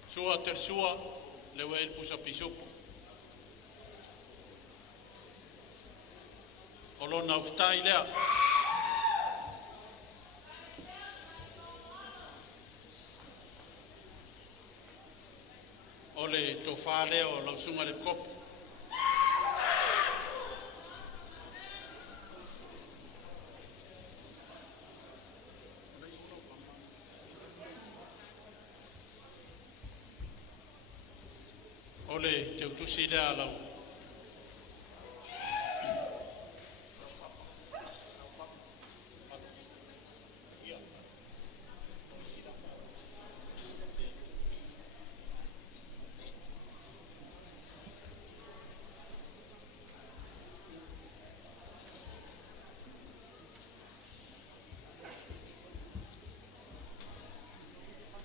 Sua ter sua, lewa iai pusa pisupo. O lona uftai lea. O le tofa lea o lausunga le kopo. O le teutusi lea lau.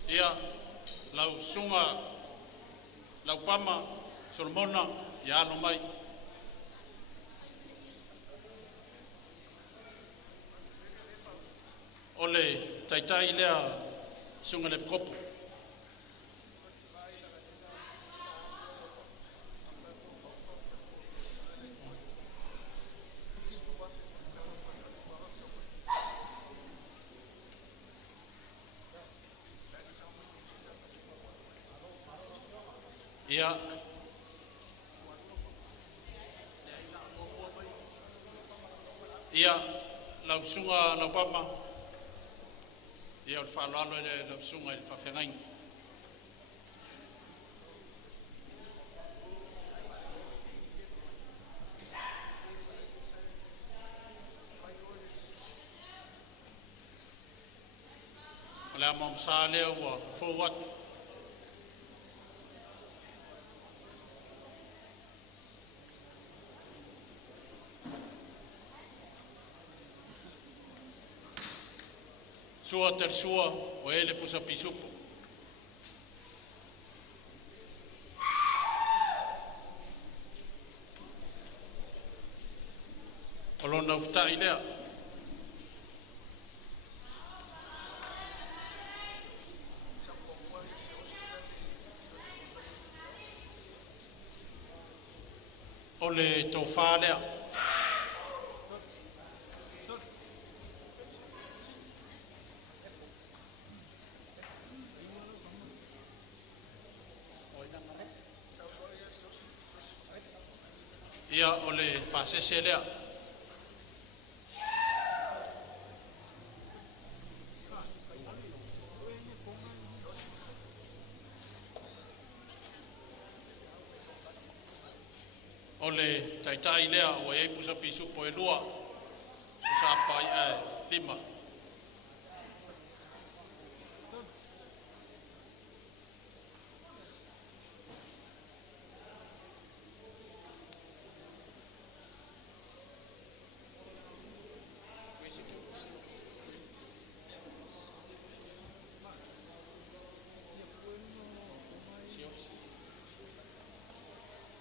Ia, lau sunga, lau pama, Solomona, ia alo mai. O le taitai lea sunga le kopo. Ia lau sunga lau pama ia o whaaloalo le lau sunga i whawhengai. O le amamsa lea ua fowatu. Sua ter sua o ele pusa pisupo. O lona uftai lea. o le tofa lea. Ia o le pasese lea. O le taitai lea o e pusa pisu po e lua. Pusa apai lima.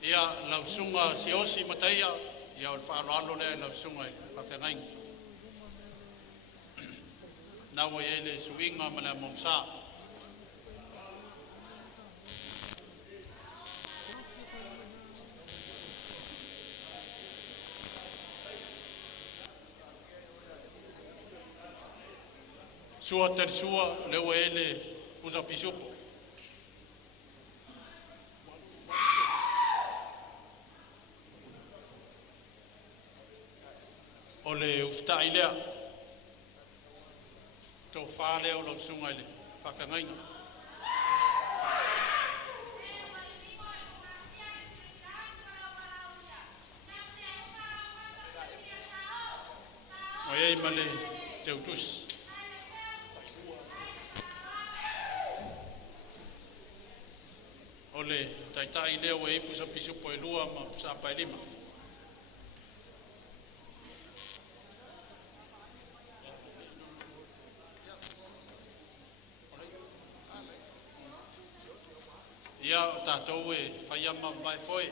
Ia lausunga si osi mataia, ia o le whaaralo lea lausunga i whawhengain. Nau e le suinga ma lea momsa. Sua ter sua leo e le pusa pisupo. O le uftai lea, tō whā lea o lau sunga i le whawhengaina. O ei ma le te utusi. O le taitai lea o e pusa pisupo e lua ma pusa apai lima. Ia o tātou e whaiama vai foi.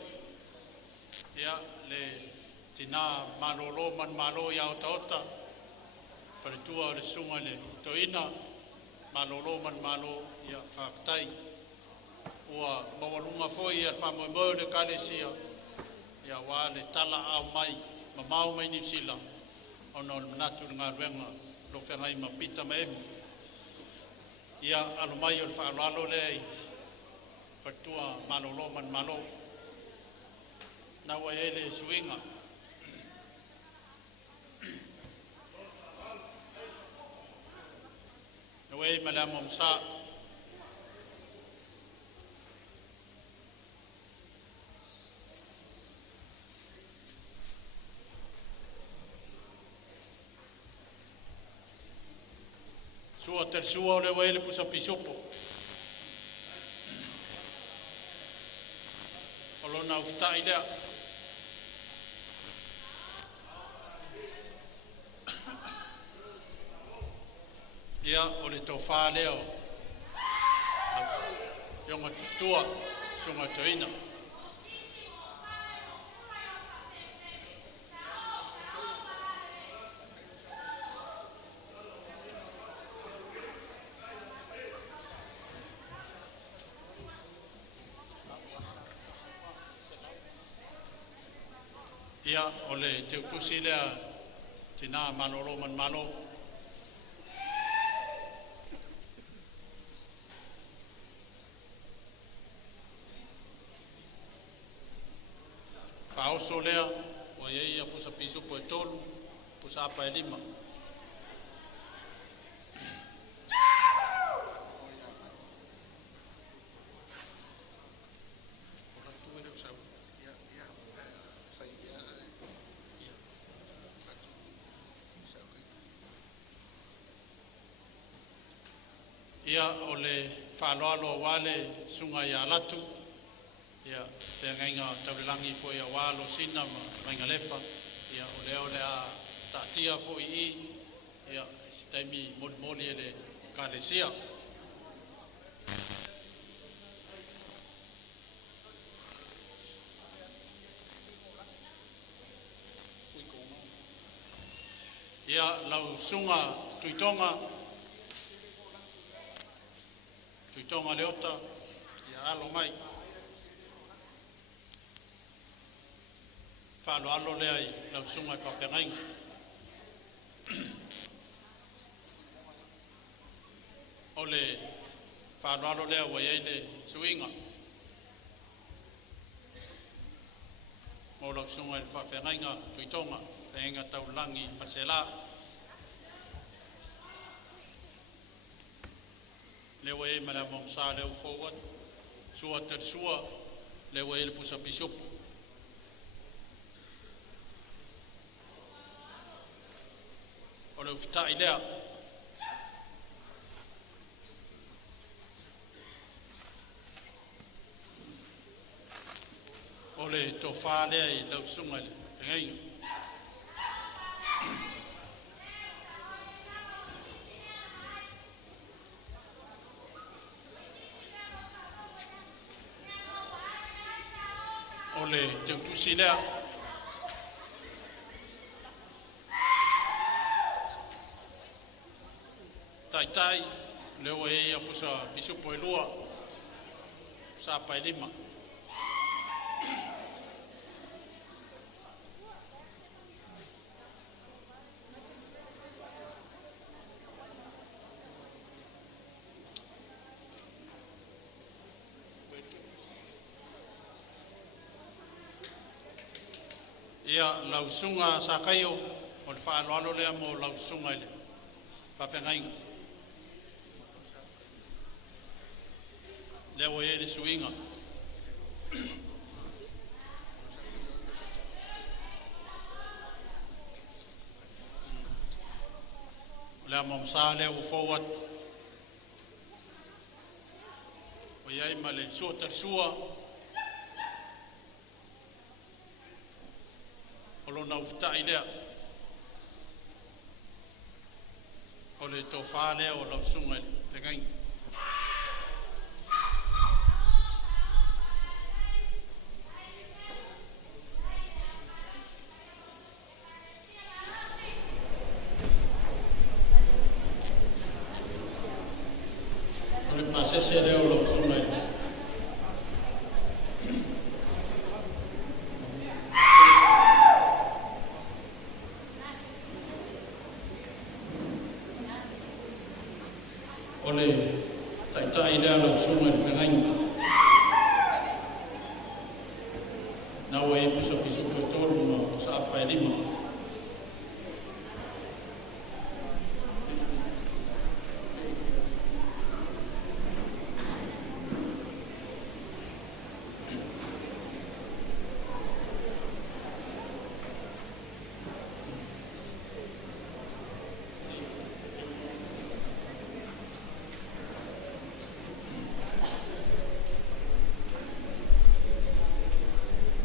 Ia le tina malolo man malo ia o taota. Wharetua o le sunga le toina. Malolo man malo ia whaftai. Ua mawalunga foi ia whamoe moe le kālesia. Ia wā le tala au mai. Ma mau mai New Zealand. Ono le manatu ngā ruenga. Lo whengai ma pita ma emu. Ia alo mai o le whaalalo le ai. Fatua malolo man malo. Nawa ele suinga. Nawa e malamo msa. Sua ter sua le wele pusa pisopo. Olona uftai lea. Ia o le tau whā leo. Ionga fitua, sunga toina. Ia o le te utusi lea tina malolo man malo. Whaoso lea o iei a pusa pisu po e tolu, pusa apa e lima. Ia o le whaaloalo wale sunga ia latu. Ia whengainga taulilangi fo ia walo sina ma mainga lepa. Ia o lea tatia fo i. Ia sitaimi moli e le kālesia. Ia lau sunga tuitonga. Tuitonga leota, ia alo mai. whaaloalo lea I lausunga I whawhengainga. O le whaaloalo lea wa iei le suinga. Mo lausunga I whawhengainga tuitonga, whenga taulangi whasela. Lewa e mara momsa leu forward, sua ter sua, lewa e le pusa bisupu. O leu fitai lea. O le tofa lea I lau sunga le, pengainga. O le teutusi lea. Tai, leo e apusa bisupo e lua, sa pa e lima. Ia lausunga sa kaio o le whaaloalo lea mo lausunga ele whawhengainga. Leo e le suinga. Lea momsa lea u forward. O iai ma le sua ter sua. O na uftai lea. O le tofa lea o lausunga ele whengainga. O le pasese lea o lausunga ele. Ole tai lea la sunga le whengainga. Nau e pusa pisu ko tolu ma sa apa e lima.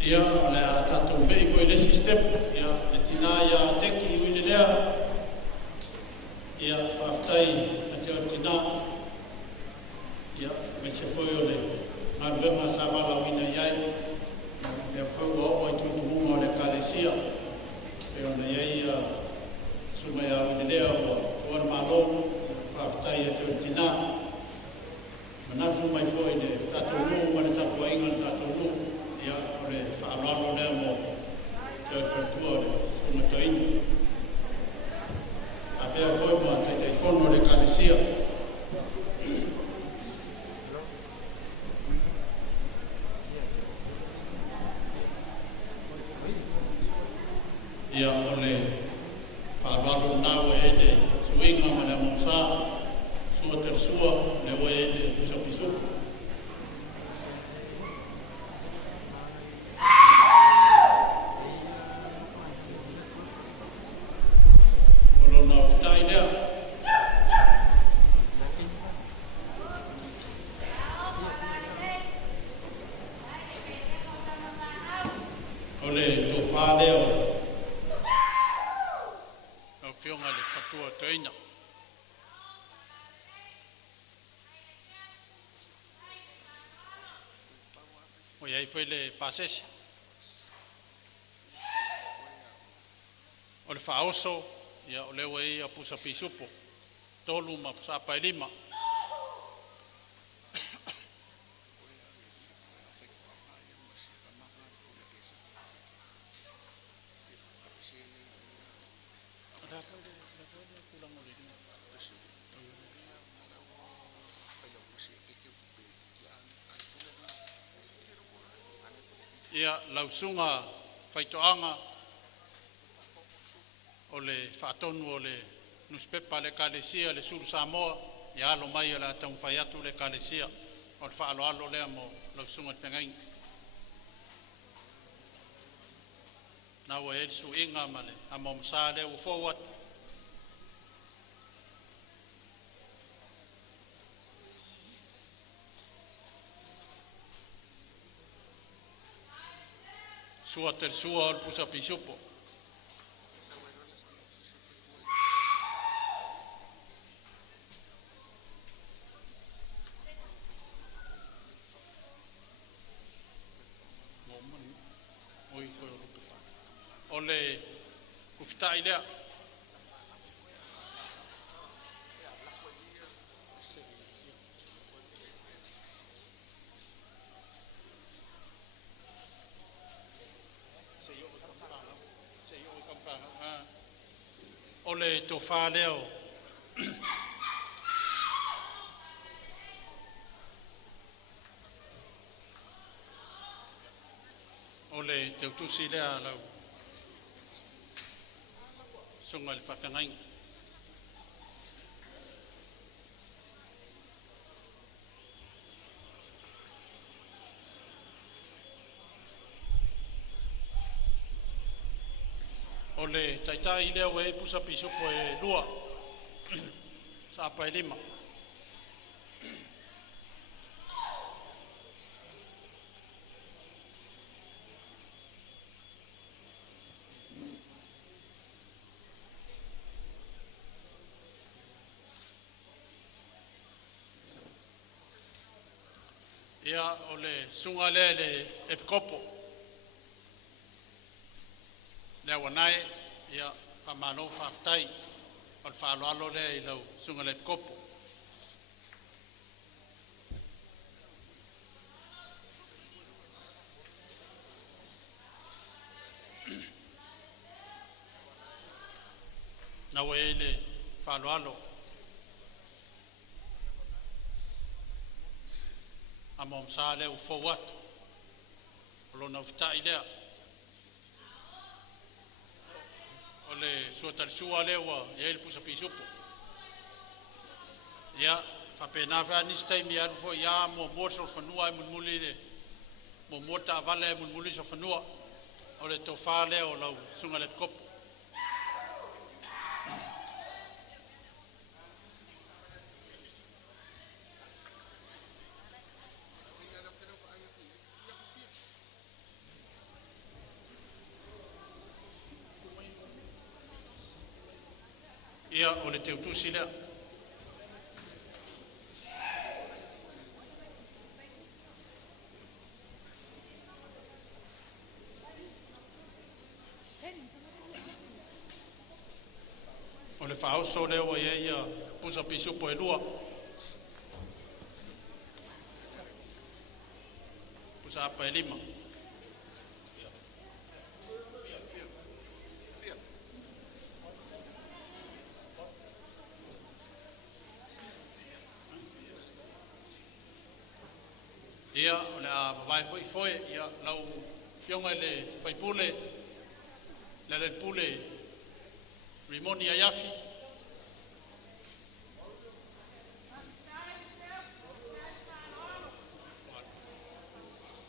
Ia le a tatou mei foi le sistema ia le tina ia teki uine lea ia whaftai a te o tina ia me se foi o le maruema sa wala uina iai ia foi o au ai tutumunga o le kalesia e ona iai ia suma ia uine lea o tuan malo whaftai a te o tina manatu mai foi le tatou nu ma le tapu ainga le tatou nu ia o le whaaloalo lea mo te whantua le sunga taini. A pia foi mo te teifono le kalesia. Ia o le whaaloalo nawe e le suinga ma le momsa sua ter sua le we e le pisopisupu. Ole to fa leo. O pionga le fatua toina. O iai foi le pasese. O le faoso ia o leo e a pusa pisupo. Tolu ma pusa pa lima. ia lausunga faitoanga o le whaatonu o le newspaper le kalesia le suru Samoa ia alo mai la tau whai atu le kalesia o le whaaloalo lea mo lausunga le whengai. Nā ua e su inga male a mo msa le u forward. Sua tel sua o le pusa pisupo. O le uftai lea. O le tofa leo. O le teutusi lea lau. Sunga le whawhengai. O le taitai leo e pusa pisupo e lua. Sa apa e lima. Ia o le sunga le epikopo. Le awanai, ia whamano whaftai, o le whaaloalo le i lau sunga le epikopo. Na ua e le whaaloalo. A mom sa le u forward o lo na ufitai lea o le suatal sua le wa e le pusa pisupo ia fa pena fa ni stai mi aru fo ia mo morso fanua e mulmuli le mo mota vale mulmuli so fanua o le tofa le o lau sunga le kopo ia o le teutusi lea. O le whaoso leo o ia pusa pisupo e lua. Pusa apa e lima. Ia o le a vai foi ia lau fionga le fai pule le pule rimoni ayafi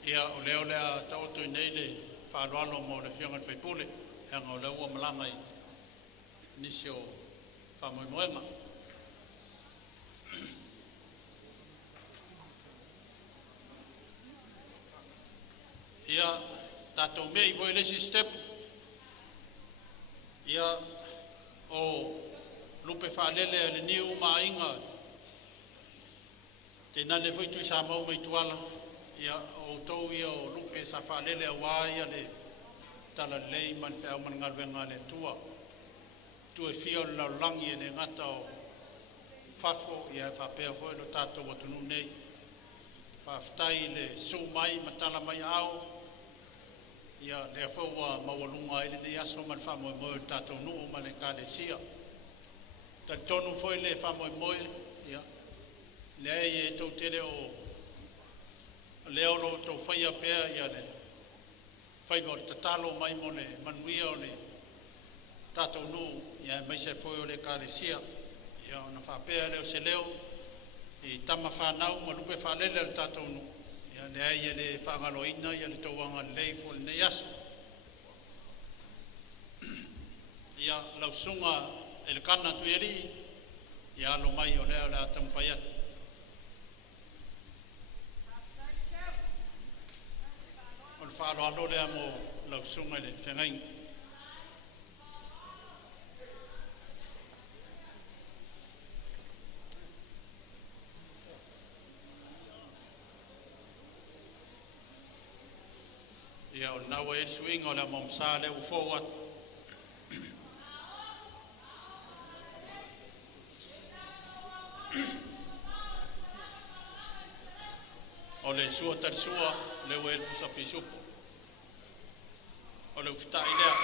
ia o le a tauto nei le whaaloalo mo le fionga le fai pule hanga o le ua malangai nisio whamoemoenga. Ia tatou mea I voi lesi step. Ia o lupe whaalele le niu mainga. Tēnā le whaitui sa mau mai tuala. Ia o tau ia o lupe sa whaalele a wāia le tala lei man whiau man ngalwenga le tua. Tua whio le laulangi e ne ngata o whafo ia whapea fo lo tatou watunu nei. Whaftai le su mai matala mai au. Ia le whaua mawalunga ele ne aso man whamoe moe tātou nuu ma le kālesia. Tal tonu foi le whamoe moe, ia. Le e tau tere o leo lo tau whaia pēr, ia le whaiva o le tatalo mai mo le manuia o le tātou nō ia mai se foi o le kāresia ia ona whapea leo se leo i tama whanau ma lupe whalele le tātou nō ia le ai e le whangaloina ia le tauanga le leifo le nei aso ia lausunga e le kana tueri ia alo mai o lea le atam whai atu o le whaalo alo lea mo lausunga le whengainga ia o naua e suinga o le mamsa le ufou atu. O le sua tarisua le ue el pusa pisupo. O le ufitai lea.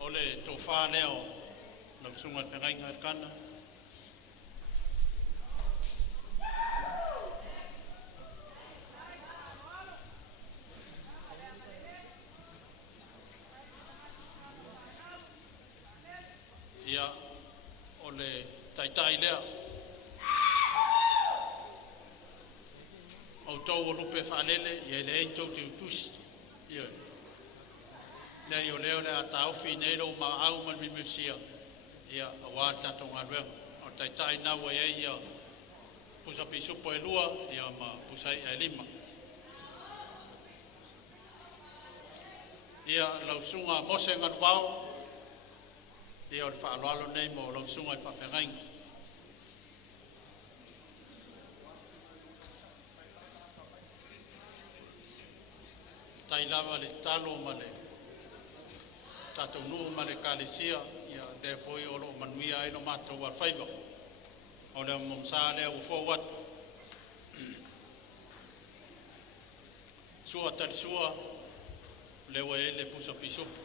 O le tofa leo lau sunga whengainga e kana. Ia o le taitai lea. Au tau o lupe whalele, ia le ein tau te utusi. Ia. Nei o leo le a tauwhi nei lau ma au man mimusia. Ia awa tatou ngaluenga. O taitai nau e ia pusa pisupo e lua, ia ma pusai e lima. Ia lausunga mose ngaluao, ia o le whaaloalo nei mo lausunga i whawhengainga. Tai lava le talo ma le tatou nuu ma le kalesia, ia le foi o lo manuia ai no mātou al whaiva. O le mamsa lea ufou atu. Sua tarisua, lewa e le pusa pisupu.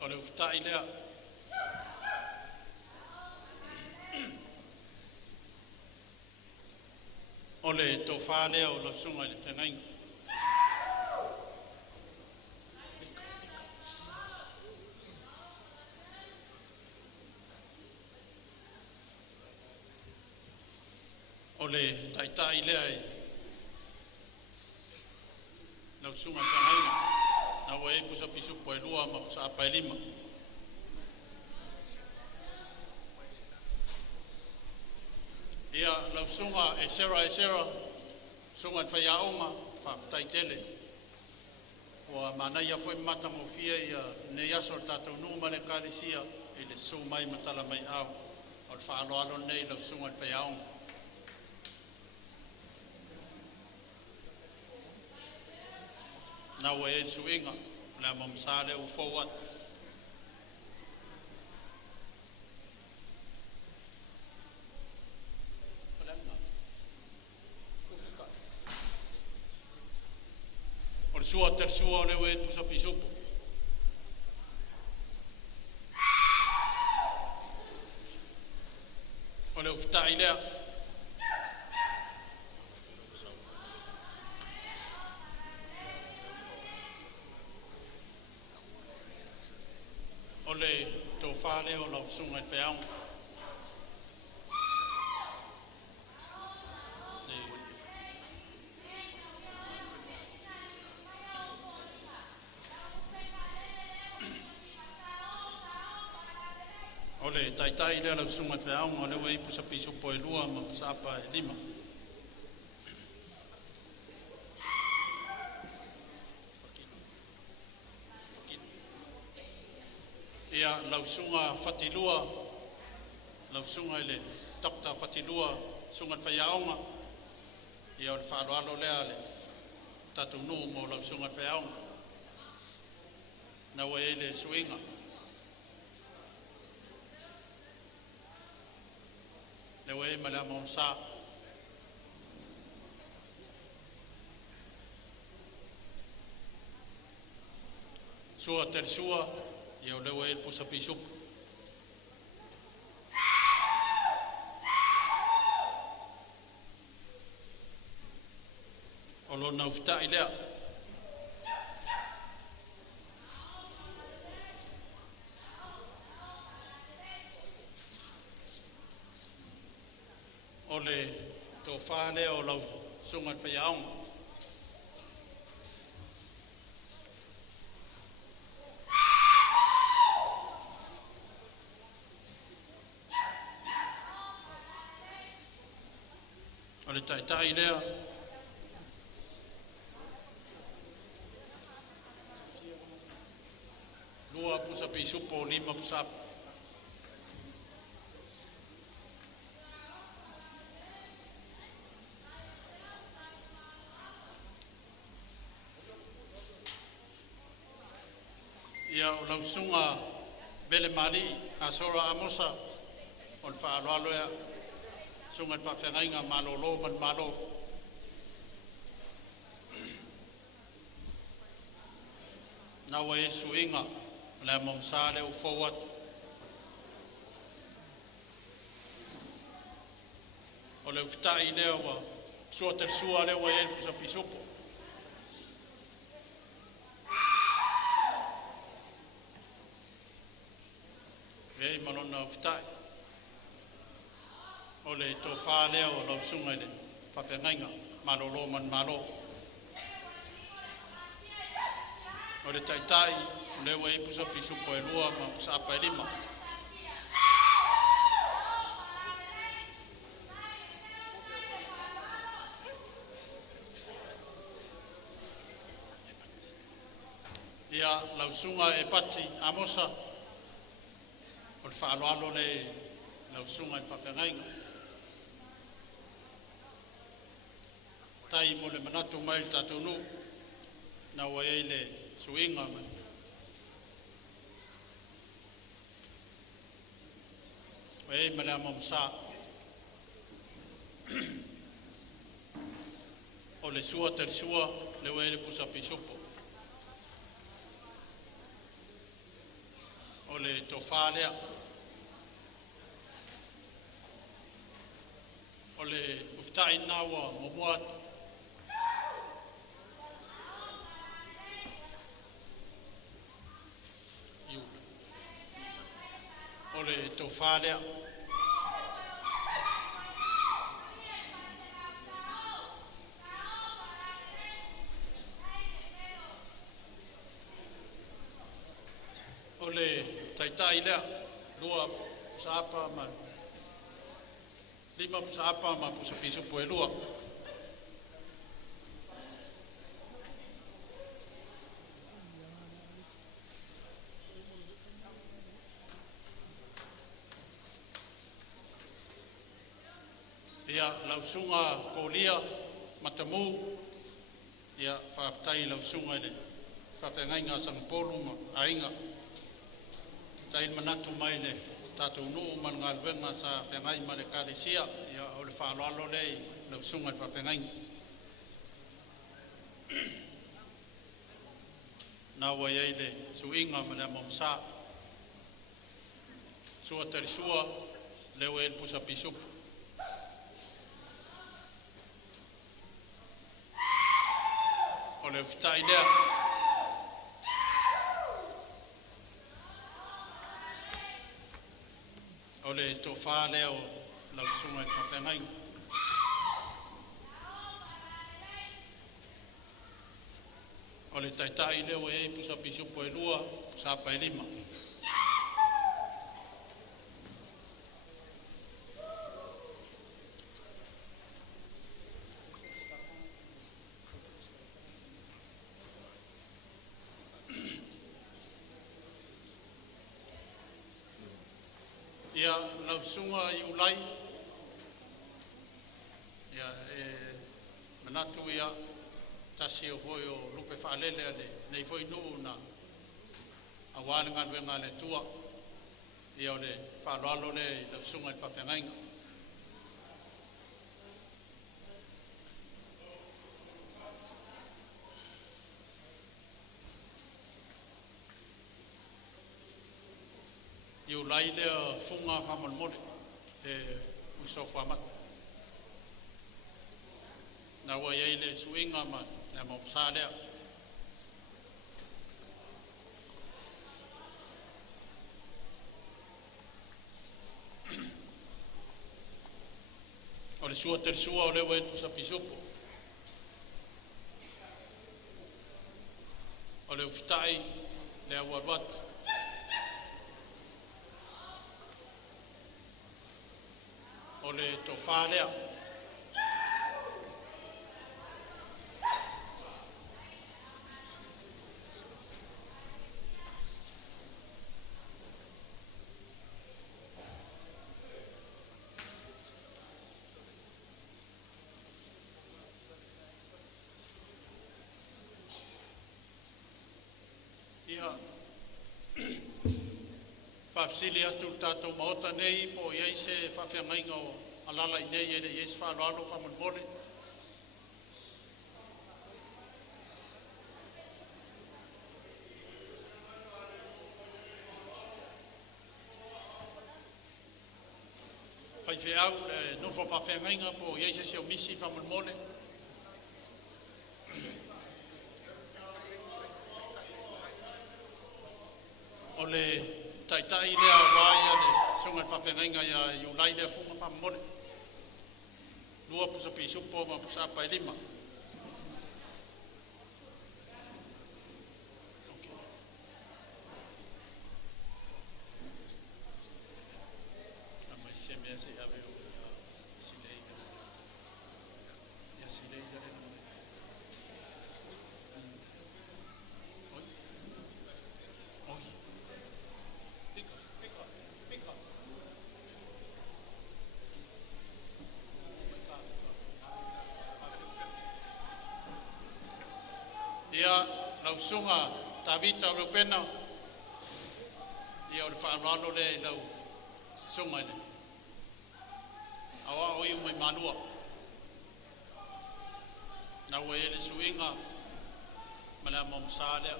O le ufitai lea. O le tofa lea o la sunga le whengainga. O le taitai lea e la sunga whengainga. Na ua e pusa pisupo e lua ma pusa apa e lima. Ia lau sunga e sera, sunga whai aonga, whawhtai tele. Ua manai a whai mata mo fia ia nei aso tātou numa le kāresia i le su mai matala mai au. O le whaaloalo nei lau sunga whai aonga. Nau e suinga, le mamsale u fowat. Sua tersua o leo e pusa pisupo. O leo fitai lea. O le tofa leo lau sunga i wheaung. O le taitai lea lau sunga te aunga, leo e pusa piso po e lua ma sapa e lima. Ia lau sunga fatilua, lau sunga ele tapta fatilua, sunga te aunga. Ia o le whaaloalo lea le tatu nuu mo lau sunga te aunga. Nau e le suinga. Le wei ma le mamsa. Sua te sua, ia o lewa e pusa pisupu. O lona uftai lea. O le tō whālea o lau sunga whaiaonga. O le taitai lea. Lua pusa pisupo, lima pusapo. Ia o lau sunga bele mali a sora amosa o le whaaloaloea sunga te whawhengainga malolo man malo. Nawa e suinga le momsale o forward. O le ufitai lea wa sua te sua lea wa e pusa pisupo. Ei malona ufitai. O le tō whālea o lau sunga le whawhengainga malolo man malo. O le taitai, o le wei pusa pisupo e lua ma pusa apa e lima. Ia lau sunga e pati amosa, o le whaaloalo le lau sunga e whawhengainga. Tai mo le manatu mai tātou nu, na wa e le suinga man. Wa e mele amam sa. O le sua ter sua, le wa e le pusa pisupo. O le tofalea. O le uftai nawa momuatu. O le tofalea. O le taitai lea, lua sapa ma, lima sapa ma pusa pisupo e lua. Ia lausunga kolia matamu ia whaftai lausunga le whawhengainga sangapolu ma ainga tai manatu mai le tātou nuu man ngā luenga sa whengai ma le kāresia ia o le whaaloalo le lausunga le whawhengainga. Nā wai ei le suinga ma le momsa sua terisua leo el pusa pisupu. O le fitai lea. O le tofa lea o lausunga e whawhengainga. O le taitai leo e pusa pisupo e lua, sapa e lima. Ia lausunga i ulai, ia manatu ia tasi o foi o lupe whaalele ale, nei foi nuu na awalinga luenga le tua, ia o le whaaloalo le lausunga i whawhengainga. iu lai lea funga whamon uso whamat. Na wa iei le suinga ma le mausā lea. O le sua te sua o le wetu sa pisupo. O le ufitai le awaruatu. O le tofā lea. Ia whafsili atu tātou maota nei po iei se whawhiangainga o alala i nei ere ies whaaloalo whamanmole. Whaiwhi au nufo whawhiangainga po iei se seo misi whamanmole. O le taitai lea waia le sunga whawhengainga ia iulai lea funga whamone. Lua pusa pisupo ma pusa pai lima. Amai se mea se hawe o sileida. Ia sileida le nome. Ia lausunga tawita o pena ia o le whaanalo le lau sunga le awa o iu mai manua na ua ele suinga ma le mamsa lea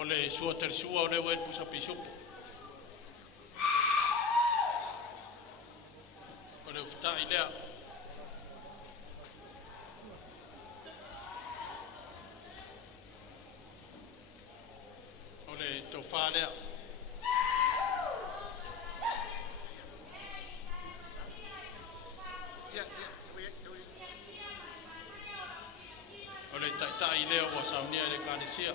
o le sua tersua o le wet pusa pisupo. O le ufitai lea. O le tofā lea. O le taitai lea ua saunia le kālesia.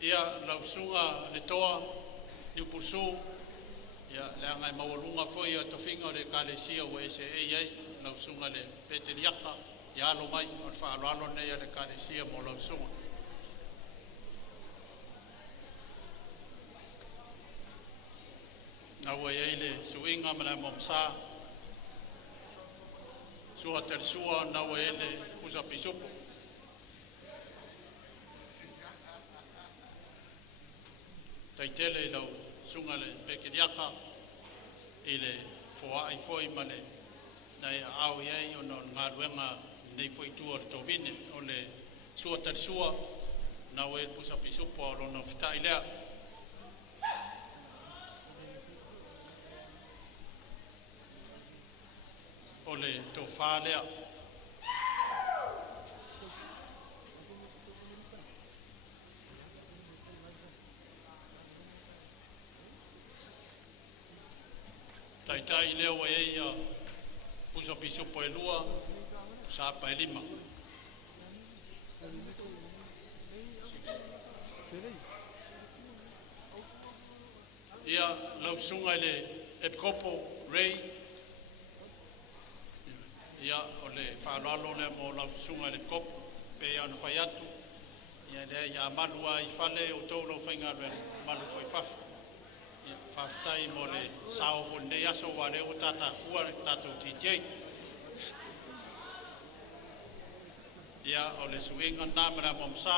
Ia lausunga le toa ni pusu ia le ngai mawalunga foi a tofinga le kalesia o ese ai lausunga le peteliaka ia lo mai o fa lo nei le kalesia mo lausunga na wa ile suinga mala momsa sua tersua na wa ile pusa pisupo taitele lau sunga le pekeriaka ile foa ai foi male nai au iei o no ngā ruenga nei foi tua tovine o le sua tersua na we pusa pisupo o lono fitai lea o le tofā lea taitai leo e ia pusa pisupo e lua pusa apa e lima ia lausunga le epkopo rei ia o le whaaloalo le mo lau sunga le kopu pe anu whai atu ia le ia malua I whale o tau lau whainga ruen malu whai whafu ia whaftai mo le sao ho nei aso wa le o tata fua tatou TJ ia o le suinga namera momsa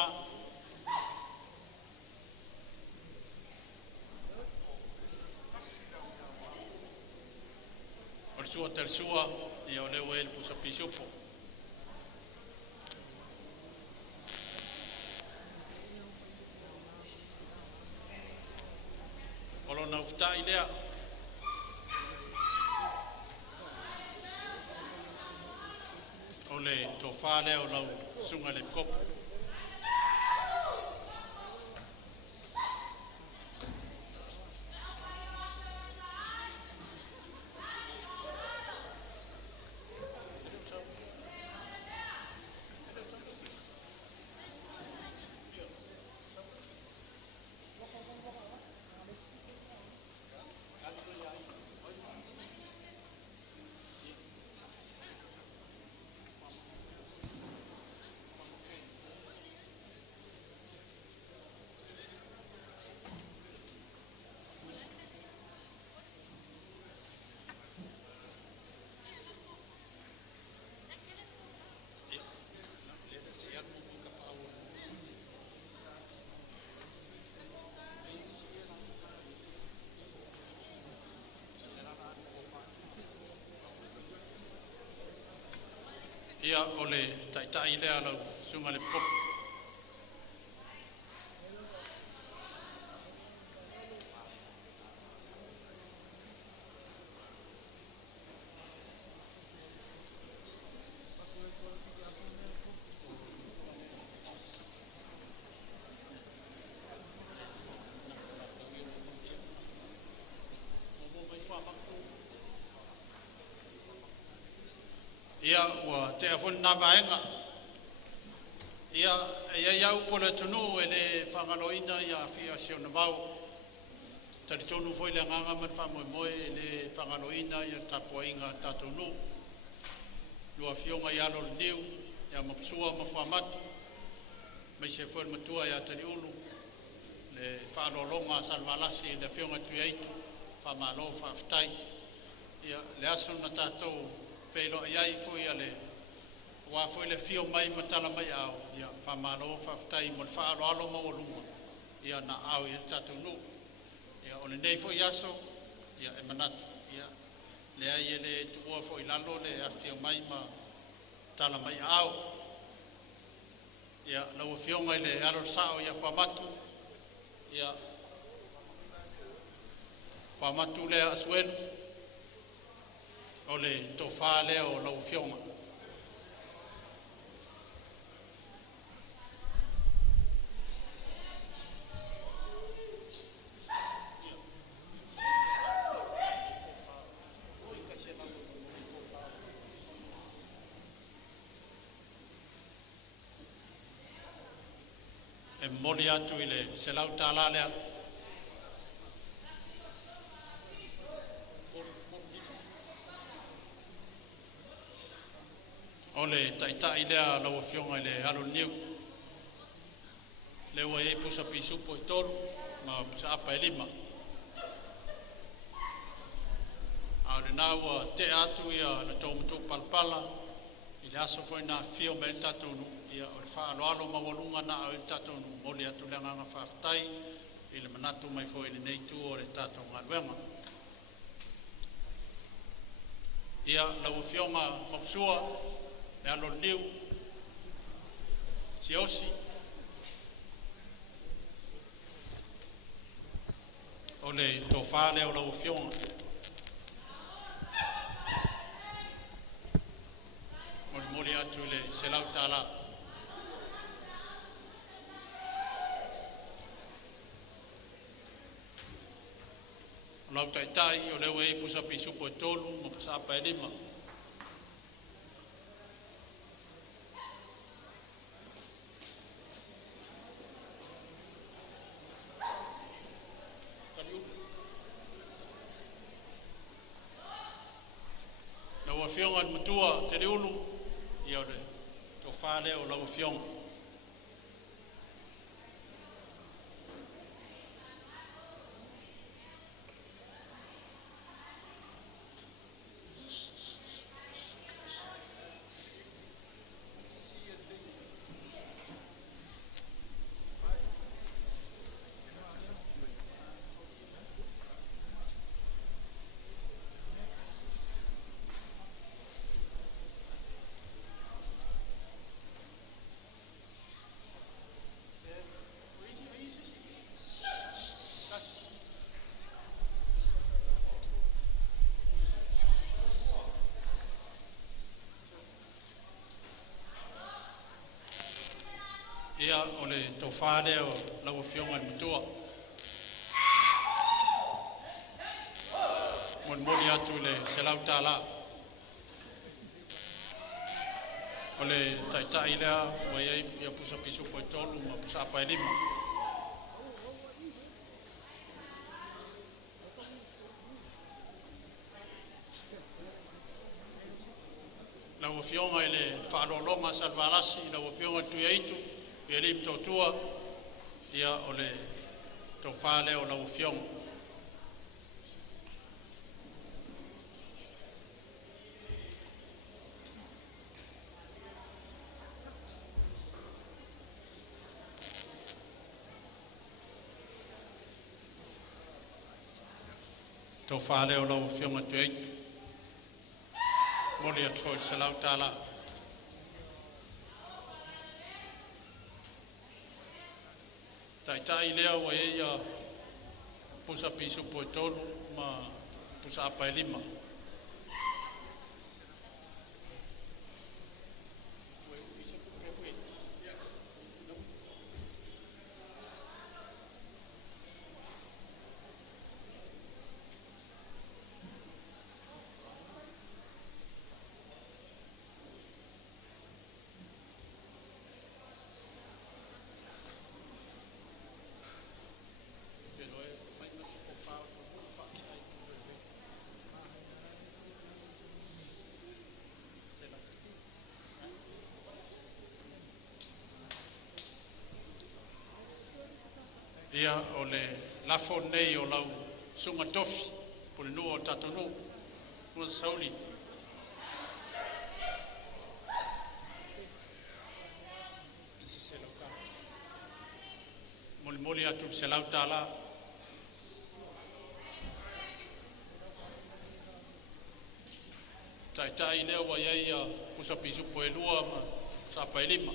o le sua tersua ia o le o el pusa pisupo o lo na uftai lea o le tofa lea o lau sunga le kopu ia o le taitai lea lau sunga le kopu. Ia ua te afun na vaenga. Ia ia upole tunu e le whangaloina ia fia sio na vau. Tari tonu foi le nganga man whamoe moe e le whangaloina ia tapuainga tatonu. Lua fionga ia lo niu, ia mapsua mawhamatu. Mai se foi matua ia tari ulu. Le whaololonga salvalasi le fionga tuiaitu. Whamalo whaftai. Ia le aso na tatou Felo iai foi ale wa foi le fio mai matala mai au ia famalo faftai mo falo alo mo luma ia na au ia tatu no ia ole nei foi aso ia e manatu ia le ai ele tuo foi lalo le a fio mai ma tala mai au ia lo fio mai le alo sao ia famatu ia famatu le asuel o le tofa lea o lau fionga. E moli atu i le selau tāla lea. Ole taitai lea lau fionga i le alo niu. Lewa e pusa pisupo I tolu, ma pusa apa e lima. A le naua te atu ia le tau mutu palpala, I le aso foi na fio me il tatonu, ia o le wha alo alo mawalunga na o il tatonu, moli atu le nganga whaftai, I le manatu mai foi le neitu o le tatou ngaruenga. Ia lau fionga mapsua, e alo niu, si osi, o le tofale o lau fionga. Mori atu le selau tala. O lau taitai o leu e pusa pisupo e tolu, mo pusa apa e lima. Fionga fionga matua te reulu ia o le tau whare o lau fionga. Ia o le tau whare o lau fionga i matua. Moni atu le selau tāla. O le taitai lea, wai ei ia pusa pisu poi tolu, ma pusa apai lima. Lau fionga i le whaarolonga salvarasi, lau fionga tuia itu, ia le mtotua, ia o le tau whale o lau fionga. Tau whale o lau fionga tuia itu. Moli atu fo i salau tāla. Tai lea wa ia pusa pisu po tolu ma pusa apa lima. Ia o le lafo nei o lau sunga tofi, po le nua o tatonu, nua sauli. Moli atu se lau tala. Tai leo wa ia pusa pisu po e lua ma sa pa e lima.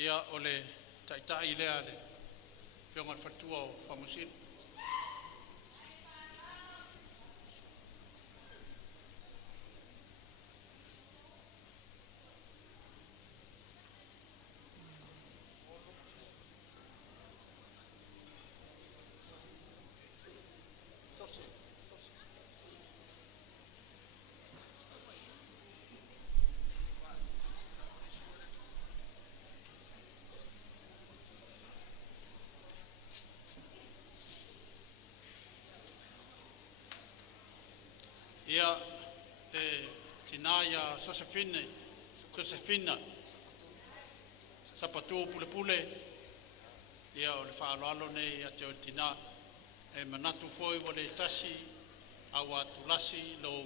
Ia o le taitai lea le whionga whatua o whamusiri. Sosi. tina ia Josefina sapatu pule ia o le whaaloalo nei a te o tina e manatu foi o le tasi awa tulasi lo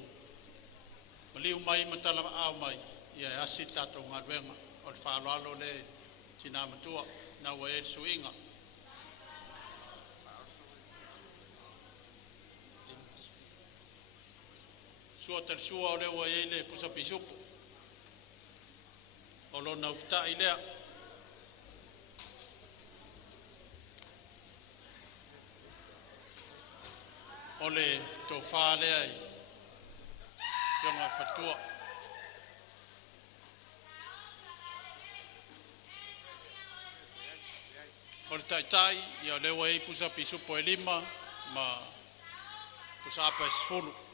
maliu mai matala au mai ia e asi tatou ngaruenga o le whaaloalo le tina matua na ua e suinga sua tel sua o le ua e le pusa pisupu o lo na ufta i lea o le tō wha lea i yonga whatua. O le taitai i o lewa e pusa pisupo e 5 ma pusa apa e 10.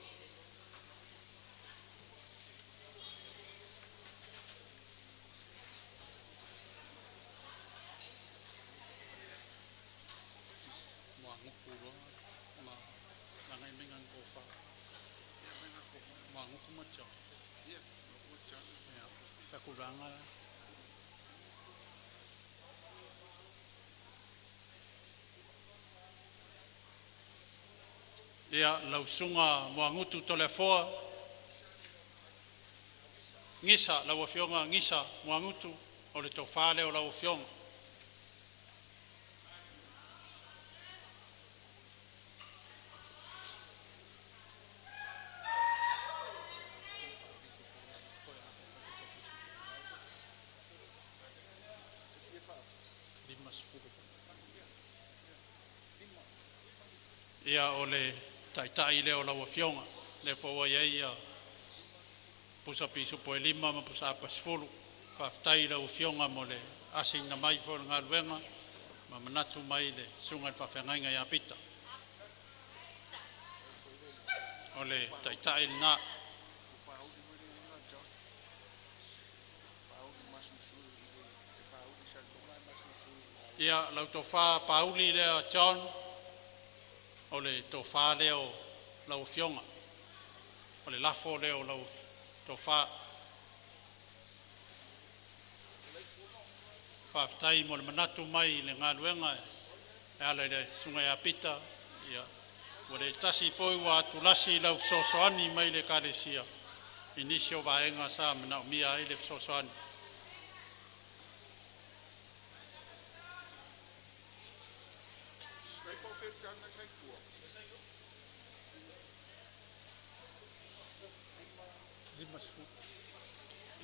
Ia lausunga moangutu tole foa ngisa lau fionga ngisa moangutu o le tofale o lau fionga ia o le taitai leo lau fionga le fo ia pusa pisu po 5 ma pusa pa 10 faftai lau fionga mo le asing na mai fo nga luenga ma manatu mai le sunga fa fenga ia pita o le taitai na ia lau to fa pauli le John o le tofa leo lau fionga o le lafo leo lau tofa whaftai mo le manatu mai le ngā luenga e ala le sunga ia pita ia o le tasi foi wa tulasi lau sosoani mai le kāresia inisio vaenga sa mana mia i le sosoani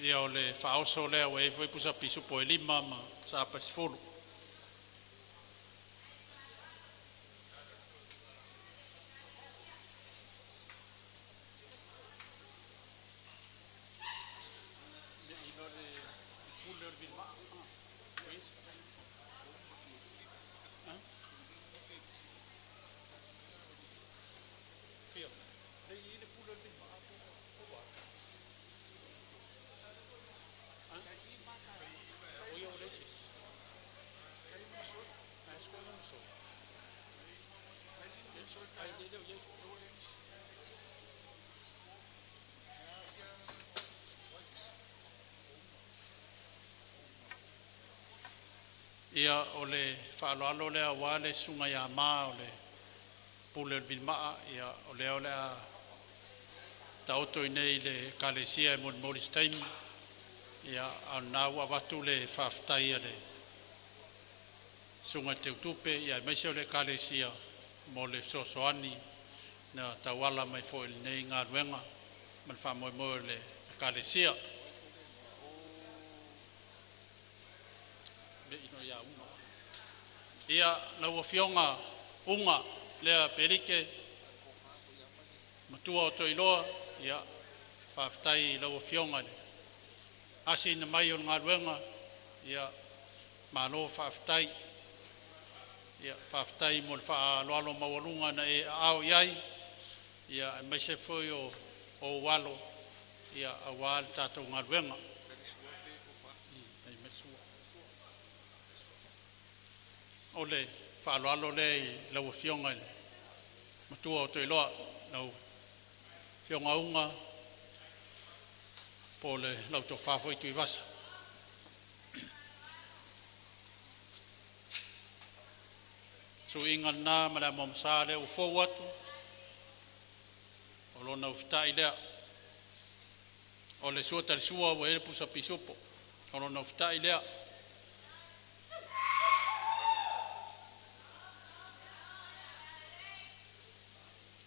ia o le whaoso lea o e foi pusa pisu po 5 ma sa pa 10. Ia o le whaaloalo lea wale sunga ia maa o le pule vilmaa ia o lea tauto i nei le kalesia e mon moris taimi ia au nau avatu le whaftai le sunga te utupe ia meiseo le kalesia mo le sosoani na tawala mai fo il nei ngā ruenga man whamoe moe le kalesia ia lau fionga unga lea perike matua o toiloa ia whaftai lau fionga asi na mai o ngā ruenga ia malo whaftai ia whaftai mo le whaaloalo mawalunga na e ao iai ia mai se foi o walo ia awal tatou ngā ruenga o le whaaloalo le lau fionga matua o toiloa lau fionga unga po le lau to fa foi tu vasa so inga na mala mom sale o fo watu o lona uftai lea o le sua tal sua o e pusa pisopo o lona uftai lea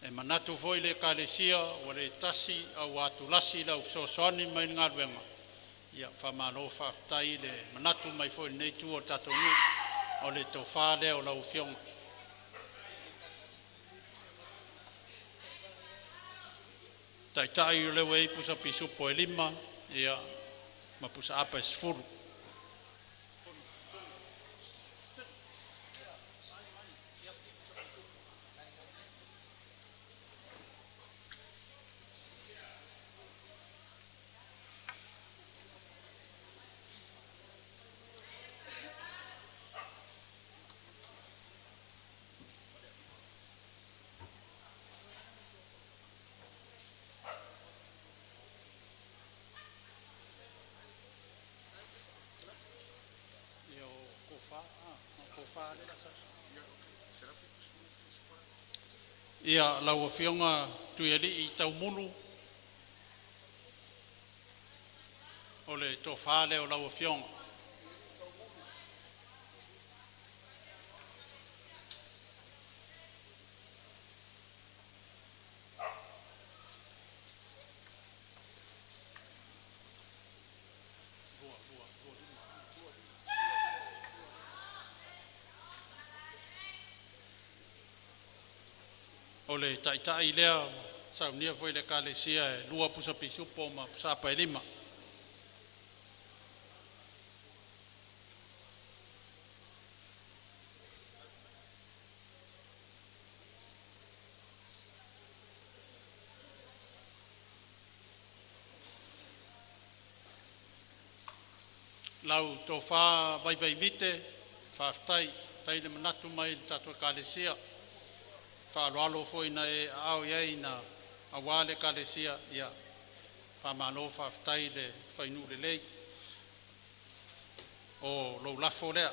e manatu foi le kalesia o le tasi au atu lasi lau sosoani mai ngaruenga ia famalo faftai le manatu mai foi nei tu o tatonu o le tofa le o lau fiong tai le wei pusa pisu po lima ia ma pusa apa sfuru ia lau fionga tueli i tau mulu o le tofa le o lau fionga o le tai lea saunia foi le kalesia e lua pusa pisupo ma pusa pa lima lau tofa vai vite faftai tai le manatu mai tatu kalesia fa alo foi na e au ye na awale kalesia ia fa malo fa ftaile fa inu le lei o lo la folea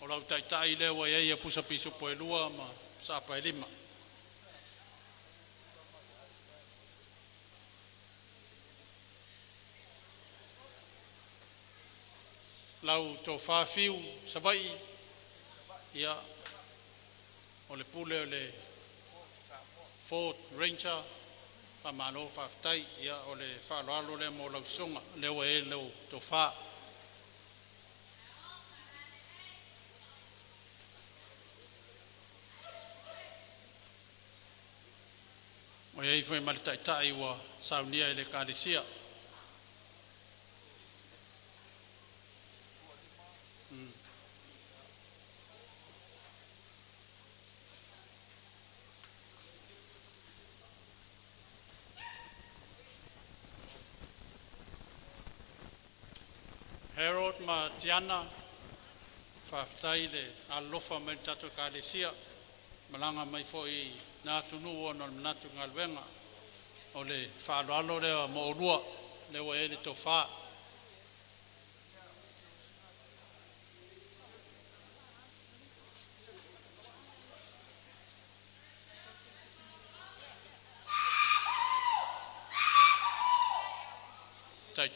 o lo tai le wa ye pusa pisu po lua ma sa pa lima lau tofa fiu savai ia o le pule o le Ford Ranger pa malo faftai ia o le whaaloalo le mo lau songa leo e leo tofa o iei foi malitai wa saunia ele kalisia Harold ma Tiana faftai le alofa mai tatu kalesia malanga mai foi na tunu ona natu ngalwenga o le whaaloalo le mo olua le wa ele tofa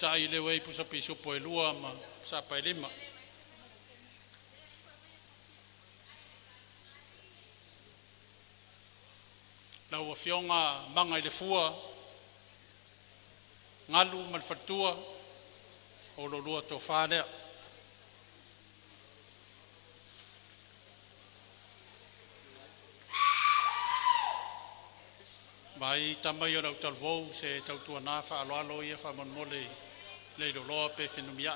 tai le wei pusa pisu po lua ma sa pa lima la o fionga manga le fua ngalu mal fatua o lo lua to fale vai tamai o tal vou se tau tua na fa alo ia fa mon mole le lo pe fenomia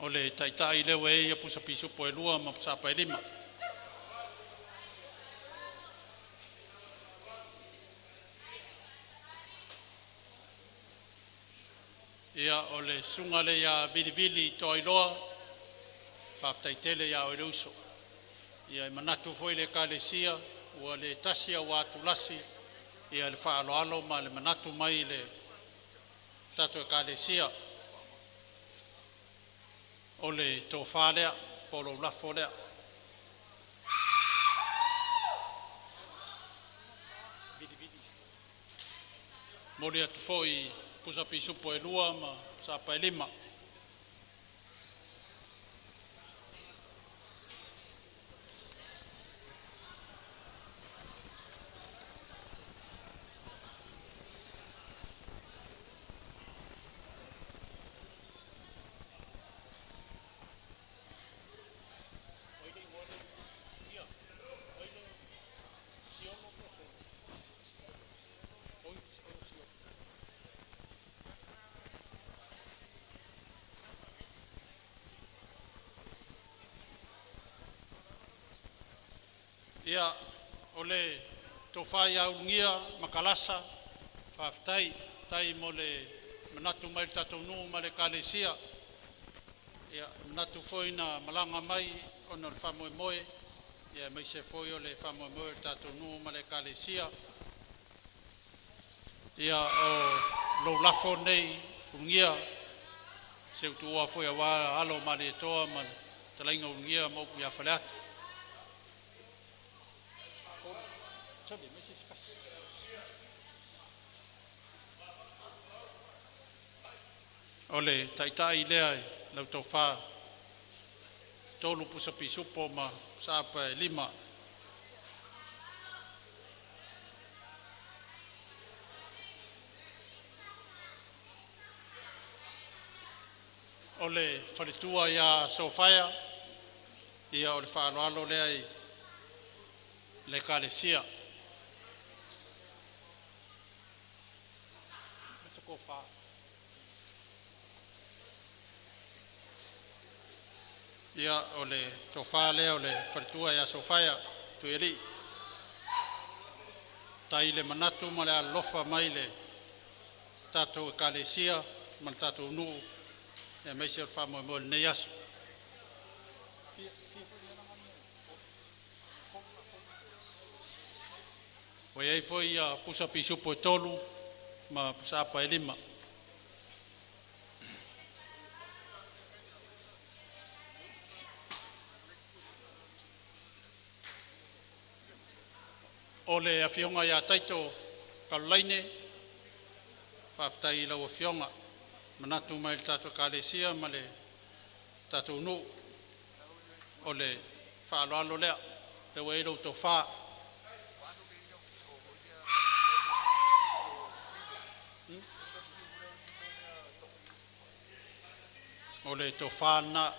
o le tai le we ia pusa pisu po lua ma pusa pa lima Ia o le sunga le ia vili toi loa, whaftai tele ia o le uso. Ia manatu foi le kalesia, ua le tasia wa tulasi, ia le whaaloalo ma le manatu mai le tatu e kalesia. O le tōwha lea, polo lafo lea. Mori atu foi pusa pisupo e lua ma sapa e lima. Ia o le tōwhai au ngia makalasa, whaftai, tai mo le manatu mai tatou nuu ma le kalesia. Ia manatu foi na malanga mai o na le whamoe moe, ia mai se foi o le whamoe moe tatou nuu ma le kalesia. Ia o lo lafo nei ungia, se utua foi a wā alo ma le toa ma talainga ungia mo ku ia whaleata. Ole taitai lea lau tau wha tolu pusa pisupo ma sapa e lima. Ole wharitua ia sofaya ia ole whaaloalo lea i le kalesia. Masako wha. Ia o le tōwha lea o le wharitua ia sofaya tueri. Tai le manatu ma le alofa mai le tatou e kalesia ma le tatou nuu e meisi o le whamoe mo le nei aso. O iei foi ia pusa pisupo e tolu ma pusa apa e lima. O le awhionga ia taito kalulaine, whaftai lau awhionga, manatu mai le tato kalesia ma le tato nu, o le whaaloalo lea, le weirau tau wha. O le tau wha na,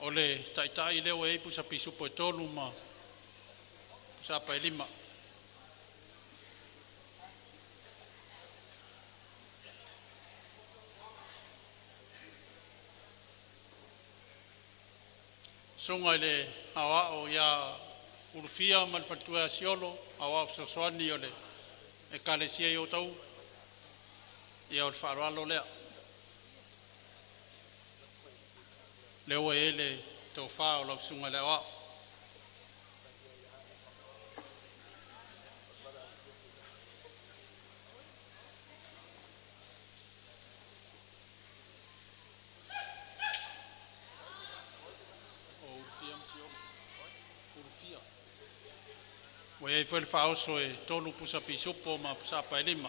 o le taitai leo e pusa pisupo e tolu ma pusa apa e lima. Sunga le awa o ia urufia ma le whatua asiolo, awa o sosoani o le e kalesia i o tau, ia o le whaaralo lea. Leo e le tau wha o lau sunga leo au. O e foi le whaoso e tolu pusa pisupo ma pusa pa e lima.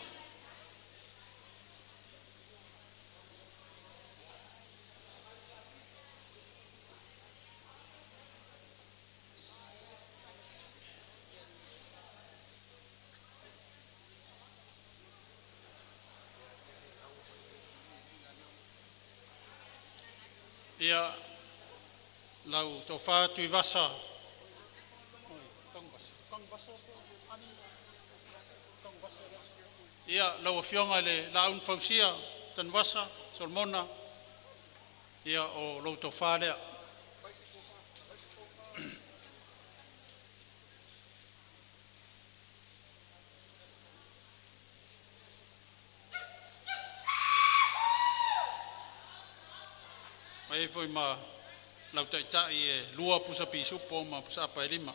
Ia lau tau wha tui vasa. Ia lau fionga le laun fausia tan wasa solmona ia o lo to fale mai foi ma lau tai e lua pusa pisu po ma pusa pa lima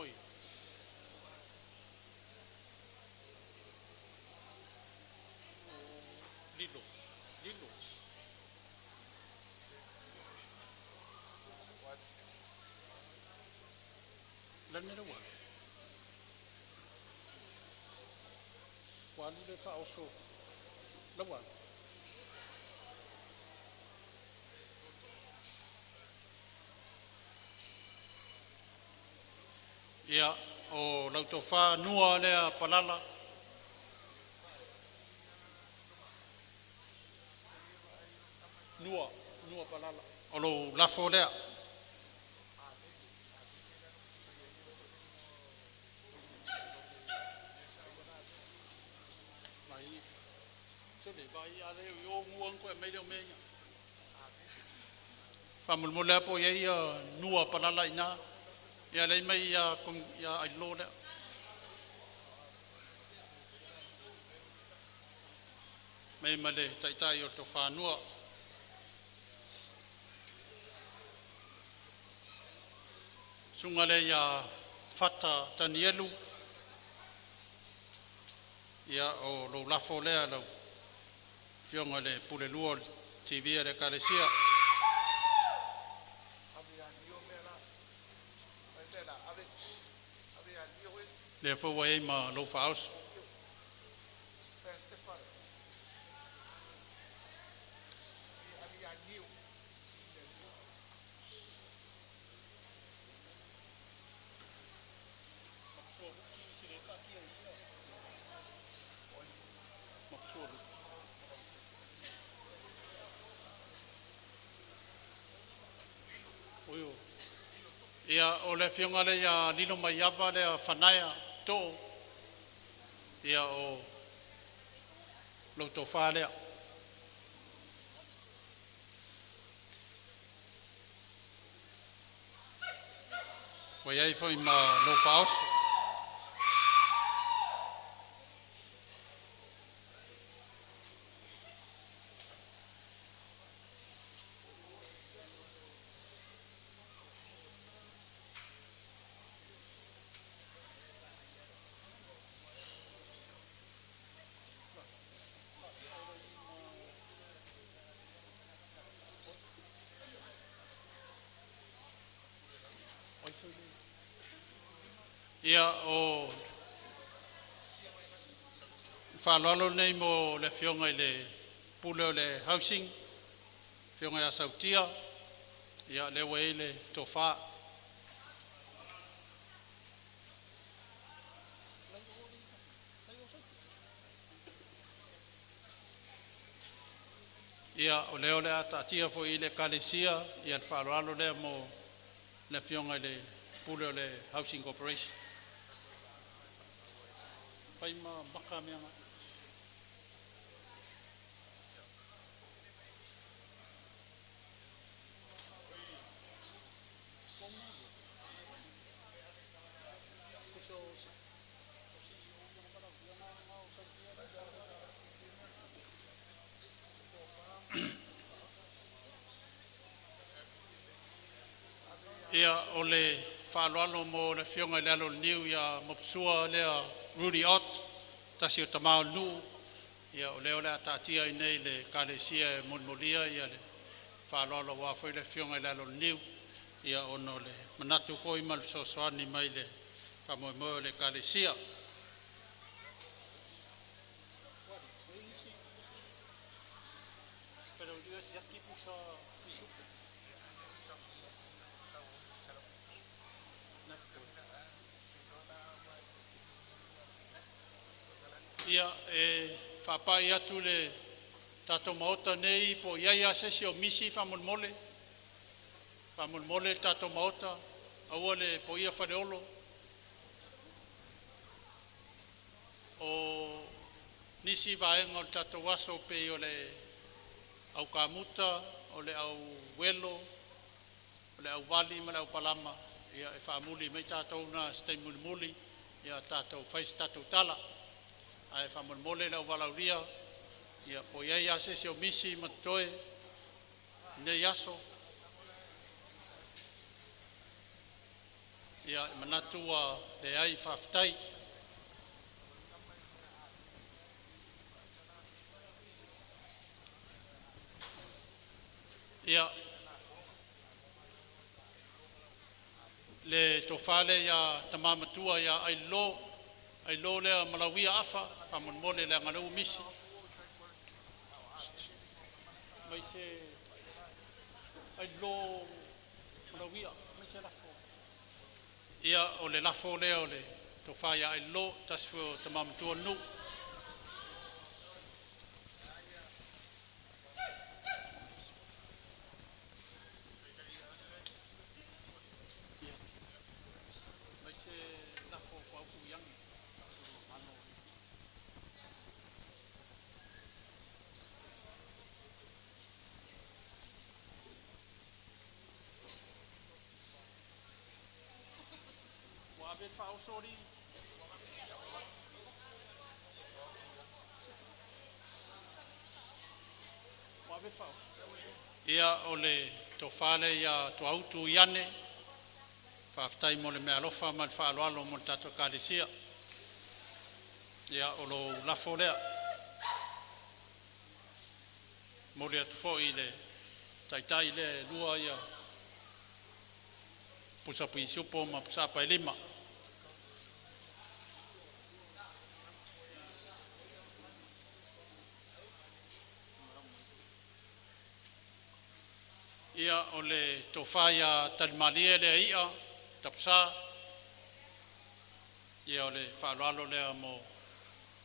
oi lilo Lanera wa. Wali le fa oso. La wa. Ia o lauto fa nua lea palala. Nua palala. O lo lafo lea. Famulmula po ia nua palala ina ia lei mai ia ai lo le mai male tai o to fanua sungale ia fata tanielu ia o lo lafo le lo fionga le pule luo TV le kalesia le fo wai ma lo faus ia o le fionga le ia lilo mai ava le fanaia to ia o lo to fale wa ia foi ma lo faus ia o whalalo nei mo le fionga i le pule le housing fionga ia sautia ia le wei le tofa ia o leo le atatia fo i le kalesia ia le whalalo le mo le fionga i le pule le housing corporation fai ma baka mea nga. Ia o le whaaloalo mo le fionga le alo niu ia mopsua lea Rudy Ott, tasi o tamao nu, ia o leo le atatia i nei le kalesia e monmolia, ia le whaaloalo wafoi le fionga le alo niu, ia ono le manatu foi mal sosoani mai le whamoemoe le kalesia. Ia whapai atu le tato maota nei po iai asesi o misi whamulmole. Whamulmole tato maota, aua le po ia whareolo. O nisi vaenga o tato waso pe o le au kamuta, o le au welo, o le au wali ma le au palama. Ia e whamuli mei tatou na stei mulimuli, ia tatou whais tatou tala. Ai whamulmole le au walauria, ia po iai asesi o misi matoe, nei aso. Ia manatua le ai whaftai. Ia le tofale ia tamamatua ia ai lo le malawia afa whamulmole le angalau misi. Mai se ai lo malawia, mai se lafo. Ia o le lafo lea o le tofa ia ai lo tasfo tamamatua nu. Ia o le tofale ia to autu iane whaftai mo le mea lofa ma le whaaloalo mo le tato kālesia. Ia o lo lafo lea. Mo le atu fo i le taitai le lua ia pusapu i supo ma pusapa i lima. Ia o le tofaya talimalie le ia tapsa. Ia o le whaaloalo lea mo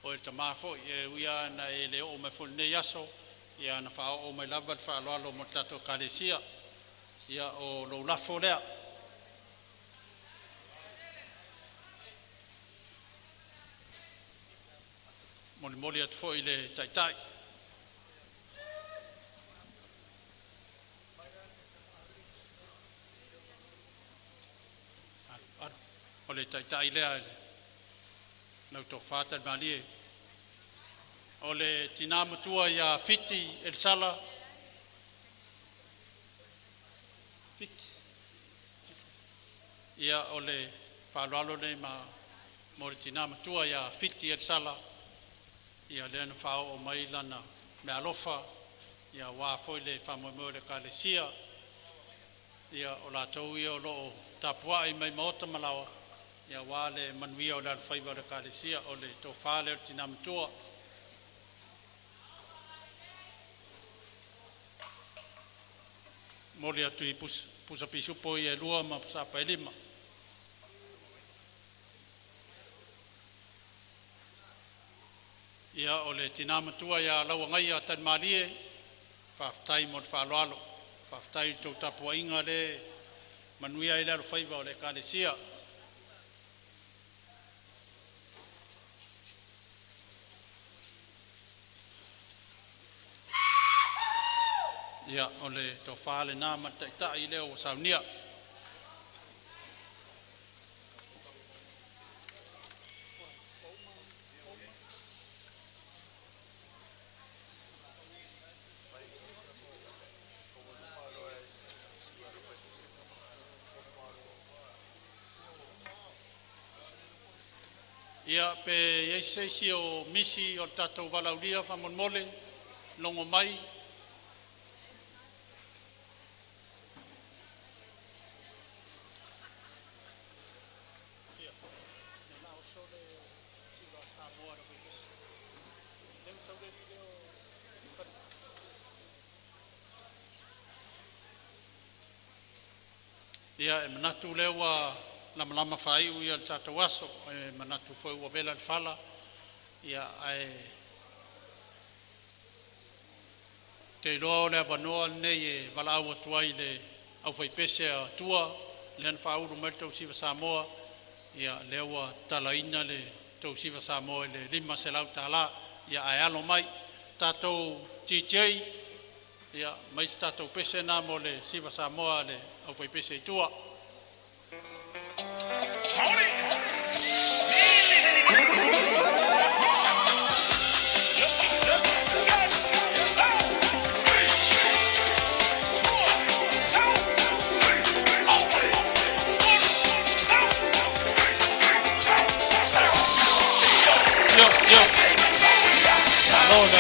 o e tamafo e uia na e le o me fulne yaso. Ia na whao o me lava le whaaloalo mo tato kālesia. Ia o lo lafo lea. Moli atu fo i le taitai. O le taitai lea ele. Nau tō whātai malie. O le tina matua ia fiti el sala. Fiti. Ia o le whaaloalo nei ma mo le tina matua ia fiti el sala. Ia le anu whao o mai lana me alofa. Ia wā foi le whamoe le kālesia. Ia o la tau ia o loo tapua i mai maota malawa. Ia wā le manuia o le alwhaiva le kālesia o le tō whāle o tina matua. Moli atu i pusapisupo i e lua ma pusapa e lima. Ia o le tina matua ia laua ngai a tanmalie, whaftai mo le whaaloalo. Whaftai tō tapua inga le manuia i le alwhaiva o le kālesia. Ia o le tō whāle nā mataita i leo o saunia. Ia pe eisi o misi o tatou walauria whamonmole, longo mai. Ia e manatu lewa lama whai ui al tatou aso, e manatu foi ua vela le whala, ia te loa le avanoa nei e wala au atuai le au whaipese a tua le an whauru mai tau siwa Samoa ia le ua talaina le tau siwa Samoa le lima se lau tala ia ai alo mai tātou TJ ia mai tātou pese nā mo le siwa Samoa le au whaipese i tua. Yo. No.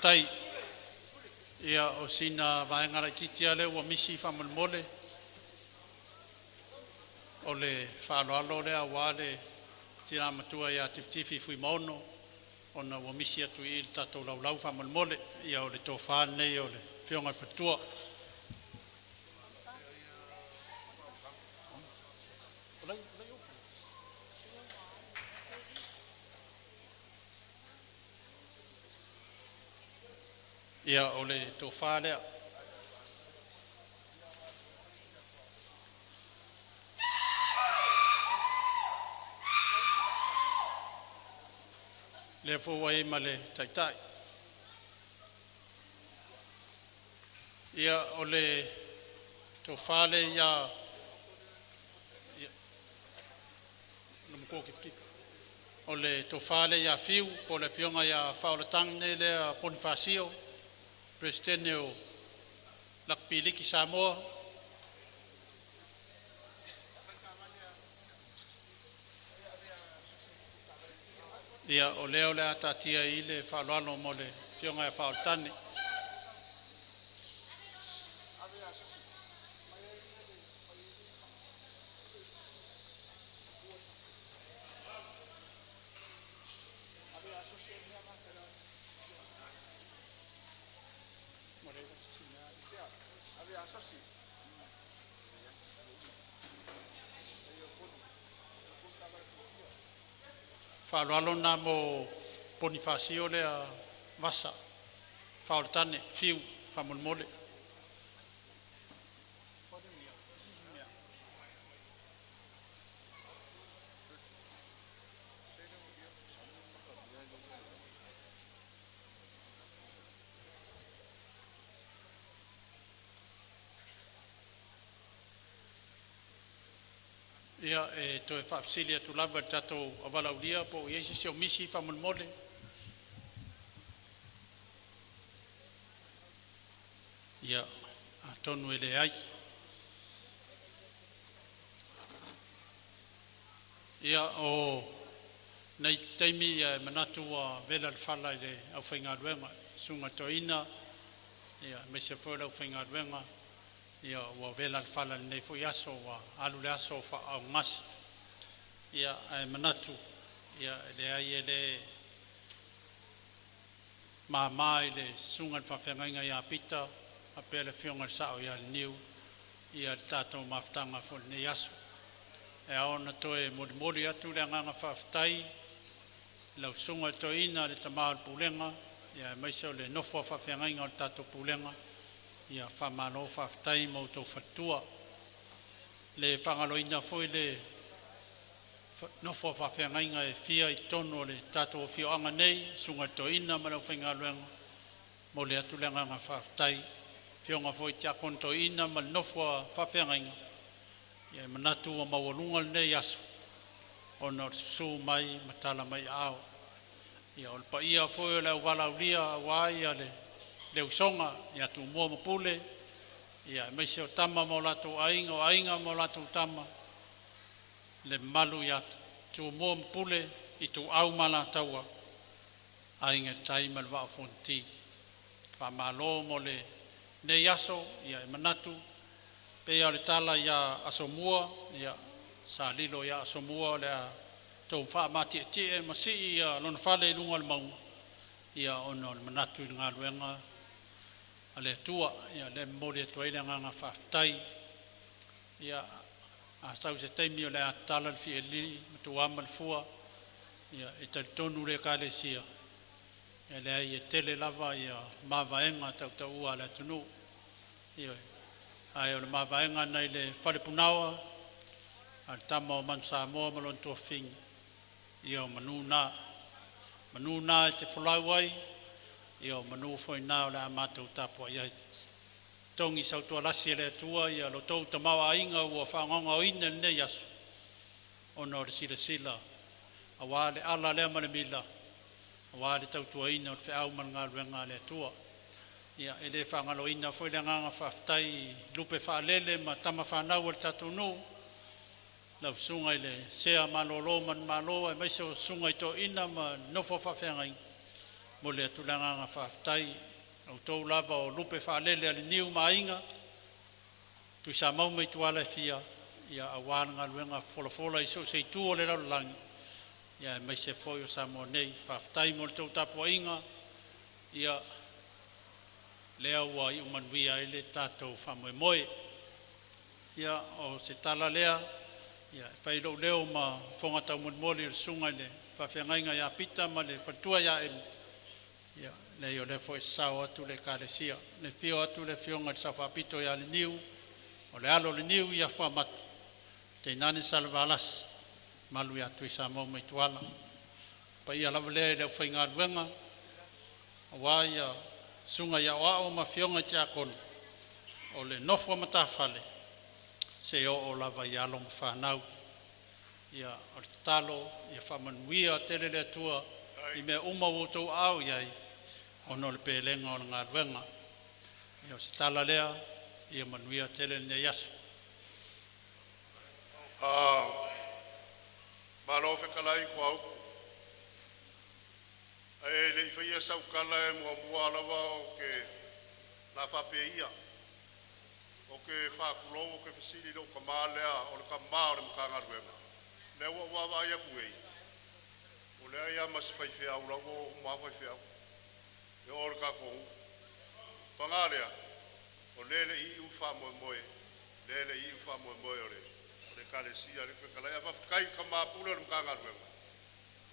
Tai ia o sina vaengara titia le ua misi whamolmole o le whaaloalo le awa le tira matua ia tiftifi fui maono o na ua misi atu i tatou laulau whamolmole ia o le tō whanei o le whionga whatua. Ia o le tō whālea. Le fōua e ma le taitai. Ia o le tō whāle ia o le tō whāle ia whiu po le whionga ia whaolatang ne le Bonifasio. Presidente o Lakpiliki Samoa. Ia o leo le atatia i le whaaloalo mo le whionga e whaoltane. Whaaloalo nā mo Bonifasio le a Masa, whaoltane, whiu, whamolmole. Ia e to e whaafsili atu lava tatou awalauria po iesi seo misi whamonmole. Ia a tonu ele ai. Ia o nei teimi manatu a vela whala i le au whaingaruenga sunga toina. Ia me se fwera au whaingaruenga. Ia ua vela whala nei fo aso wa alu le aso wha au ngasi. Ia manatu. Ia le ai ele maa i le sunga whawhengainga ia pita. A pele fionga sao ia niu. Ia tatou maftanga fo nei aso. E aona toe mori atu le nganga whaftai. Lau sunga toina le tamaa pulenga. Ia maisa o le nofo whawhengainga o tatou pulenga. Ia whamalo whaftai mautou whatua. Le whangaloina foi le nofo whawhengainga e fia i tono le tatou fio anga nei. Sunga toina malau whaingaluenga. Mo le atu le nganga whaftai. Fionga foi tia kontoina ma nofo whawhengainga. Ia manatu o mawalunga nei aso. Ona su mai matala mai ao. Ia o pa ia foi o leo walaulia wai a le usonga. Ia tu mua mapule. Ia meise o tama mo lato ainga o ainga mo lato tama. Le malu ia tu mua mapule i tu au mala taua. Ainga taima le waa fonti. Whamalo mo le nei aso. Ia manatu. Pea le tala ia asomua, ia sa lilo ia asomua le tau wha mati e masi ia lona whale lunga le maunga. Ia ono le manatu i ngā luenga. A le tua, ia le mori atua ile nganga whaftai. Ia a sau se teimi o le a tala le fie li, matu ama le fua. Ia e tali tonu le ka le sia. Ia le ai e tele lava ia mawaenga tau ua le atunu. Ia ai o le mawaenga nei le whalepunawa, al tama o man Samoa malon tua fing, ia o manuna e te whalau ai, ia o manu foi nā o le amata utapua ia tongi sau tua lasi le tua, ia lo tau tamawa inga ua whangonga o ina nei asu, ono le sila, a wā le ala lea ma le mila, a wā le tau tua ina o le whiau man ngā ruenga le tua. Ia e le whangalo ina foi le nganga whaftai lupe whaalele ma tama whanau al tatou nu. Lau sunga i le sea malolo man malo e maiso sunga i to ina ma nofo whawhengai. Mo le atu le nganga whaftai au tau lava o lupe whaalele ali niu mainga. Tu sa mau mei tuala e fia. Ia a wānanga luenga wholafola i so se tu o le rau langi. Ia e maise foi o Samoa nei whaftai mo le tau tapua inga. Ia lea ua i umanuia ele tātou whamoe moe. Ia o se tala lea, ia whailo leo ma whonga tau munmoli o sunga le whawhengainga ia pita ma le whatua ia emu. Ia leo le fo e sao atu le kāresia. Le fio atu le fionga le sawhapito ia le niu, o le alo le niu ia whamatu. Te nane salvalas, malu ia tui sa mau mai tuala. Pa ia lava lea leo whainga ruenga, awa ia sunga ia o ma fionga tia kono o le nofo matafale se o lava ia lo whanau ia o talo ia whamanuia tele le tua i mea woto au iai o no le pelenga o ngā ruenga ia o se tala lea ia manuia tele ne yasu Malo whekalai ko au e le whaia sau kala e mua alawa o ke la whapeia o ke whakulo o ke whasiri lo ka mālea o le ka maa o le mkanga ruema le wawa ia kuei o le aia mas whaiwhea au lau o maa whaiwhea au e o le ka kongu whangalea o lele i u whamoe moe lele i u whamoe moe o le kare sia le whekalai a whafkai ka maa pula o le mkanga ruema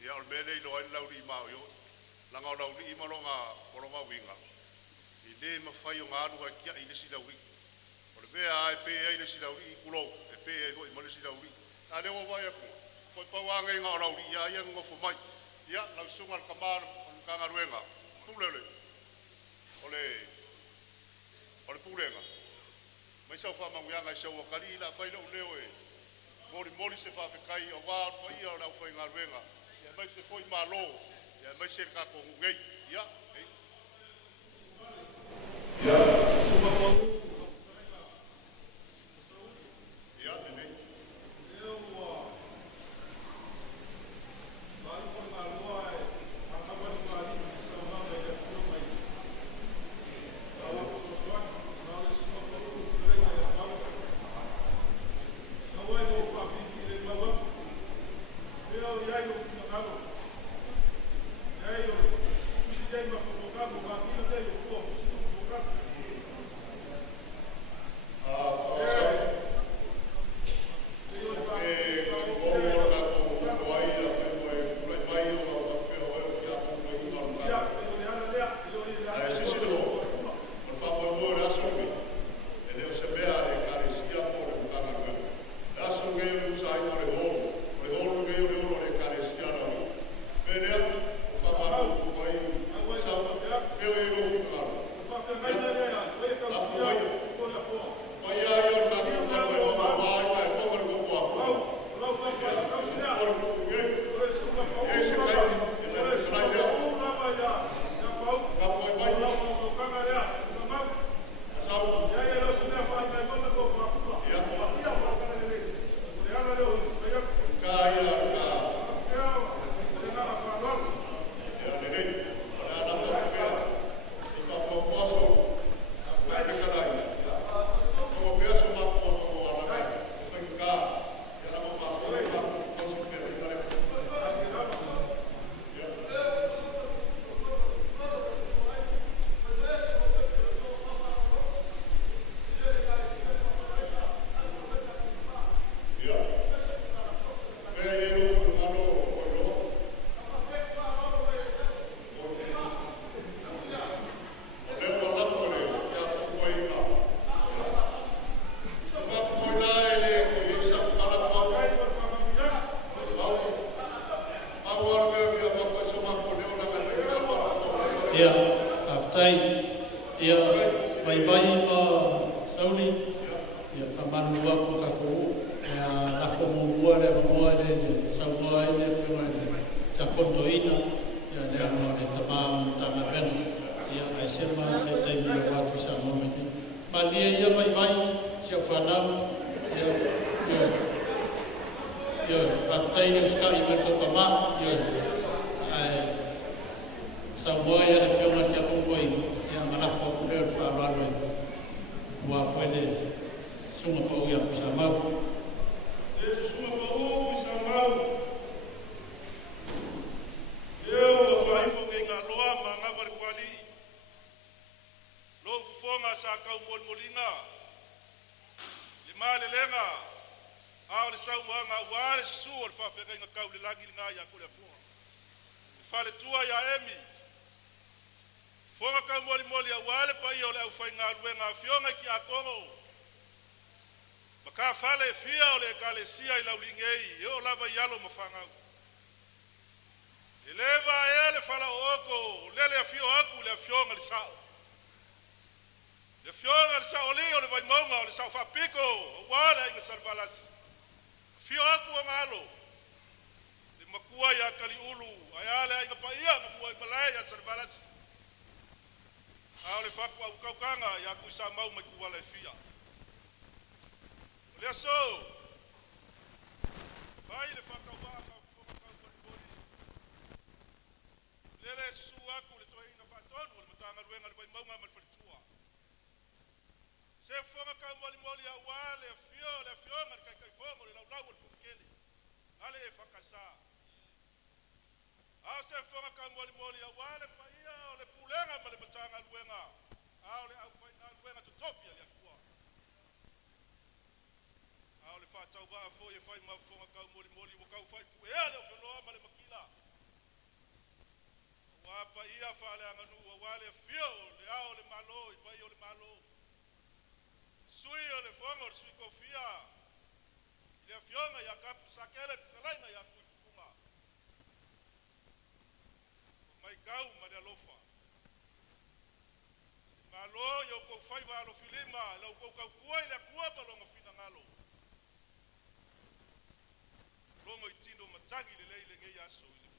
ia o le mele i loa lauri i mao yo langa o lauri i malonga winga. I le mawhai o ngā anua kia i le si lauri. O le mea e pēa i le si lauri i kulou. E pēa i hoi ma le si lauri. A le wawai a kua. Koi pauanga i ngā o lauri ia ia ngofo mai. Ia, lau sunga le kamara o le kangaruenga. Pule le. O le pulenga. Mai sau wha manguianga i sau wakari i la whai lau leo e. mori se whawhekai o wā o ia o rau whai ngā ruenga. Ia mai se whoi malo, ia mai se kā ko ngei. Ia, hei. Ia, sumamotu. Ia, nenei. Ia, aftai, ia, vai ma sauli, ia, whamanu aku kako, ia, lafo mua le mamoa le samoa le whiunga le ta kontoina, ia, le anō le tamau tanga pena, ia, ai sema se taimi o watu sa momeki. Malia ia vai, sia whanau, ia, whaftai le uskai me totama, ia, sau moa ia le whiunga te akukoi, ia manafo leo te whaararo ua whwene sunga pau ia kusa mau. E te sunga pau kusa mau. Leo ua whaifo ngai ngā loa ma ngā wari kuali. Lo fufonga sa kau molinga. Le maa le lenga. Ao le sau moa ngā wāre su o le whawhengai ngā kau le lagi ngā ia kule fuonga. Le whale tua ia emi. Fonga ka moli a wale pa ia o le au whai ngā ruenga whionga ki a kongo. Ma ka whale fia o le kalesia i lau lingei, e o lava ialo ma whangau. E lewa e le whala o oko, lele a fio aku le a whionga le sao. Le whionga le sao li o le vai maunga o le sao whapiko, o wale a inga sarvalasi. Fio aku o ngalo. Le makua ia kali ulu, ai ale a inga pa ia makua i malaya sarvalasi. Aole faku au kaukanga ya ku sa mau mai ku wala fia. Le so. Vai le faku wa ka ko ka boli. Le su aku le toi na faton o le matanga ruenga le vai mau mal fatua. Se fonga ka moli a wale fio le fionga ka kai fonga le lau le fukeli. Ale fakasa. A se fonga ka moli a wale pa ia o le pulenga ma le matanga luenga. A o le au fai ngā luenga to tofia le akua. A o le whātau waa fo e fai ma fonga kau moli o kau fai pu ea le o wheloa ma le makila. Wa pa ia whale anganu a wale fio le ao le malo i pai o le malo. Sui o le fonga o le sui kofia. Le fionga ia kapu sakele tukalaina ia kui kufunga. Mai kau ma le alofa. Malo yo ko fai va lo filima, lo ko ka kuai le kua pa lo ngafina ngalo.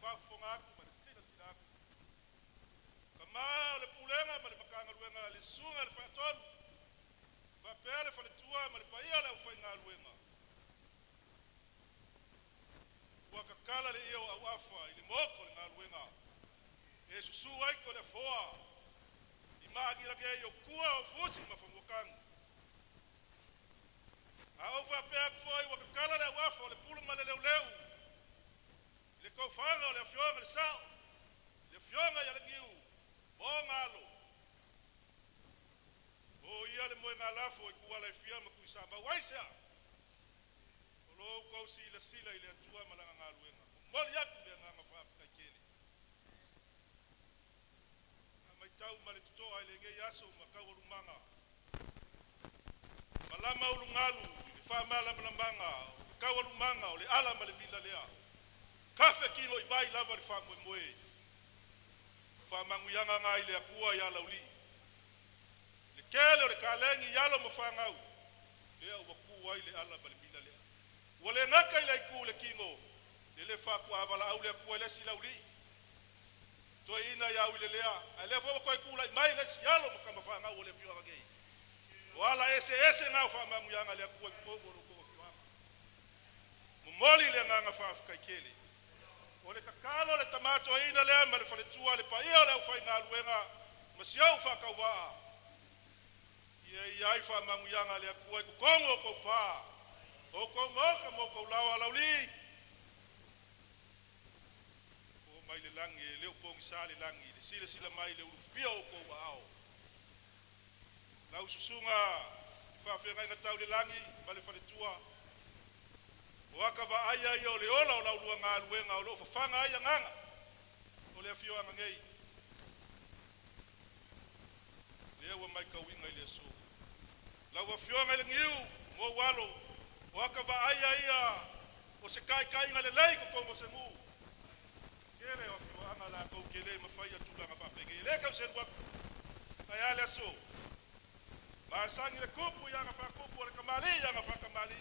whaafonga aku ma le sila sila aku. Ka maa o le pulenga ma le makanga luenga le sunga le whaatonu. Whapea le whaletua ma le paia le au whainga luenga. Ua kakala le ia o au afa i le moko le ngā luenga. E susu ai ko le foa. I maagira ke i o kua o fusi ma whamuakangu. A au whapea ku fwoi ua kakala le au afa o le pulunga le leu leu. Le kou whanga o le awhionga le sao. Le awhionga i ale ngiu. Mō ngalo. O ia le moe ngā lafo i kuala i whia ma kui sāma waisea. O lo kou sila sila i le atua malanga ngā luenga. O moli aku le ngā whaafika kele. Nga mai tau ma le tutoa i le ngei aso ma kau alumanga. Malama ulungalu, i whaamala malamanga, o kau alumanga, o le ala ma le bila lea. Kafe kino i vai lava le whaamue moe. Whaamanguyanga ngā i le akua i ala uli. Le kele o le kālengi i alo ma whangau. Lea ua kua i le ala ma le bila lea. Ua le ngaka i le iku le kingo. Le whakua awala au le akua i le sila uli. Toi ina i au i le lea. Ai le whawa koe kula i mai le si alo ma kama whangau o le whioanga gei. O ala ese ngā whaamanguyanga le akua i kōmoro kō whioanga. Mumoli le ngā whaafika i kele. O le kakalo le tamato ina lea ma le whaletua le paia le au whai ngā luenga ma si au whakau waa. Ia i ai whaamanguyanga le akua i kukongo o kou pā. O kou moka mo kou lawa lauli. O mai le langi e leo pongi sa le langi. Le sila sila mai le urufia o kou waao. Lau susunga i whawhenga inga tau le langi ma le whaletua. O aka wa aia ia o le ola o lau lua ngā luenga o loo whawhanga aia nganga. O le awhio anga ngei. Lea ua mai kauinga i le so. Lau awhio anga i le ngiu, mo walo. O aka wa aia ia o se kai inga le lei ko kongo se ngu. Kere o awhio anga la kou kele ma whai atulanga whapenge. Le kau se nuaku. Ai ale so. Maasangi le kupu ia nga whakupu o le kamali ia nga whakamali.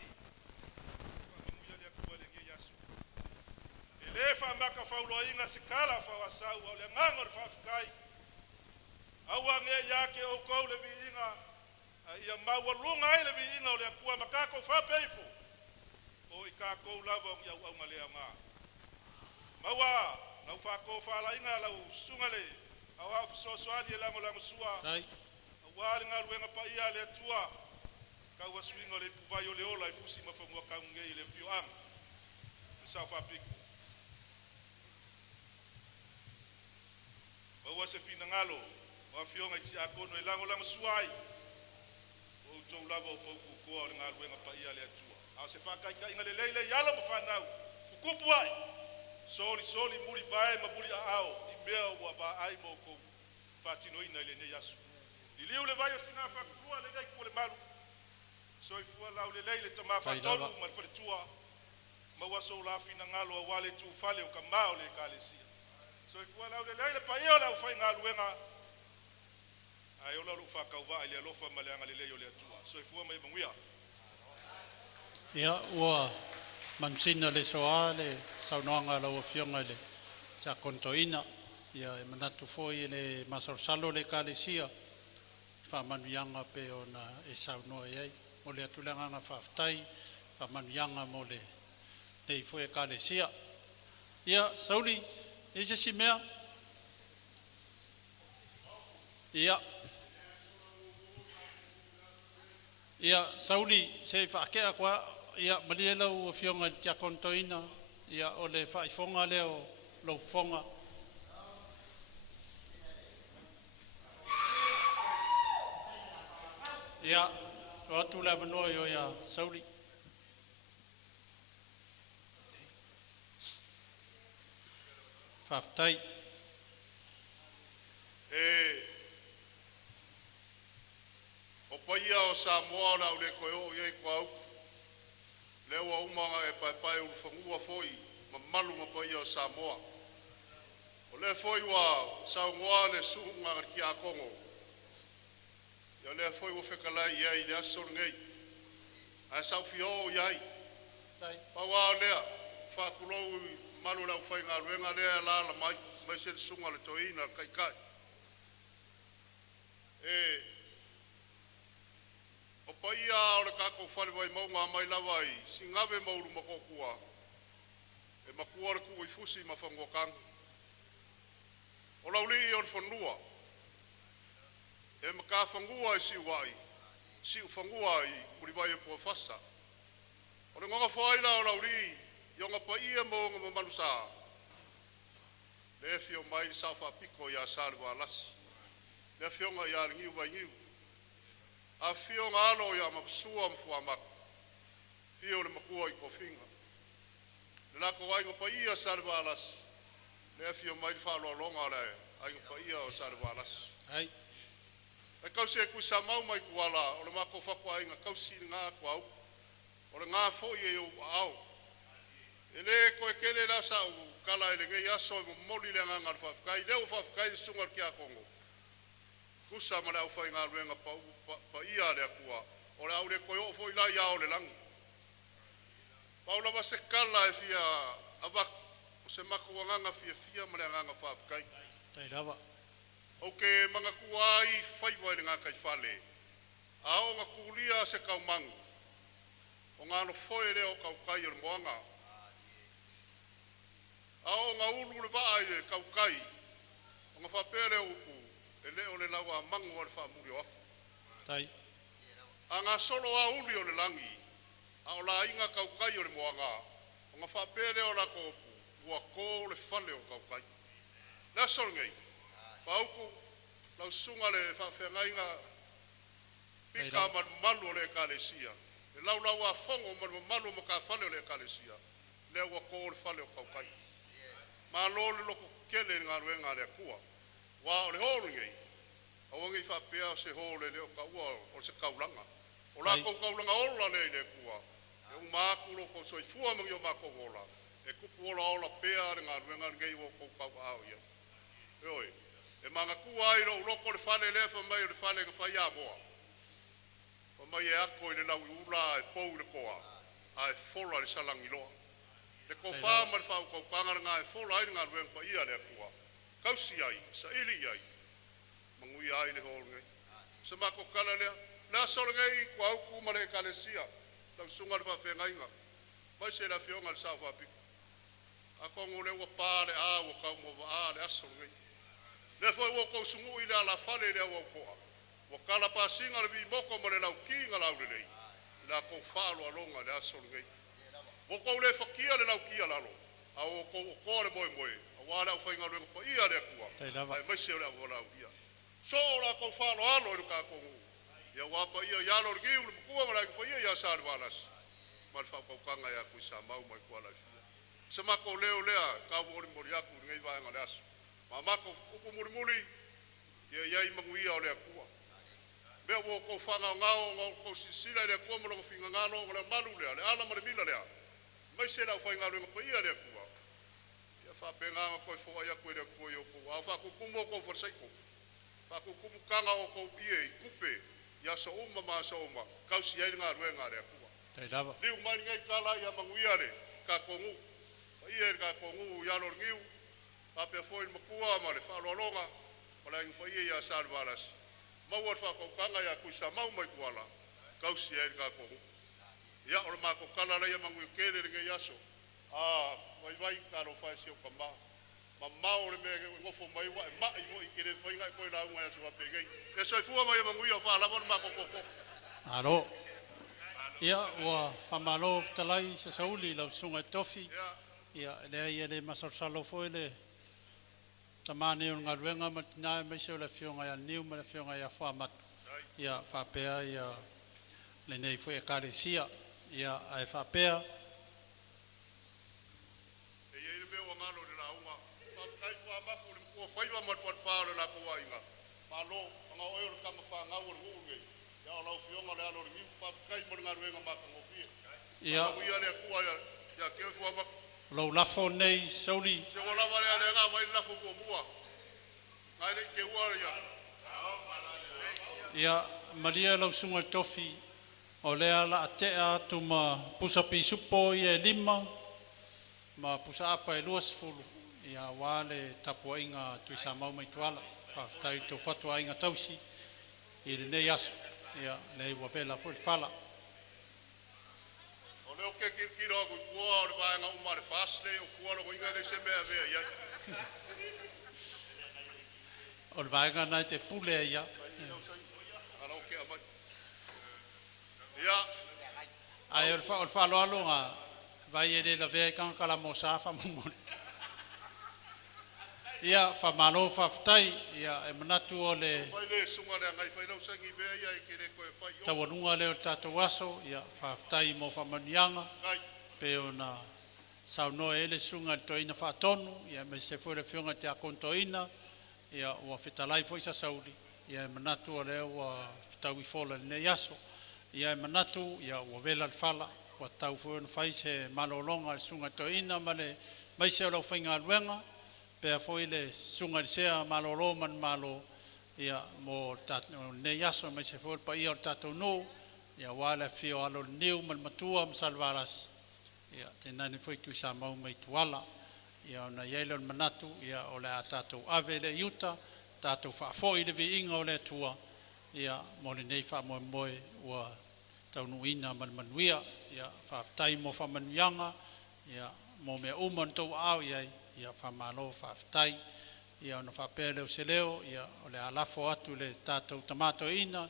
Le whamaka whauloa inga se kala whawasau au le nganga le whaafikai. Aua nge iake o kou le vi inga. Ia maua lunga ai le vi inga o le akua makako whapeifo. O i kako lava o iau au ngalea ngā. Maua, nau whako whala inga lau sunga le. Au hau fisosoani e lango lango sua. Au ali ngā luenga pa ia le atua. Kau asuinga le puvai o le ola i fusi mawhamua kaungei le fio ang. Sa whapiku. Maua se fina ngalo, wa fionga iti akono e lango suai. O tau lava o pauku koa o le ngā luenga pa ia le atua. Au se whakaika inga le leile yalo ma whanau. Kukupu ai. Soli muri vai ma muri ao. I mea ua wa ai mo kou whatino ina ile ne yasu. Li liu le vai o singa whakukua le gai kua le malu. So i fua lau le leile ta maa whatonu ma le whaletua. Maua so la fina ngalo a wale tu fale o ka mao le kalesia. So i fua lau le leile pa ia lau whai ngā luenga. Ai ola lu whakau wa ili alofa ma le anga le leo le atua. So i fua mai manguia. Ia ua mansina le soa le saunoanga lau fionga le ta kontoina. Ia e manatu foi le masarsalo le kalesia. Whamanuianga pe o na e saunoa iei. Mo le atulanga ngā whaftai. Whamanuianga mo le nei foi kalesia. Ia sauli ese si mea. Ia. Ia sauli se whakea kwa. Ia mariela ua fionga tia kontoina. Ia o le whaifonga leo lau fonga. Ia o atu lava noi o ia sauli. Whaftai. O paia o Samoa na ule koe o iei kwa au. Lewa umanga e pai ulu whangua foi. Ma malu ma paia o Samoa. O le foi wa saungoa le suunga ki a Kongo. Ia le foi wa whekalai iei le asor ngei. A sau fio iei. Pawa o lea. Whakulou malu la fai ngā ruenga lea la mai se sunga le toina kai kai. O paia o le kako whare vai maunga mai lawa i singawe mauru makokua. E makua le kua i fusi ma whanguakang. O lauli o le whanua. E maka whangua i si wai. Si u whangua i muriwai e pua fasa. O le ngonga whaila o lauli i o ngapa ia maunga ma manusa. Le fio mai sa whapiko i a sarwa lasi. Le fio nga i a ringiu vai ngiu. A fio ngā alo i a mapsua mfuamaka. Fio le makua i kofinga. Le lako ai ngapa ia sarwa lasi. Le fio mai whalo longa le ai ngapa ia o sarwa lasi. Ai. E kausi e kuisa mau mai kuala. O le mako whakua ai ngā kausi ngā kuau. O le ngā fo i e o au. E le koe kele la sa u kala e le ngei aso i moli le ngā ngār whawhikai. Leo whawhikai ni sungar ki a Kongo. Kusa ma le au whai ngā ruenga pa ia le akua. O le au le koe o fo i la ia o le langu. Paula wa se kala e fia avak. O se mako wanganga fia ma le ngā whawhikai. Tai rawa. O ke mga kuai whaiwai le ngā kai whale. A o ngā kulia se kaumangu. O ngā no foe leo kaukai o le moanga. A o ngā ulu le waa i le kaukai. O ngā whapere upu. E leo le lawa mangu o le whamuri o aku. Tai. A ngā solo a uli o le langi. A o la inga kaukai o le moanga. O ngā whapere o la kopu. Ua kō le whale o kaukai. Nā solo ngei. Pauku. Lau sunga le whawhenga inga. Pika man malu o le kalesia. Le lau a whongo man malu o ka whale o le kalesia. Leo ua kō le whale o kaukai. Ma lo le loko kele ngā ruenga le kua. Wa o le hōru ngei. A wangi whapea se hōre leo ka ua o se kaulanga. O la kou kaulanga ola le kua. E un māku loko soi fua mangi o māko ola. E kupu ola pea le ngā ruenga ngei o kou kau au ia. E oi. E manga kua ai lo loko le whale lefa mai o le whale nga whai a moa. O mai e ako i le lau i ula e pou le koa. A e fola le salangi loa. Le ko whāma le whau kau kangara ngā e fola ai ngā ruenga pa ia le kua. Kausi ai, sa ili ai. Mangui ai le hōru ngai. Sa mako kala lea. Nā sora ngai kua auku ma le kalesia. Lau sunga le whawhenga inga. Mai se la fionga le sao whapiku. A kongo le ua pāle a ua kau mo a le asoro ngai. Le fwai ua kou sungu i le ala whale le ua koa. Ua kala pāsinga le vi moko ma le lau kinga lau le nei. La kou whalo alonga le asoro ngai. Ua kou le whakia le lau kia lalo. A ua kou kore moe moe. Wala au whainga rengo pa ia rea kua. Ai mai se rea wala au ia. So ora kou whalo alo e ruka kongu. Ia wapa ia ialo ringi ule mkua mara pa ia ia saari walas. Mari whau kau kanga ia kui sa mau mai kua lai fia. Se mako leo lea kau mori mori aku ringi vaenga le aso. Ma mako upu mori mori ia iai mangu ia o lea kua. Mea wo kou whanga o ngao ngao kou sisira lea kua mara whinga ngano o lea malu lea. Le ala mara mila lea. Mai se rea whainga rengo pa ia lea kua. Whapenganga koe fo ai aku e rea koe o kou. A whakukumu o kou wharsaiko. Whakukumu kanga o kou ie i kupe. Ia sa oma maa sa oma. Kausi ai ngā ruenga rea kua. Tai rawa. Liu mai ngai kāla ia manguiare. Ka kongu. Ia ka kongu ialo ringiu. Papea foi makua ma le whaloalonga. Wala inga pa ia sāri waras. Mauar whakaukanga ia kui sa mau mai kuala. Kausi ai ka kongu. Ia ora mako kala ia mangui kere ringai aso. Vai karo fai se o kama. Ma maore me ngofo mai wa ma I vo I kere foi ngai koi la unga ya sua pegei. E soi fua mai mangui o fa la bon ma koko. Aro. Ia wa famalo talai se sauli la sunga tofi. Ia le masarsalo foi le tamane un ngaruenga matina me se la fionga ya niu me la fionga ya famat. Ia fa pea ia le nei foi karesia. Ia ai fa pea Whaiwa matwat whaare la kua inga. Malo, anga oe ora kama wha ngau ora huunge. Ia o lau whionga le alo ringiu, whaakai mo ngā ruenga maka ngofia. Ia. Ia lea kua ia keo fua maka. Lau lafo nei, sauli. Se wala wale ale ngā mai lafo kua bua. Ngai le ke ua ia. Ia, Maria lau sunga tofi. O lea la atea tu ma pusapi supo ia lima. ma pusa apa e luas fulu ia wale tapua inga tui sa mau mai tuala whaftai tau fatua inga tausi i le nei aso ia nei wawela fo i fala O leo ke kirkira ko kua o le vaenga umare fasle o kua lo inga le se mea vea ia. o le vaenga nai te pule ia Ala o ke amai. Ia, ai o le whalo alo ngā vai e le la vea i kankala mo safa mumone ia whamalo whaftai ia e manatu o le mai le sunga le ngai whai lau sangi vea ia e kere koe whai o. tawanunga leo tātou aso ia whaftai mo whamanianga Ngai, pe o na saunoa ele sunga toina whaatonu ia me se fuere whiunga te akontoina ia ua whitalai fo isa sauri ia e manatu o leo ua whitau i fola le nei aso ia e manatu ia ua vela le whala ua tau fuena whai se malolonga le sunga toina ma le mai se o lau whainga luenga pe a foi le sunga le sea malolo man malo ia mo nei aso mai se fuere pa ia o tatou no ia wale fio alo le niu man matua msalvaras ia tenani foi tu sa mau mai tuala ia ona yelo manatu ia o le tatou ave le yuta tatou fa foi le viinga o le tua ia mo le nei fa mo moe ua taunuina man manuia ia fa tai mo fa manuanga ia mo me uman tau au ia fa malo fa tai ia ona fa pele o seleo ia o le alafo atu le tatou tamato ina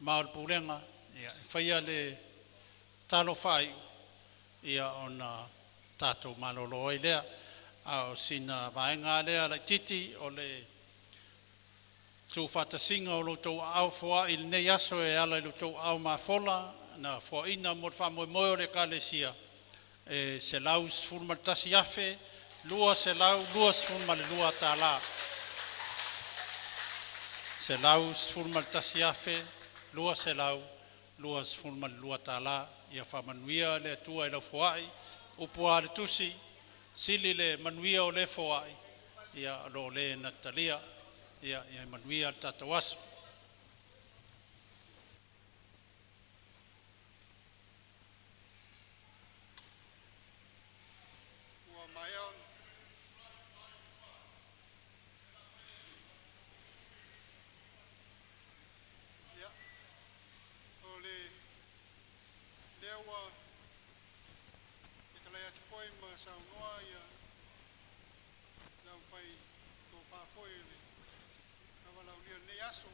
maul pulenga ia faia le talo fai ia ona tatou malolo ai lea au sina vaenga lea la titi o le tu fatasinga o lo tau au foa il nei aso e ala lo tau au mafola na foa ina mo fa mo mo le kalesia e se laus furma tasi afe lua se lau lua furma le lua tala se laus furma tasi afe lua se lau lua furma le lua tala ia fa manuia le tua ila foai o poa le tusi sili le manuia o le foai ia lo le natalia ia manuia tatawas ua mai on ia o le lewa e talai atu foi ma saunoa ia lau fai tō whafoi le kawalau lia nei aso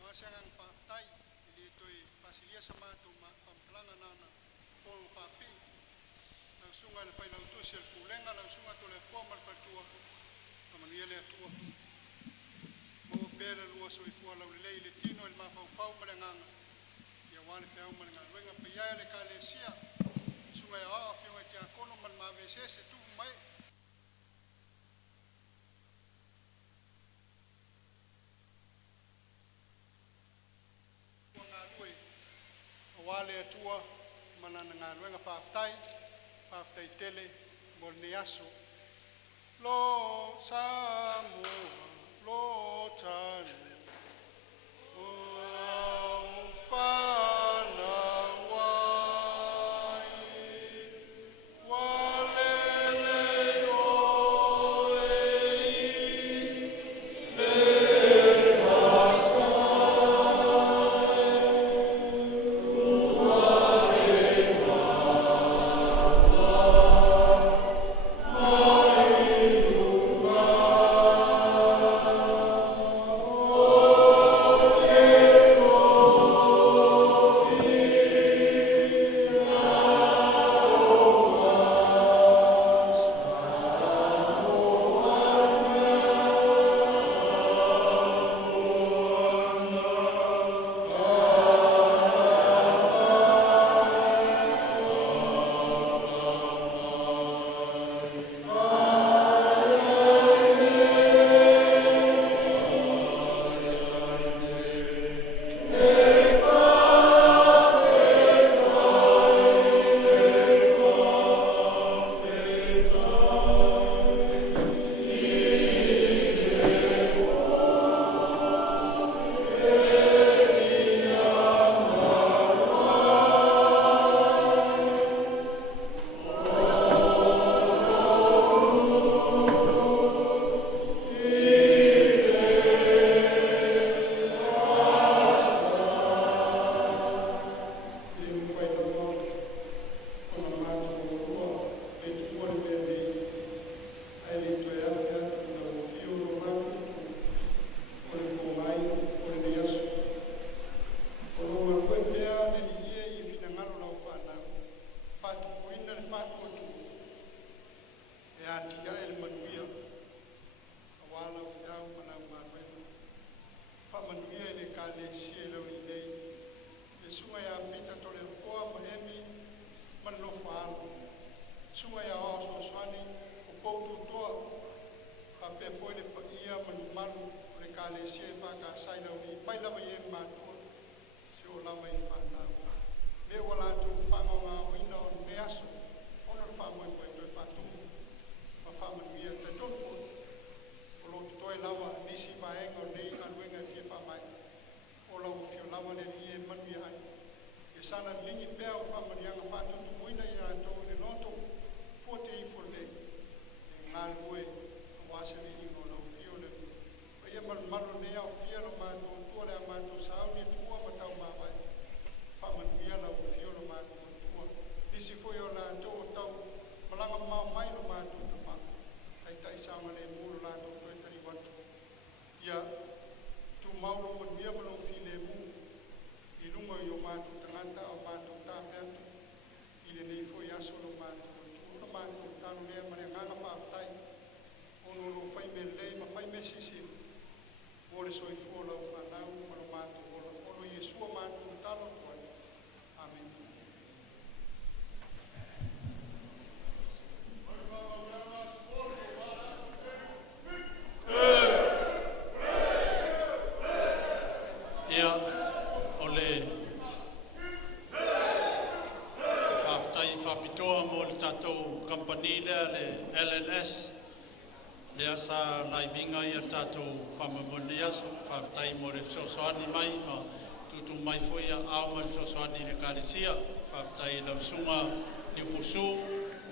ma seangang whaftai ili toi pasilia sa mātou pamtalanga nana whonu whapi lau sunga le whai lau tusi al kulenga lau sunga to le formal fatua kamanuia le atua mo pere lua soifua lau lelei le tino il mawhau ma le nganga ia wane whiau ma le nganga luenga pe iae le kalesia sunga e awa whiunga te akono ma le mawesese tu mai wale atua manana ngā luenga whaftai tele mo le neaso lo Samoa lo tanu o whana wai walele o e le rasta Oh le sie lo i nei. E sunga ia pita to le foa mo emi mana no fa'alo. Sunga ia o so swani o poutu toa pa pe foi le pa ia man malu le ka le sie fa ka sai lo i mai lava ie matua se o lava i whanau. Me wala tu whanonga o ina o me aso ona le whamoe moe toi whatumu ma whamangia te tonfo o lo ki toi lawa nisi maenga o nei anuenga e fia whamai o lau fio lawa le li e manui ai e sana lingi pea o whamanianga whatutu moina i ato le loto fuate i fole e ngal ue o waseri ingo lau fio le o ia man malu nea o fia lo mato tua le a mato sauni tua matau mawai whamanuia lau fio lo mato tua nisi foi o la to o tau malanga mau mai lo mato tama kai tai saunga le mulu la to koe tari watu ia tu maulo manuia malau fi le mu i lunga i o mato tangata o mato tape atu i le nei foi aso lo mato tua lo mato tanu lea mare nganga whaftai ono lo fai me lei ma fai me sisi o le soifua lau whanau ma lo mato ono Iesua mato talo koe. Amen. Ia, o le whaftai whapitoa mo le tātou kampani lea le LNS lea sa laivinga i a tātou whamamone aso whaftai mo le sosoani mai ma tutu mai foi a au ma le sosoani le kāresia whaftai lau sunga ni pusu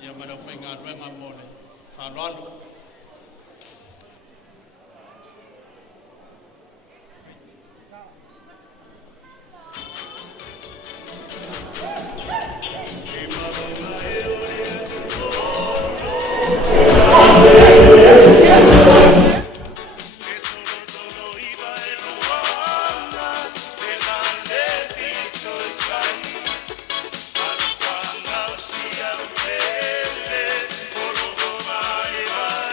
ia ma lau whainga ruenga mo le whaloalo. Bye.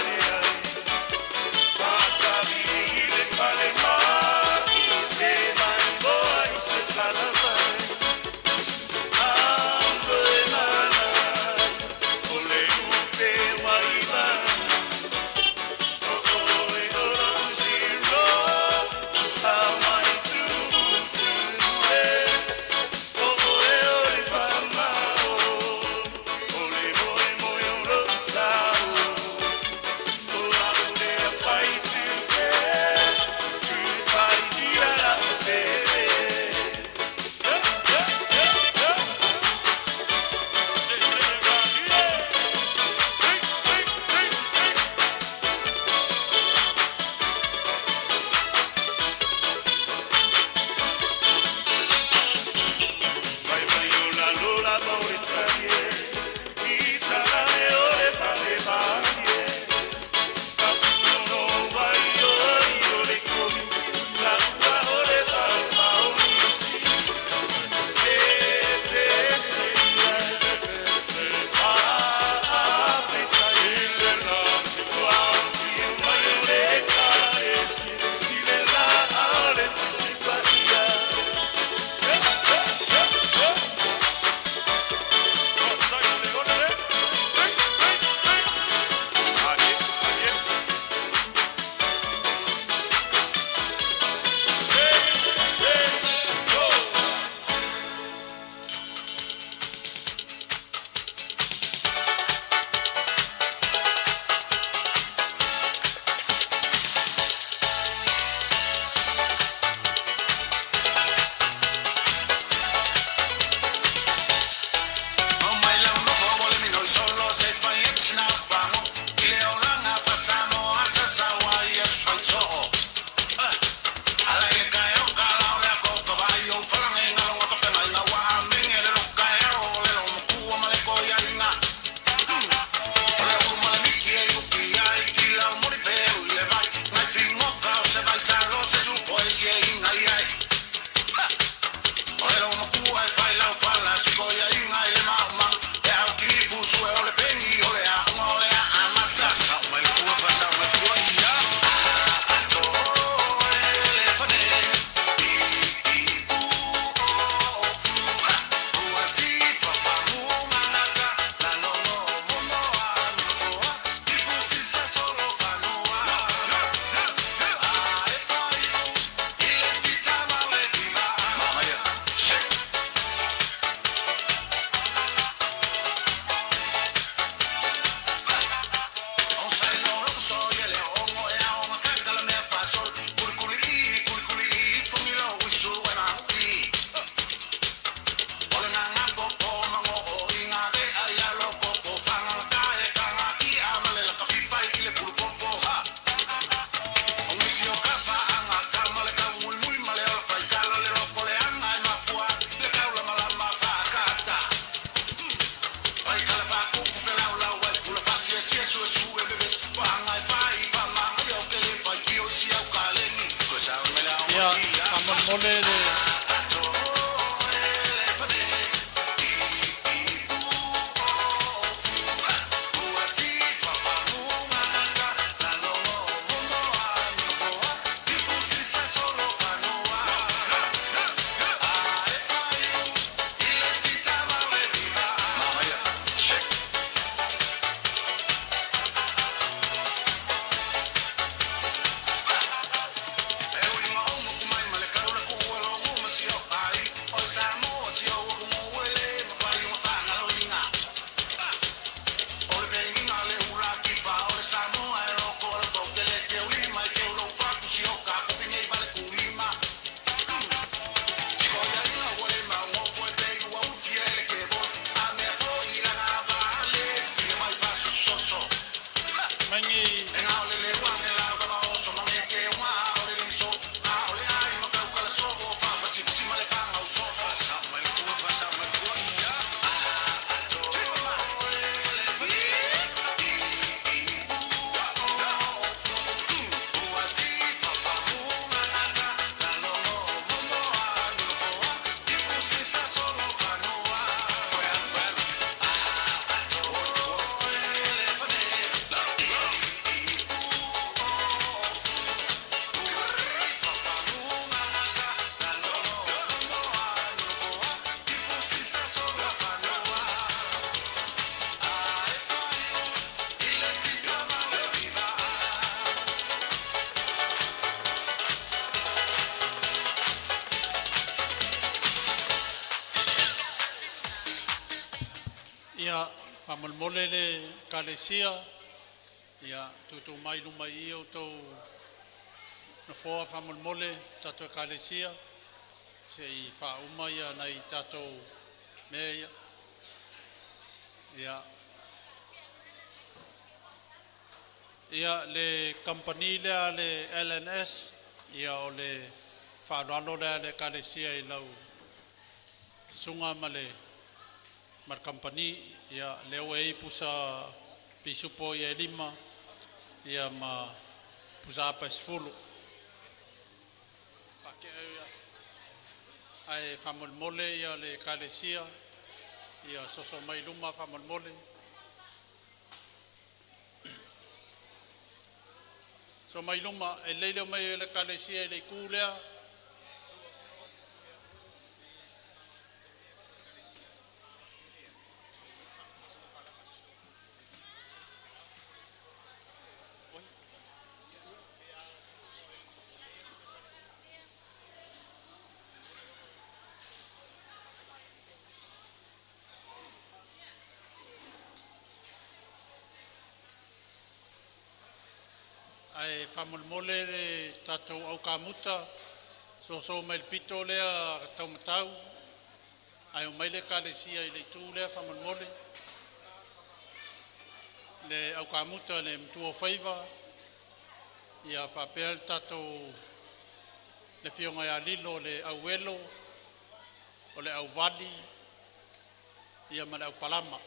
Ia whamolmole le kalesia. Ia tutu mai luma i o tau na foa whamolmole tato kalesia. Se i whauma ia nei tato mea ia. Ia le company lea le LNS. Ia o le whaaralo lea le kalesia i lau sunga ma le mar company. Ia leo e pusa pisupo ia 5. Ia ma pusa apa sfulu. Ai whamolmole ia le kalesia. Ia soso mai luma whamolmole. So mai luma e leileo mai le kalesia i le kūlea. Ai whamolmole le tatou au kamuta. So mai pito lea taumatau. Ai o mai le kalesia i le tū lea whamolmole. Le au kamuta le mtua whaiva. Ia whapea le tatou le whionga ia lilo le au elo. O le au vali. Ia ma le au palama.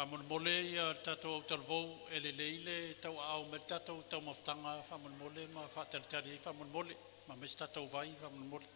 Whamon ia tatou au talvou e le leile tau au me tatou tau maftanga whamon mole ma whataritari whamon mole ma mes tatou vai whamon mole.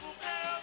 Whoever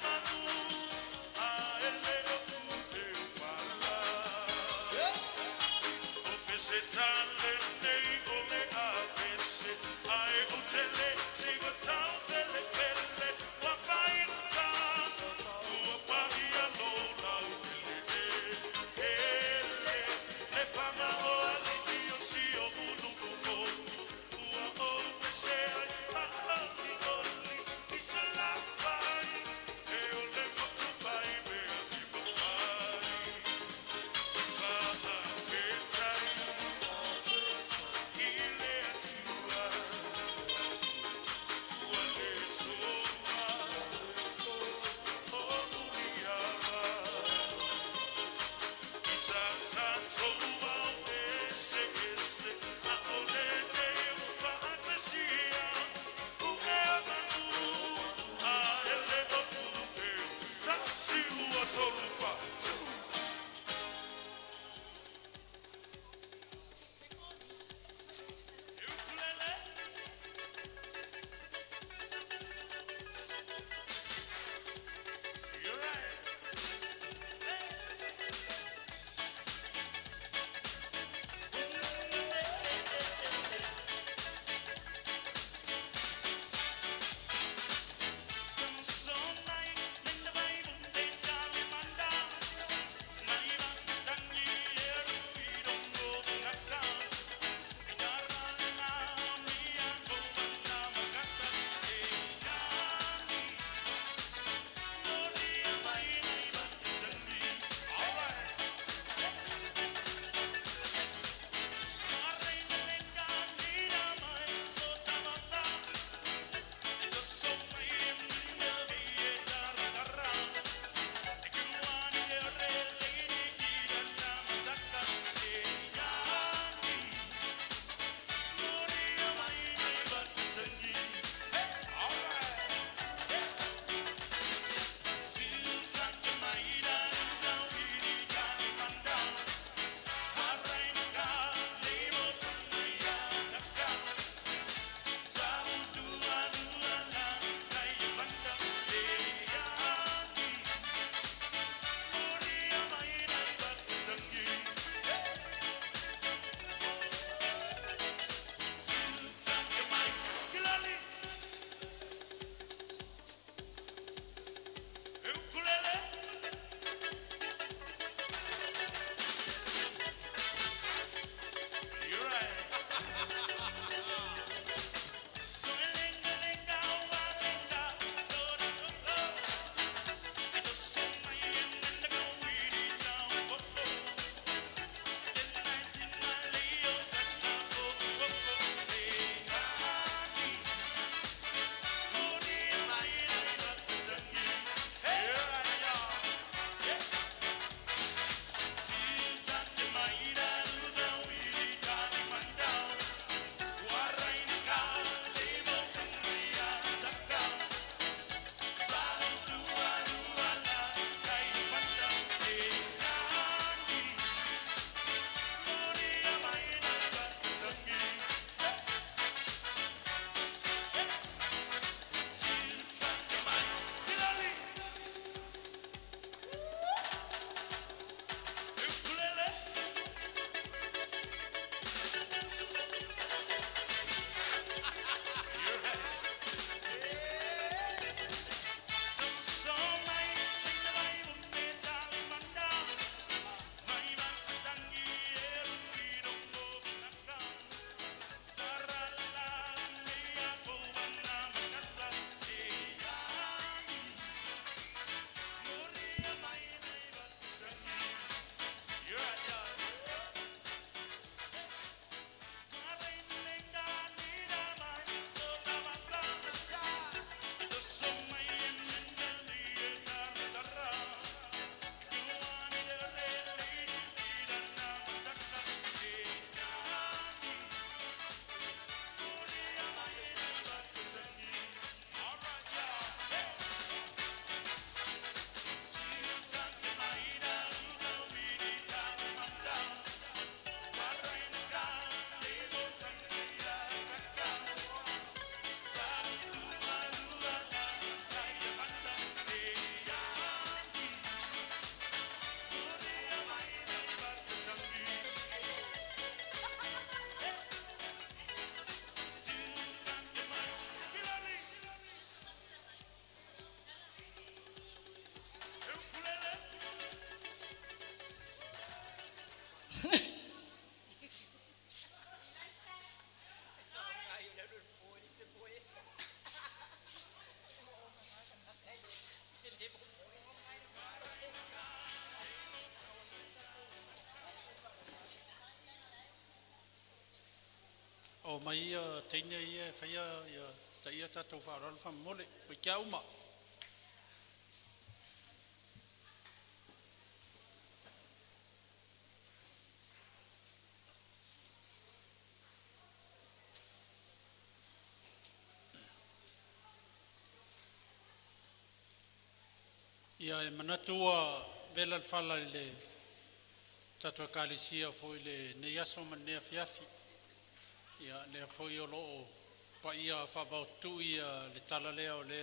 O mai teina ia whaia ia ta ia tātou whaarara wha mole. Koe kia uma. Ia e manatua vela whala i le tatua kālesia fo i le nei aso ma nea fiafi. Ia lea foi o loo pa ia whabau tu ia le tala lea o le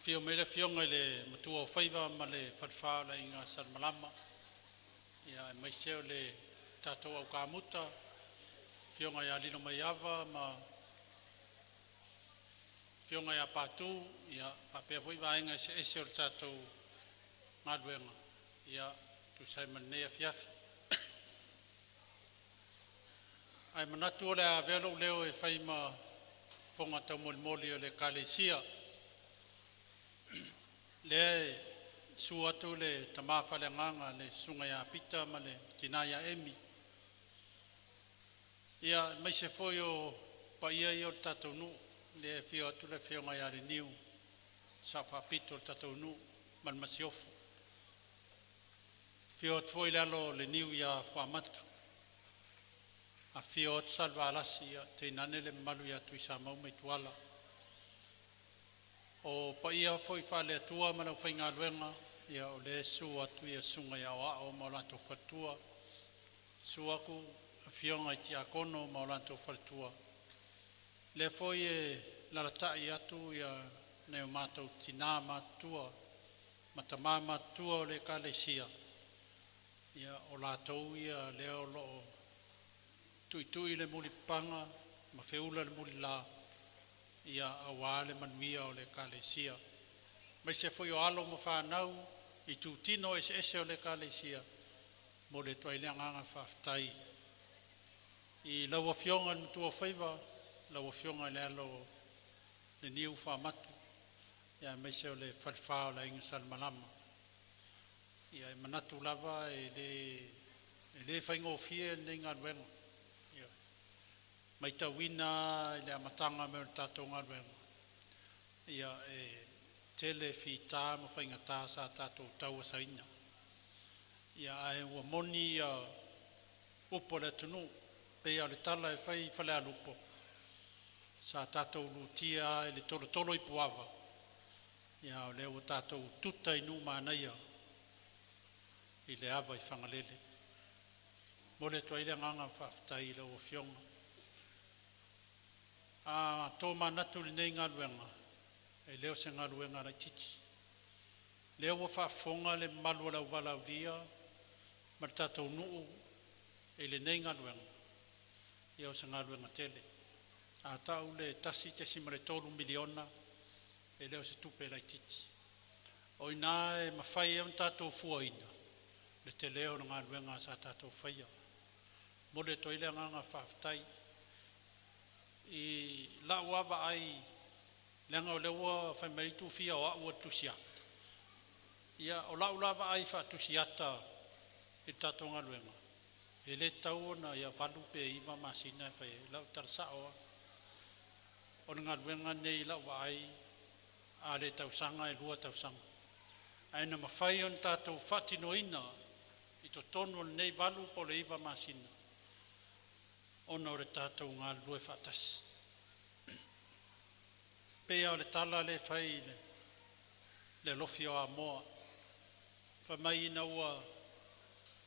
fio mele fionga i le matua o whaiva ma le whadwhala i ngā Salmalama. Ia e maiseo le tātou au kāmuta fionga i alino mai awa ma fionga ia patu ia whapea fwy vaenga se ese o tātou ngaduenga ia tu sai manea fiafi. Ai manatu o le a velo leo e whaima fonga tau moli o le Kalesia. Le su atu le tamafa le nganga le sunga ia pita ma le tinaya emi. Ia mai se foi o pa ia i o tātou nu le fio atu le fionga ia le niu sa whapito o tātou nu man masiofu. Fio atu foi le alo le niu ia whamatu. A fio atu salva alasi ia te inane le malu ia tui sa mau me tuala. O pa ia foi whale atua mana u whainga luenga ia o le su atu ia sunga ia oa o maulato whatua. Su aku a fionga i tia kono maulato whatua. Le foi e laratai atu ia neo mātou tina mātua matama mātua o le Kalesia. Ia o lātou ia leo loo tui le muli panga ma feula le muli la. Ia awa le manuia o le Kalesia. Mai se foi o alo mo whanau i tu tino ese o le Kalesia mo le toaileanga whaftai. I laua fionga ni tua whaiva, laua fionga le alo le niu whamatu. Ia mai se o le whalwhao la inga salmalama. Ia e manatu lava e le whaingo fie ne ngā ruenga. Mai tawina le amatanga me tātou ngā ruenga. Ia e tele whita mo whainga tā sa tātou tau asaina. Ia e ua moni ia upo le tunu. Pea le tala e whai whale alupo. Sa tātou lutia e le tolo i puava. Ia o le ua tātou tuta inu mānaia. I le awa i whangalele. Mo le toaile nganga whaftai le ua fionga. A tō manatu li nei ngā luenga. E leo se ngā luenga rai titi. Leo wa whaafonga le malua lau walau lia. Ma tātou nuu e le nei ngā luenga. Ia o se ngā luenga tele. A tau le tasi te simare tolu miliona. E leo se tupe rai titi. O ina e mawhai e un tātou fuaina. Le te leo na ngā luenga sa tātou whaia. Mo le toile nganga whaftai. I la wava ai lenga o lewa fa mai tu fia o ua tusiata. Ia o la lava ai fa tusiata i tatonga luenga. E le tau na ia palu pe iwa masina fa la tarsa o nga luenga nei la wa ai a le tau sanga e lua tau sanga. Ai na mafai on tatou fatinoina i to tonu nei valu po le iwa masina. Ona o le tātou ngā lue whatas. Pea o le tala le whai le lofi o a moa. Whamai ina ua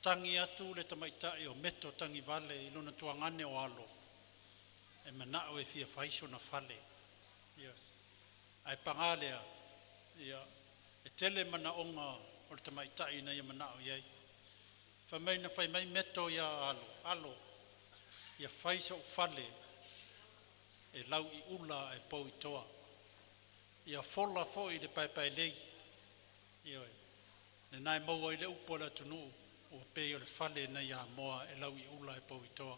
tangi atu le tamaitai o meto tangi vale i luna tuangane o alo. E manao e fia whaiso na whale. Ai pangalea. E tele mana onga o le tamaitai na ia manao iai. Whamai na whai mai meto ia alo. Alo. Ia whaisa o whale e lau i ula e pau i toa. Ia whola fo i le pai lei. Ioi. Ne nai maua i le upo la tunu o pei o le whale na ia moa e lau i ula e pau i toa.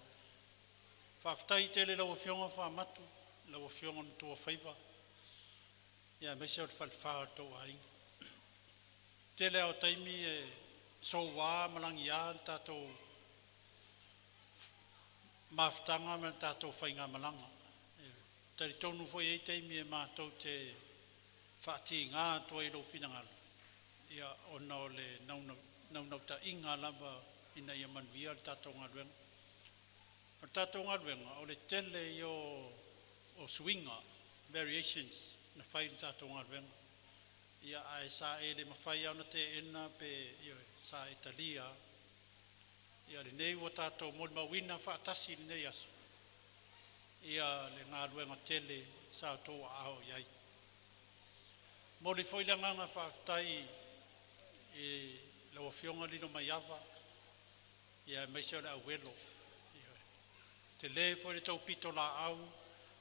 Whaftai tele lau fionga whamatu, lau fionga ntua whaiva. Ia mesia o le whalwhaa toa ai. Tele au taimi e so wā malangi ia tātou maftanga me tātou whainga malanga. Tari tonu foi e teimi e mātou te whaati ngā tua i lo whinangalo. Ia ona o le naunau ta inga lava ina ia manuia le tātou ngā ruenga. O tātou ngā ruenga, o le tele i o swinga, variations, na whai le tātou ngā ruenga. Ia ai sa e le mawhai au na te ena pe sa Italia. Ia le nei wa tātou mol mawina whaatasi le nei aso. Ia le ngā ruenga tele sa toa ao iai. Mo le whoila nganga whaatai e lawa fionga lino mai awa. Ia meiseo le awelo. Te le fo le tau pito la au,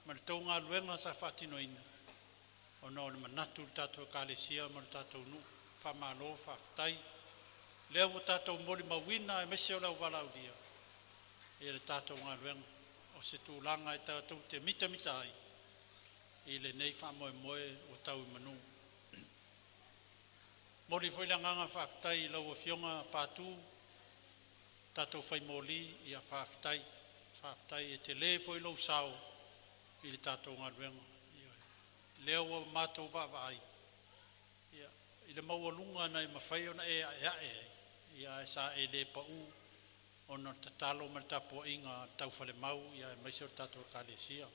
ma le tau ngā ruenga sa whaatinoina. ona o le manatu le tatou ekalesia ma le tatou nuu faamālo faafetai lea ua tatou moli mauina e mese o le auvalaulia ia le tatou galuega o se tulaga e tatou te mitamita ai i lenei faamoemoe ua tau i manū moli foi le agaga faafetai i lau afioga patū tatou faimoli ia faafetai e te lē foi lou sao i le tatou galuega lea ua matou vaavaai ia i le maualuga ana e mafai ona e aʻeaʻe ai ia e sa e lē paʻū ona tatalo ma le tapuaʻiga taufalemau ia e maise o le tatou ekalesia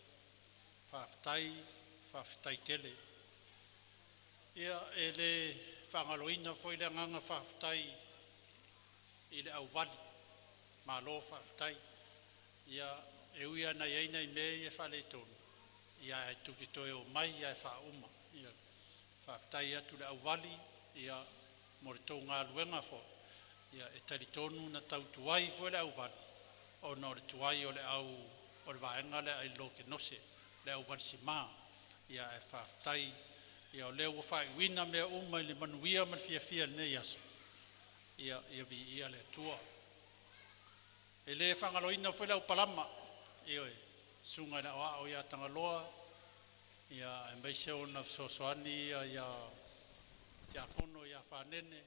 faafetai tele ia e lē faagaloina foi le agaga faafetai i le auvali malo faafetai ia e ui ana iai nei mea e faaletonu ia e tukitoe o mai ia e faauma ia faafetai atu le auvali ia mo le tou galuega fo ia e talitonu na tautuai foi le auvali ona o le tuai o le au o le vaega le ai lo ke nose le auvali simā ia e faafetai ia o lea ua faaiuina mea uma i le manuia ma le fiafia lenei aso ia viia le atua e lē faagaloina foi le aupalama ioe suga i le aʻoaʻo ia tagaloa ia e maise ona fesoasoani ia te apono ia fanene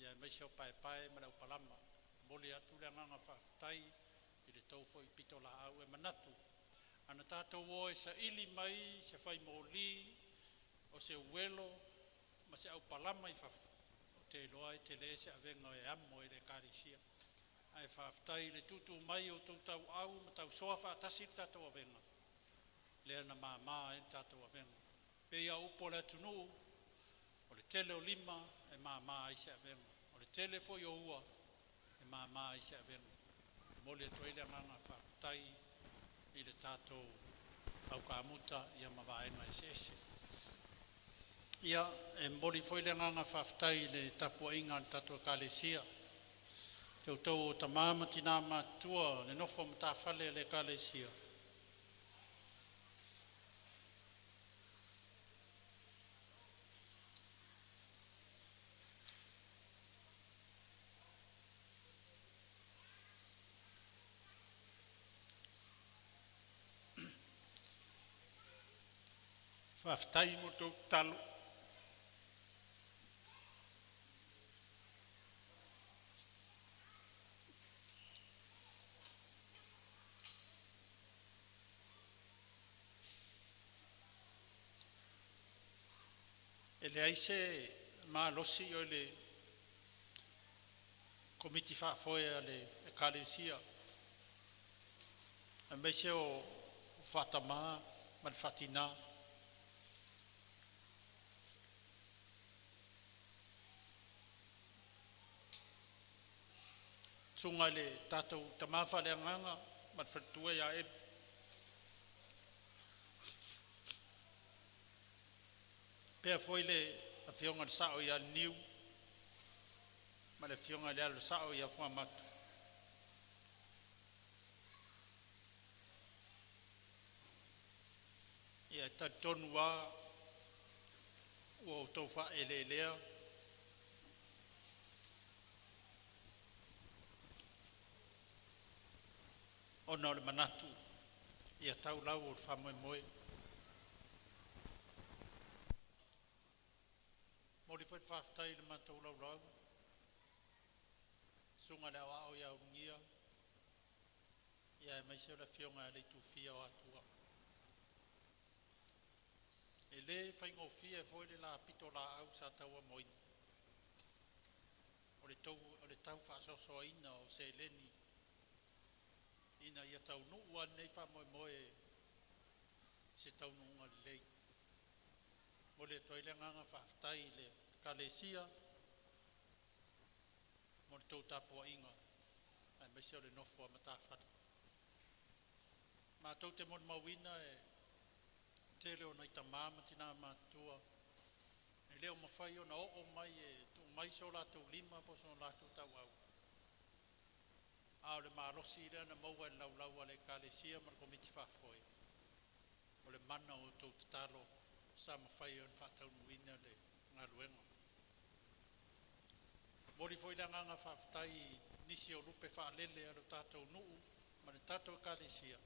ia e maise o paepae ma le aupalama moli atu le agaga faafetai i le tou foi pito laau e manatu ana tatou o e saʻili mai se faimoli o se uelo ma se aupalama i fafu o te iloa i te lē se avega e amo i le ekalesia ae faafetai le tutu mai o tou tauau ma tausoa faatasi le tatou avega lea na māmā i le tatou avega pe ia upo le atunuu o le tele o lima e māmā i se avega o le tele foi o ua e māmā i se avega moli atu ai le agaga faafetai i le tatou aukamuta ia ma vaega eseese ia e moli foi le agaga faafetai i le tapuaʻiga le tatou ekalesia Tau o tamā ma tina matua le nofo ma tafale le ekalesia. Faafetai mo tou talo. E le aise malosi o le komiti faafoe a le ekalesia e maise o fatamā ma le fatinā tunga le tatou tamā faaleagaga ma le faletua ia e pea foi le afioga le saʻo ia le niu ma le afioga le alo saʻo ia fuamatu ia talitonu ā ua outou faaeleelea ona o le manatu ia taulau o le faamoemoe Moli foi faafetai le matou laulau suga le aʻoaʻo ia auligia ia e maise o le afioga e le itufia o atua e lē faigofia e foi le lapito laau sa taua moina o le tau faasoasoaina o seleni ina ia taunuu anei faamoemoe se taunuuga lelei mo le atu ai le agaga faafetai i le ekalesia mo le tou tapuaʻiga ae maise o le nofo a matafali matou te molimauina e tele ona i tamā ma tinā matua e lē o mafai ona oo mai e tuu mai so latou lima po so latou tauau a o le malosi lea na maua e laulau a le ekalesia ma le komiti faafoe o le mana o tou tatalo sa mawhai on whatau nuina le ngā ruenga. Mori foi la nganga whaftai nisi o lupe whaalele aro tātou nuu, ma le tātou kālesia.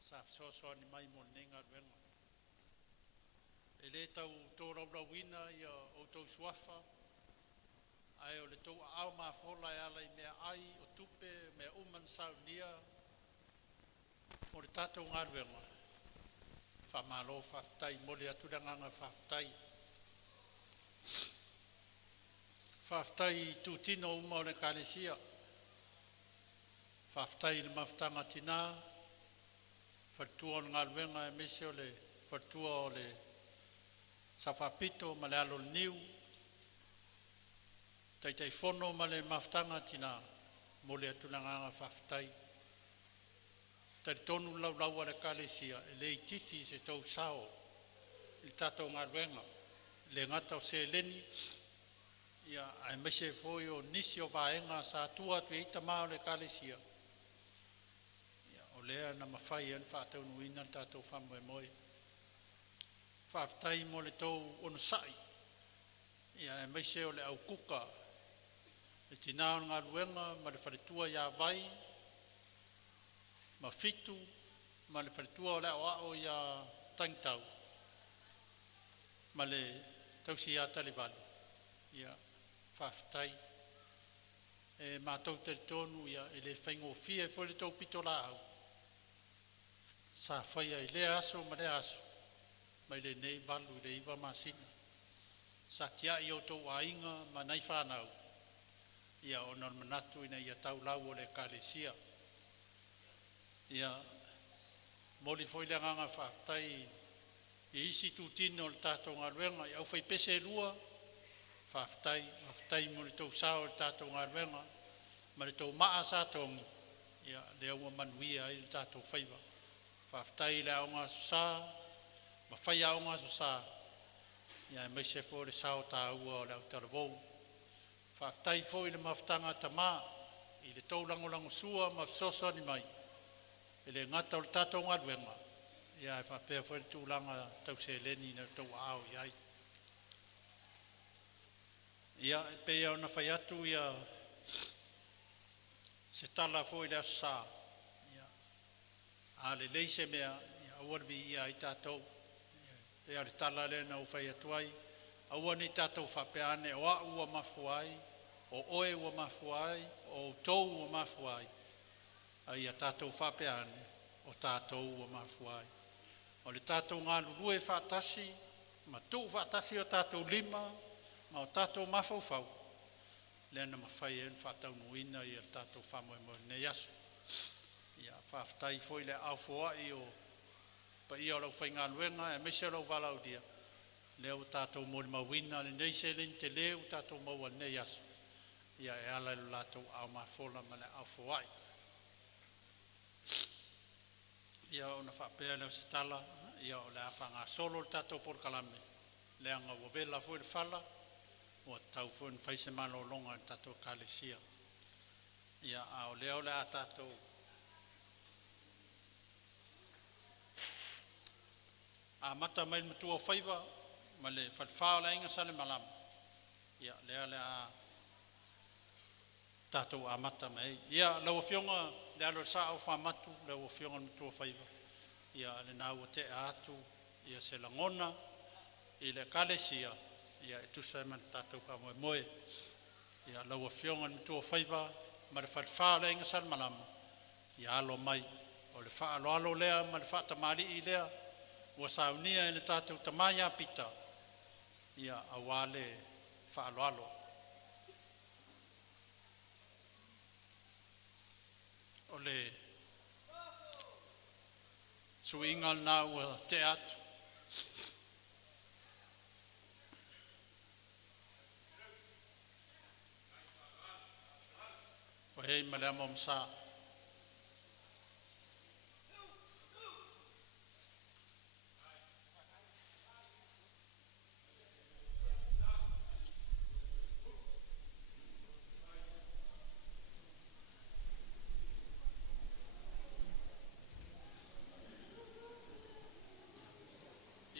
Sa whasoa ni mai mo ne ngā ruenga. E le tau tō raurawina ia o tau suafa, ai o le tau au maa whola e ala i mea ai o tupe, mea uman saunia, o le tātou ngā ruenga. Whamalo whaftai, mo le aturanganga whaftai. Whaftai tūtino uma o le kālesia. Whaftai le maftanga tina, whatua o ngā ruenga e mese o le whatua o le Safapito ma le alo niu, tai fono ma le maftanga tina mo le atunanganga whaftai. Tai tonu lau le kālesia e le titi se tau sao i tātou ngā ruenga. Le ngata o se leni, ia ai mese foi o nisi o vaenga sa atua tu eita maa o le kālesia. Ia o lea na mawhai an whātau nuina tātou whamoe moe. Whaftai mo le tau ono sai. Ia e meise o le au kuka. E tina o ngā ruenga, ma le wharetua ia vai, ma fitu, ma le wharetua o le ao ia tangtau. Ma le tausi ia talivali. Ia whaftai. E mātou te tonu ia e le whaingo fia e fo le tau pito la au. Sa whaia i le aso ma le aso. Mai le nei valu le iwa masina. Sa tia i o tau ainga ma nai whanau. Ia o non manatu ina ia tau lau o le kālesia. Ia moli foi le nganga whaftai i isi tūtino le tātou ngā ruenga. Ia au whai pese lua whaftai mo le tau sao le tātou ngā ruenga. Ma le tau maa sātongi. Ia le aua manuia i le tātou whaiva. Whaftai le au ngā susā. Ma whai au ngā susā, ia e meise fo le sao tā ua o le au taravou. Whaftai fo i le maftanga tamā, i le taulangolango sua ma fisoso ni mai. E le ngata o le tātou ngā ruenga, ia e whapea fo le tūlanga tau se leni na tau ao iai. Ia e pea o na whai atu ia se tala fo i le asa. A le leise mea, ia awarvi ia i tātou. Pea le tala le na ufai atuai, aua ni tātou whapeane, o a ua mafuai, o oe ua mafuai, o tau ua mafuai. Ai a tātou whapeane, o tātou ua mafuai. O le tātou ngā lurue whatasi, ma tū whatasi o tātou lima, ma o tātou mafaufau. Le na mawhai en whatau nuina i a tātou whamoe mo ne yasu. Ia whaftai foi le au fua i o pa ia lau whainga luenga, e mese lau walau dia. Leo tātou mori mawina, le nei se len te leo tātou maua nei aso. Ia e ala lu lātou au mawhola ma le au fuai. Ia o na whapea leo se tala, ia o le awhanga solo le tātou porkalame. Lea ngā wawela fui le whala, o tau fui ni whaise malo longa le tātou kālesia. Ia o leo le a tātou a mata mai matua whaiva, ma le whawhao la inga sale malama. Ia, lea a tātou a mata mai. Ia, lau whionga, le alo sa au whamatu, lau whionga matua whaiva. Ia, le nau o te atu, ia se langona, i le kālesia, ia e tusa e man tātou ka moe moe. Ia, lau whionga matua whaiva, ma le whawhao la inga sale malama. Ia, alo mai, o le whaalo lea, ma le whaatamari i lea, ua saunia e le tātou tamaya pita, ia awale whaaloalo. O le suingal nā ua te atu. O hei ma le amom sā.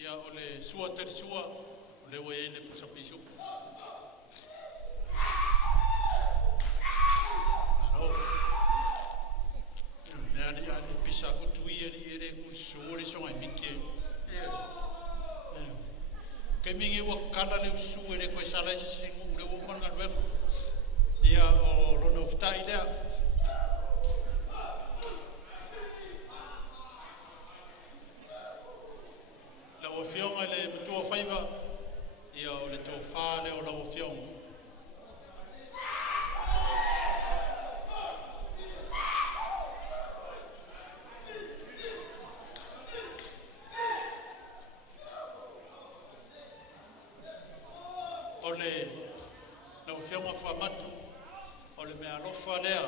Ia ia o le sua te sua o le we le pusa pisu aro ne ali pisa ku tui ere ku suri so ai mike ke mingi wa kala le su ere ko sala se singu le wo man ga ia o lo no ftai le o fionga le tua faiva ia o le tō whāle o lau fionga. O le lau fionga whamatu o le mea lofa lea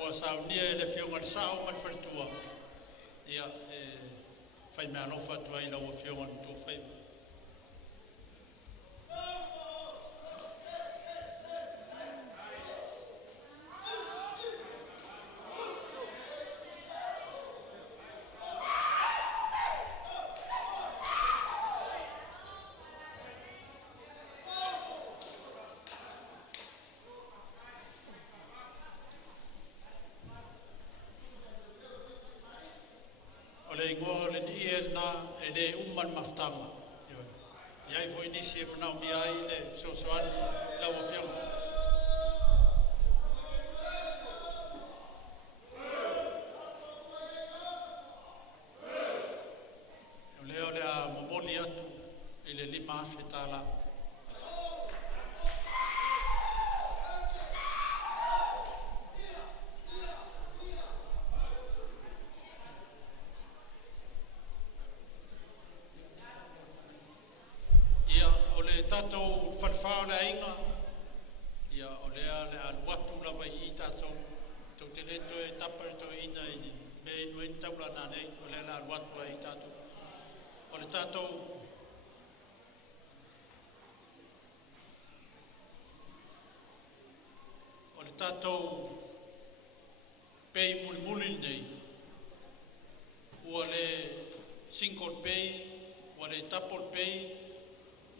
ua saunia e le fionga le sao man wharitua ia fai mea lofa tua i lau fionga le tō whaiva. O le ingoa le ni e na e le uman maftama. Iai foi nisi e manau mi ai le sosoani lau o fiong. O le a momoni atu i le lima afetala. Tatou whalwhao le ainga, ia o lea le aluatu lawa i tatou, tau te leto e tapare to ina i ni, me inu en taula nanei, o lea le aluatu i tatou. O le tatou, pei muli muli nei, ua le single pay, ua le double pay,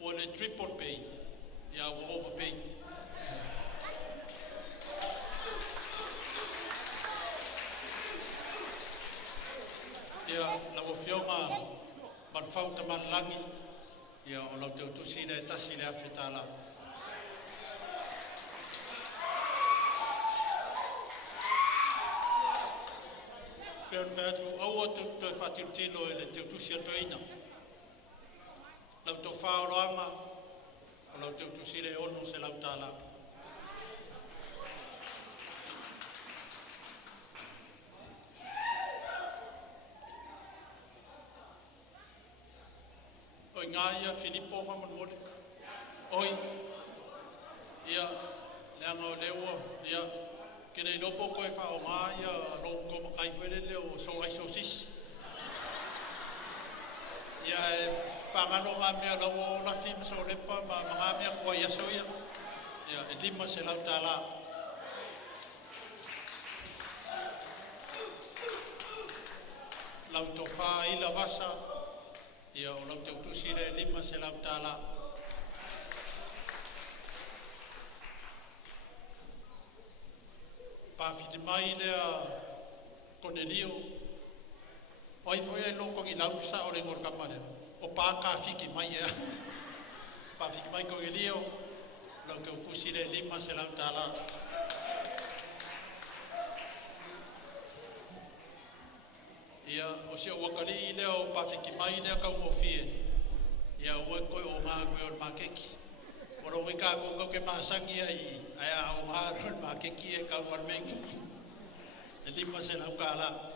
o le triple pay, ia o overpay. Ia lau fionga man fauta man langi, ia o lau teu tusi le tasi le awhetala. Peon whētu aua te whatirutilo e le teu tusi atoina. Lau tō whaoroanga, o lau teu tusire ono se lau tāla. Oi ngā ia Filipo whamanmore. Oi, ia leanga o leua, ia kene inopo koe whao ngā ia rongo ko makai where leo songai sosis. Ia whangano ngā mea lau o lafi mso repa ma ngā mea kua iaso ia. Ia e lima se lau tāla. Lau tō whā ila vasa. Ia o lau te utusire e lima se lau tāla. Pāwhiti mai lea Cornelio. Oi foi e loko ki lau sa o le ngor kamare. O pa ka fiki mai e. Pa fiki mai ko elio. Lo ke kusire lima se lau tala. Ia o se wakali ile o pa fiki mai ile ka mo fie. Ia o ko o ma ko o makeki. O ro wika ko ke masangi ai. Ai o ma ro makeki e ka o mengu. Lima se lau kala.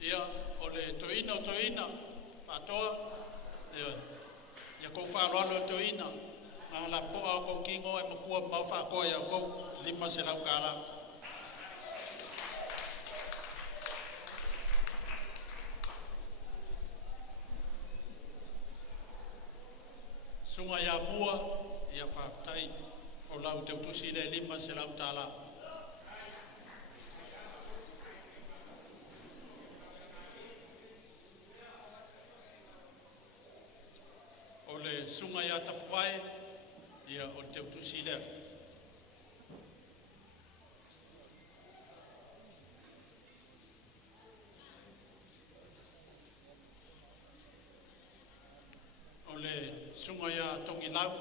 Ia, o le toina, whātoa, ia kou whāroalo toina, ngā la poa o kou kingo e makua mau whākoa ia kou lima se lau kāra. Sunga ia mua, ia whāwhtai, o lau te utusire lima se lau tāla. sunga ia tapuai ia o te utusi lea. O le sunga ia Tongilau,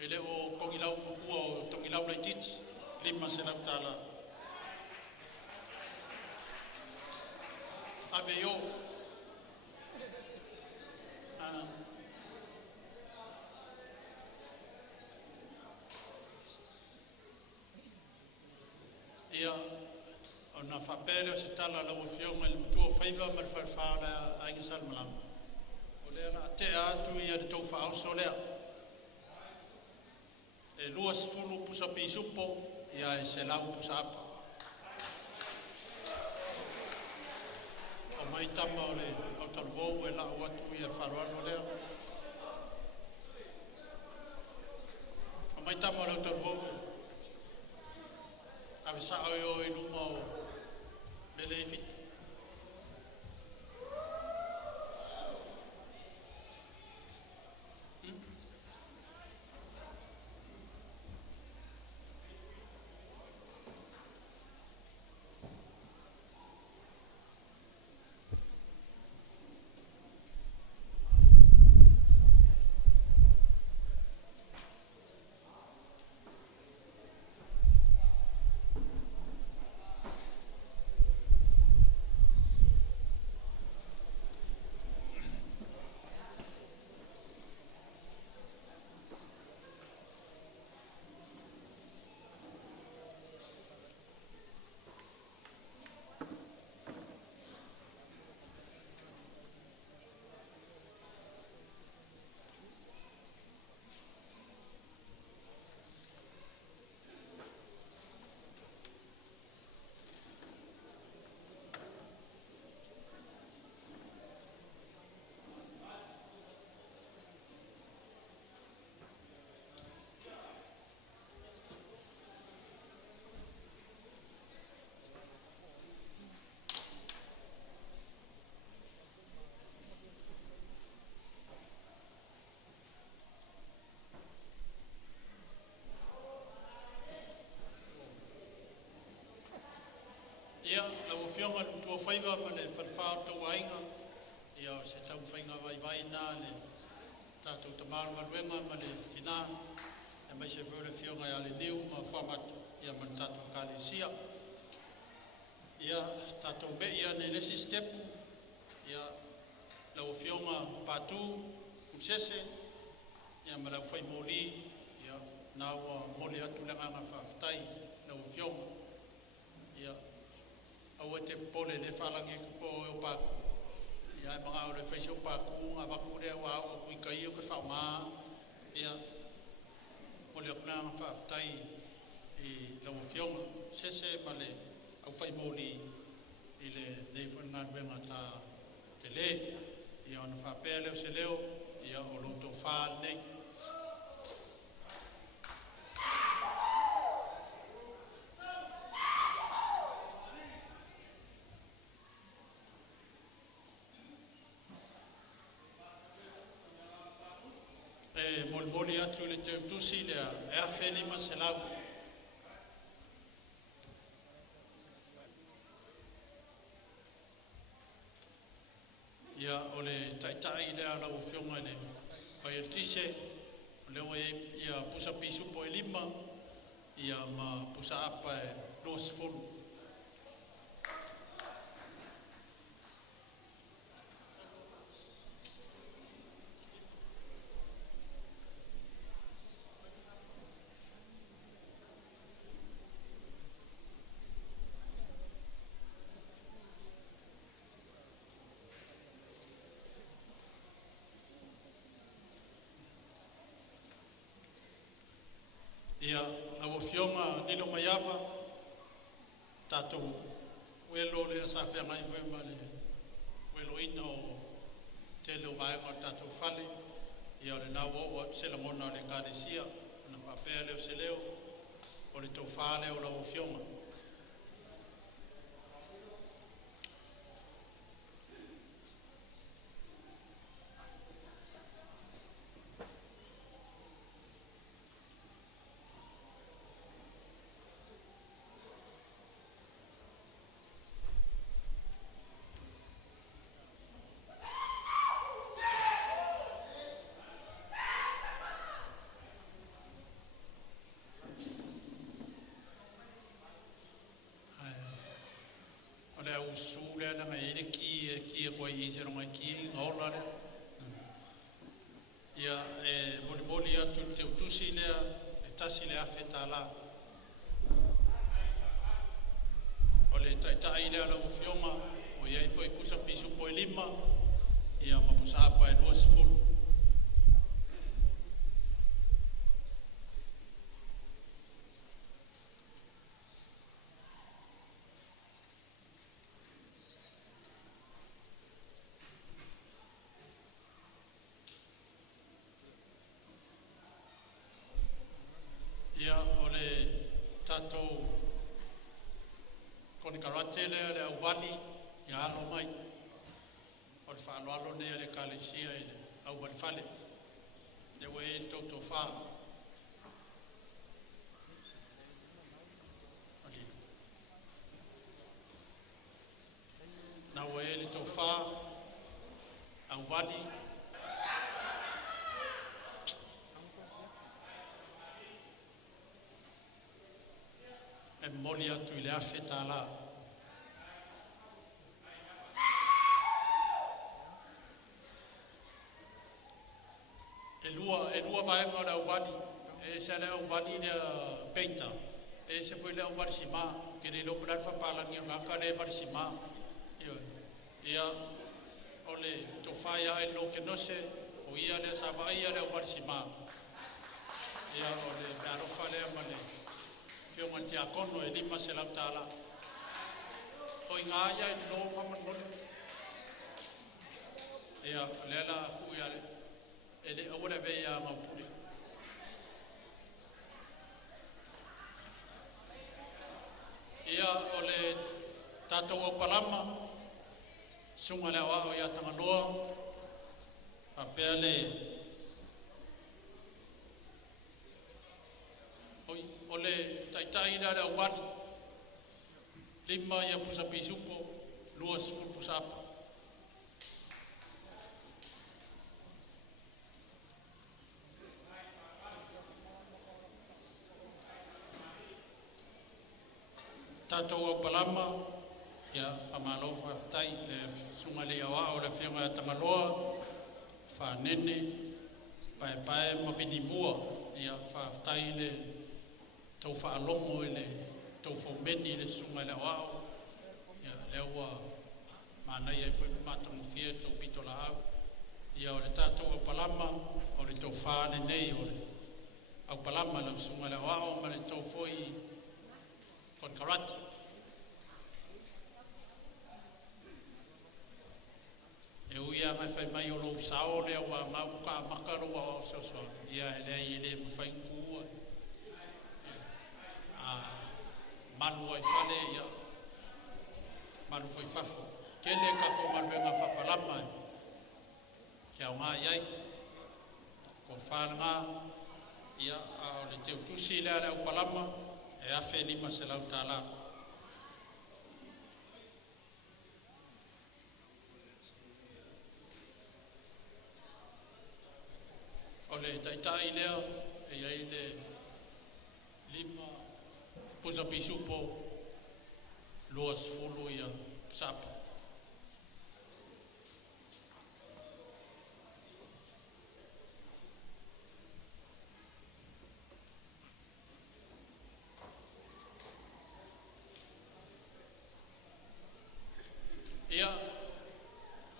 ele o Pongilau mukua o Tongilau Laititi, lima se lau tala. Ave yo, ia ona whapele o se tala lau fionga le mutua whaiva ma le whawhara a inga salmalama. O lea na te atu ia le tau whaoso lea. E lua sifuru pusa pisupo ia e se lau pusa apa. O mai tama o le au talvou e lau atu ia le wharoano lea. O mai tama o le au talvou. Ave sa o e luma o mele e fitu. Ia, lau fionga tua whaiva ma le whalwhao tau ainga. Ia, se tau whainga vai nā le tātou tamaru maruenga ma le tina. E mai se vore fionga ia le liu ma whamatu. Ia ma tātou kāle sia. Ia, tātou me ia ne lesi stepu. Ia, lau fionga pātū, usese. Ia, ma lau whai mōli. Ia, nāua mōli atu le nganga whawhtai. Lau fionga. Ia, au te pole le whalangi kuko o pāku. Ia e mga o le whaisi o pāku, a waku rea wa o kui kai o ke whaumā. Ia, o le akuna nga whaaftai i lau fionga. Sese ma le au whai mōli i le neifon ngā ruenga tā te le. Ia ona whapea leo se leo, ia o loto whaal nei. Moli atu le te utusi lea e awhi lima se lau. Ia o le taitai lea lau fionga le whai el tise. Leo e ia pusa pisupo e lima. Ia ma pusa apa e los fulu. Ia au fionga nilo maiava tātou uelo le sa whea mai whea ma le uelo ina o te leo vaenga tātou whale. Ia o le nau o sela ngona o le kāresia ona whapea leo se leo o le tau whale o lau fionga. usu le na ngai ki ko I se ronga ki ngola le ia boli atu te utusi le tasi le afeta la o le tai le ala ufioma o ia foi pusa pisu po lima ia mapusa apa e 2 ia o le tatou koni karate le au wali ia alo mai o le whaaloalo nei le kalesia i le au wali fale le we e toto wha na we e le to wha au wali e moli atu I le afe tāla. E lua vaenga o le au wali, e se le au wali le peita, e se foi le au wali sima, ke le lo plan whapalangi o ngaka le wali sima. Ia o le tofaya e lo ke nose, o ia le sava ia le au wali sima. Ia o le arofa le amale. Fio ngati a kono e lima se lau tāla. O i ngā ia I lo whamanole. Ia, lela hui ale. E le awara vei a maupure. Ia, o le tātou au palama. Sunga le awa o ia tangaloa. A pea le o le taitai ra au wani. Lima ia pusa pisupo, 2 pusa apa. Tātou au palama, ia whamalo whaftai, le sunga le awa o le whiunga tangaloa, whanene, pae mawini mua, ia whaftai le tau whaalongo I le tau whaumeni le sunga le wao. Ia lewa mānai ai whai mātangu whia tau pito la au. Ia o le tātou au palama, o le tau whaane nei o le au palama le sunga le wao, ma le tau whoi kon karate. E uia mai whai mai o lo sao le wa mau ka makaro wa o soso. Ia e le mwhai kua. Malu ai fale ia malu foi fafo kele ka ko malu nga fa palama kia nga iai ko falanga ia o le te utusi le ala palama e afe lima se lau tala o le taitai lea e iai le lima pusa pisupo 2 ia sapa. Ia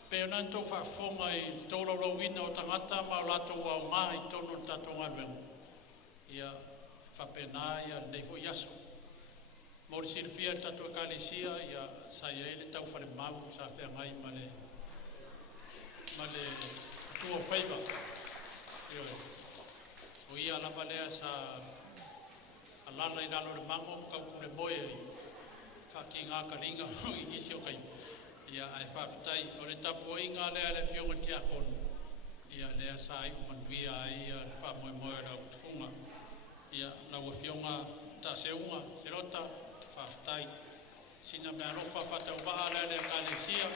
peona to fa fonga I tolo lowina o tangata ma lato wa mai tono tatonga ben. Ia fa pena ia nei fo yaso. Mori silfia tatu kalesia ia saya ele tau fale mau sa fe ngai male tua faiva yo o ia la vale sa alala ina no mango ka ku le boy fa kinga kalinga I sio kai ia ai fa ftai o le tapu inga le fionga tia kon ia le sa I manvia ia fa mo ra funga ia la wo fionga ta seunga serota faftai sina me alofa fata ubaha le kalesia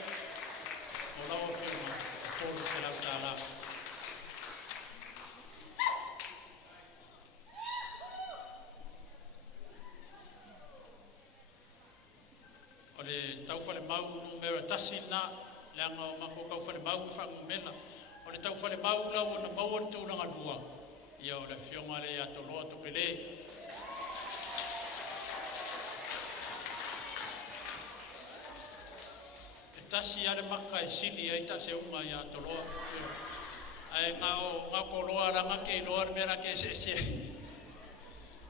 o la o firma todo se la tala o le tau whale mau no mera tasi na leanga o mako kau whale mau I whangumena. O le tau whale mau lau o na mau atu ranga lua. Ia o le whionga le ato loa to pele. E tasi ale maka e sili e tasi unga ia ato loa. Ai ngā koroa ranga ke loa mera ke se.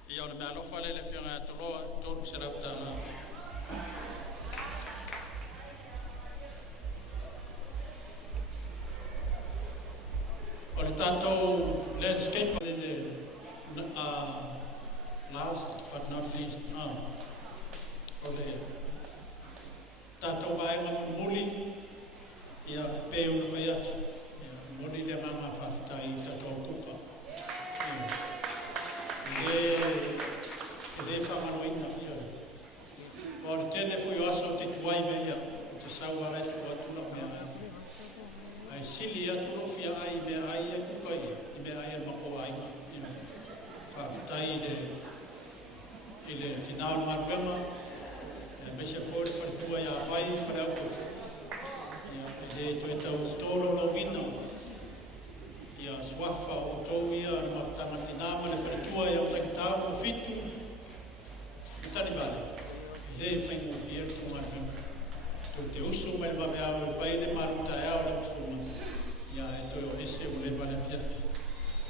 Ia o le mea lofa le whionga ato loa tolu se lauta na. O le tātou landscape le last but not least o le tātou vaenga muli ia pēu na whai atu muli le mama whawhitai tātou kupa le whamanoina ia o le tene fui o aso te tuai me ia o te saua rai tu atula mea ai sili atu lo fia ai me ai e kupai I me ai e mako ai whawhitai le tinao maruema me se fore wharitua ia vai pare au le toi tau toro no wina ia swafa o tau ia na mawhtanga tinama le wharitua ia takitau o fitu tani vale le whaingu fieru tu maruema to te usu mai ma me au e whai le maruta e au le mfuna ia e toi o ese o le vale fiafi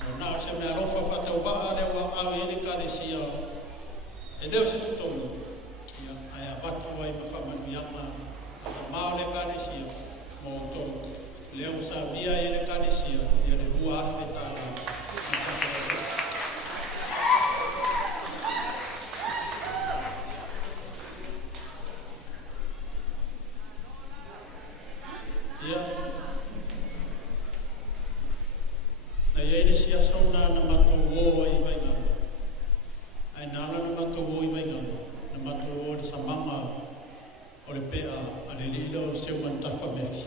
o nao se mea rofa whatau waa le wa au e le kare sia e leo se tutonu ia ai a watu ai ma whamanuiama a ta mao le kare sia mo tonu leo sa mia e le kare sia ia le rua afe tāna ia ai ele sia sona na mato o ai vai ngā ai nana na mato o ai vai ngā na mato o le samama o le pea a le lila o seu mantafa mefi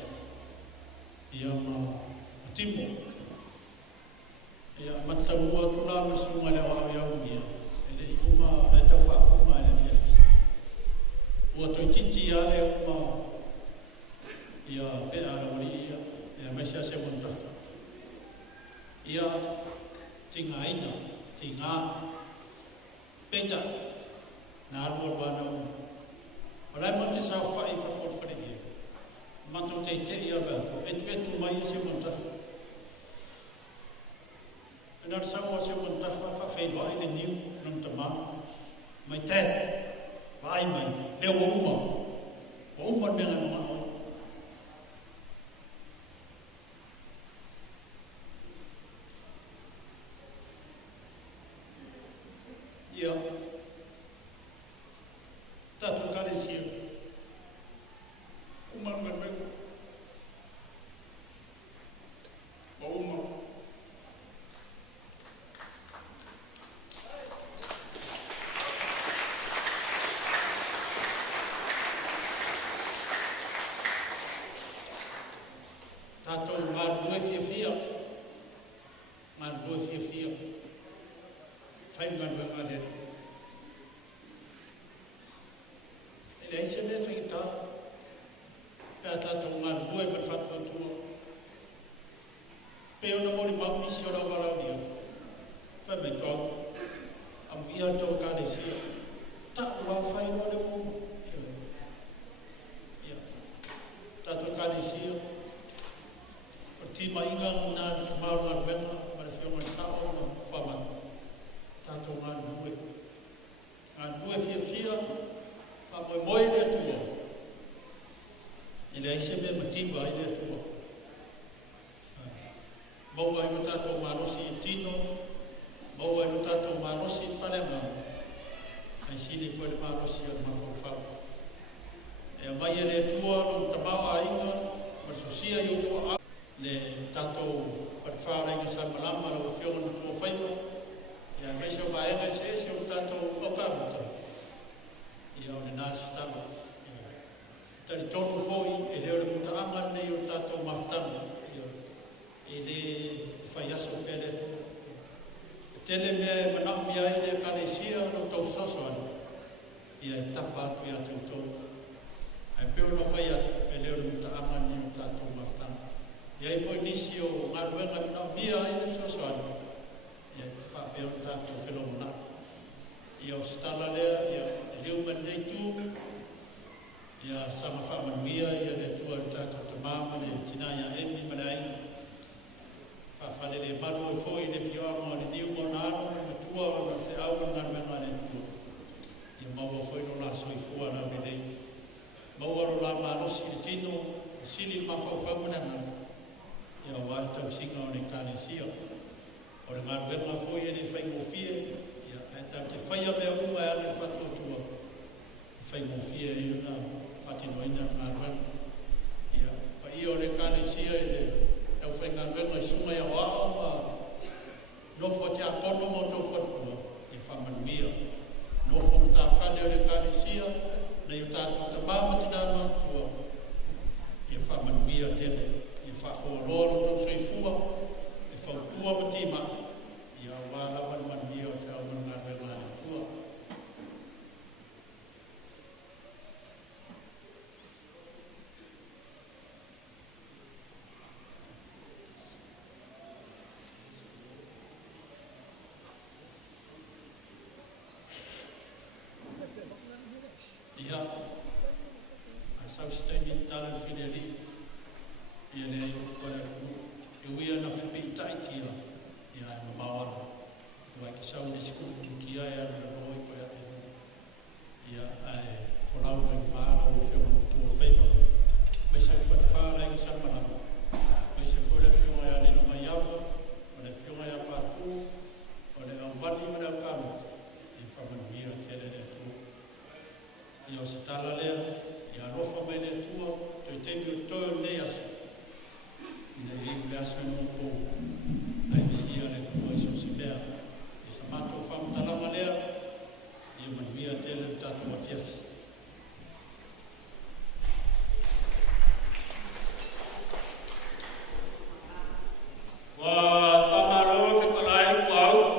ia ma timo ia matau ua tula masunga le wao iau mia ele I uma e tau wha uma e le fiafi ua toi titi a le uma ia pea la wari ia mesia seu mantafa ia tinga ina, tinga peta na arua wana u. Walai mo te sao whai whawhore e. Mato te te ia watu, etu mai se montafa. E nara sao o se montafa whawhai wai le niu nang tama. Mai te, vai mai, leo o uma. O uma mea ngai mga oi. Ia tātou kare sia uma marmeu o uma tātou ngārue fia fai ngārue ngārere ele se me feita e tātou ngārue per whatua tua peo na mori mau nisi ora waraunia fai mai tau amu ia tau kāre sia tātou wā whai roa le mō tātou kāre sia o tima inga nā maru ngāruenga mara whionga ni sao na whamanu tātou ngārue fia whamoe moe le atua i le aise me mativa i le atua maua i no tātou marosi I tino maua i no tātou marosi I wharenga ai sili fwere marosi al mawhawhau e mai e le atua no tamau a inga ma susia I utua a le tātou wharewhara inga sa malama la whionga no tua whaiwa ia me se vaenga se o tātou okamuta ia o le nasi tama tari tonu foi e leo le mutaanga nei o tātou mawhtanga i le whai aso pere tu tele me manau mia I le kare sia no tau soso ia e tapa atu ia tau Ai pe ona fai atu, e leo le mutaanga ni o tātou maftanga. Iai foi nisi o ngā ruenga mina mia ai le sosoani. Iai te whapea o tātou whenomona. Ia o stala lea, ia leo manei tū, ia sama whamanuia, ia le tua le tātou te māma, le tina ia emi manai. Whawhale le maru e foi le whioanga o le niu o nāno, le tua o le se au ngā ruenga le tua. Ia maua foi no la soifua na le nei. Maua ro la malosi le tino, sili mawhauwhau na ngā. Ia wāre tau singa o ne kānesia. O le ngā ruenga foi e le whaingofie, ia e tā te whaia mea unga e ale whatuatua. Whaingofie e una whatinoina ngā ruenga. Ia pa i o le kānesia e le au whai ngā ruenga i sunga ia wāo ma nofo te akono mo tau whatua. Ia whamanuia. Nofo mo tā whane o le kānesia, nei o tātou te māmatina mātua. Ia whamanuia tene, ia whawhororo tau soifua, e whautua matima, ia wālawan manuia o whiau ngā ruenga e tua. Ia, a sau stemi tala le fideli, ia le kore e uia na whipi taitia, ia e mamawana. Wai ki sau ne siku kia e anu le roi koe a ia e wholau na ni māna o whio manu tua whaipa. Mai sa whaiwhara i sa manama. Mai sa whole whio mai a lino mai awa, o le whio mai a pātū, o le au wani mana au kāmata. Ia whamanuia kere le tua. Ia o se tala lea, ia rofa mai le tua, toi teimi o toi le aso. Ina i le aso e no pō, ai me ia le tua iso se mea. I sa mato whamtalanga lea, ia manuia tele tātou a fiafi. Wa whamaro te kalai kua auku.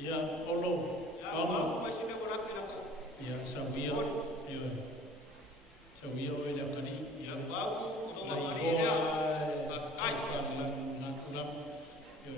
Ia olo aunga ia sawia ia sawia o ele kali ia lai hoa ai whalan ngā kulam ia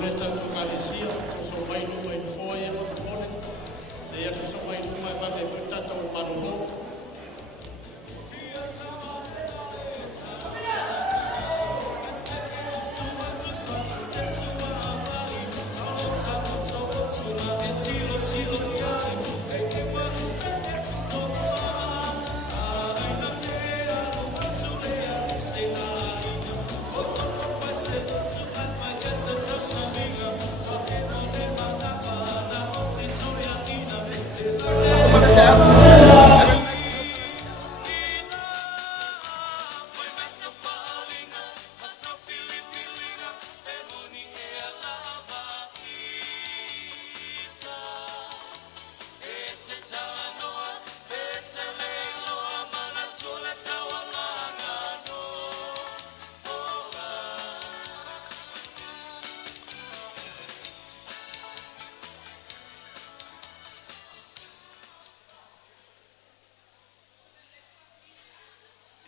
le tau kalesia, so mai no mai foi e fone. E so mai no mai va me futata o marolo.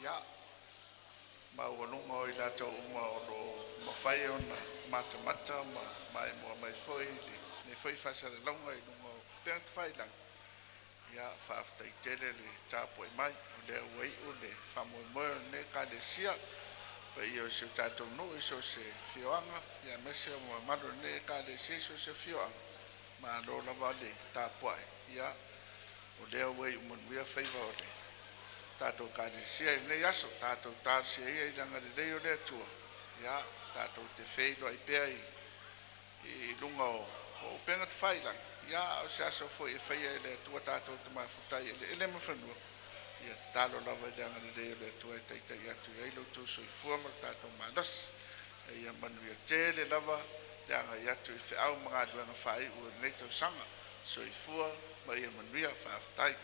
Ya, mau nungo ila tau mau lo mawhai ona mata mai mua mai foi ni foi whasare longa I nungo peang whai lang. Ya, whaaftai tere li tāpoi mai, le wei o le whamoe moe ne ka le sia, pa I o se tātou no iso se whioanga, ya mese o mua maro ne ka le sia iso se whioanga, ma lo lava le tāpoi, ya, o le wei o munuia whaiva o le. Tātou kāne sia I nei aso, tātou tār sia ia I ranga le reo le atua. Ia, tātou te wheilo ai pēa I lunga o penga te whailang. Ia, o se aso fo I whaia le atua tātou te mawhutai ele mawhanua. Ia, tālo lava I ranga le reo le atua I taitai atu. Ia, ilo tūso I fuama tātou manas. Ia, manu ia tēle lava, ranga I atu I whiau mga duanga whai ua nei tau sanga. So I fua, ma ia manu ia whaaftai.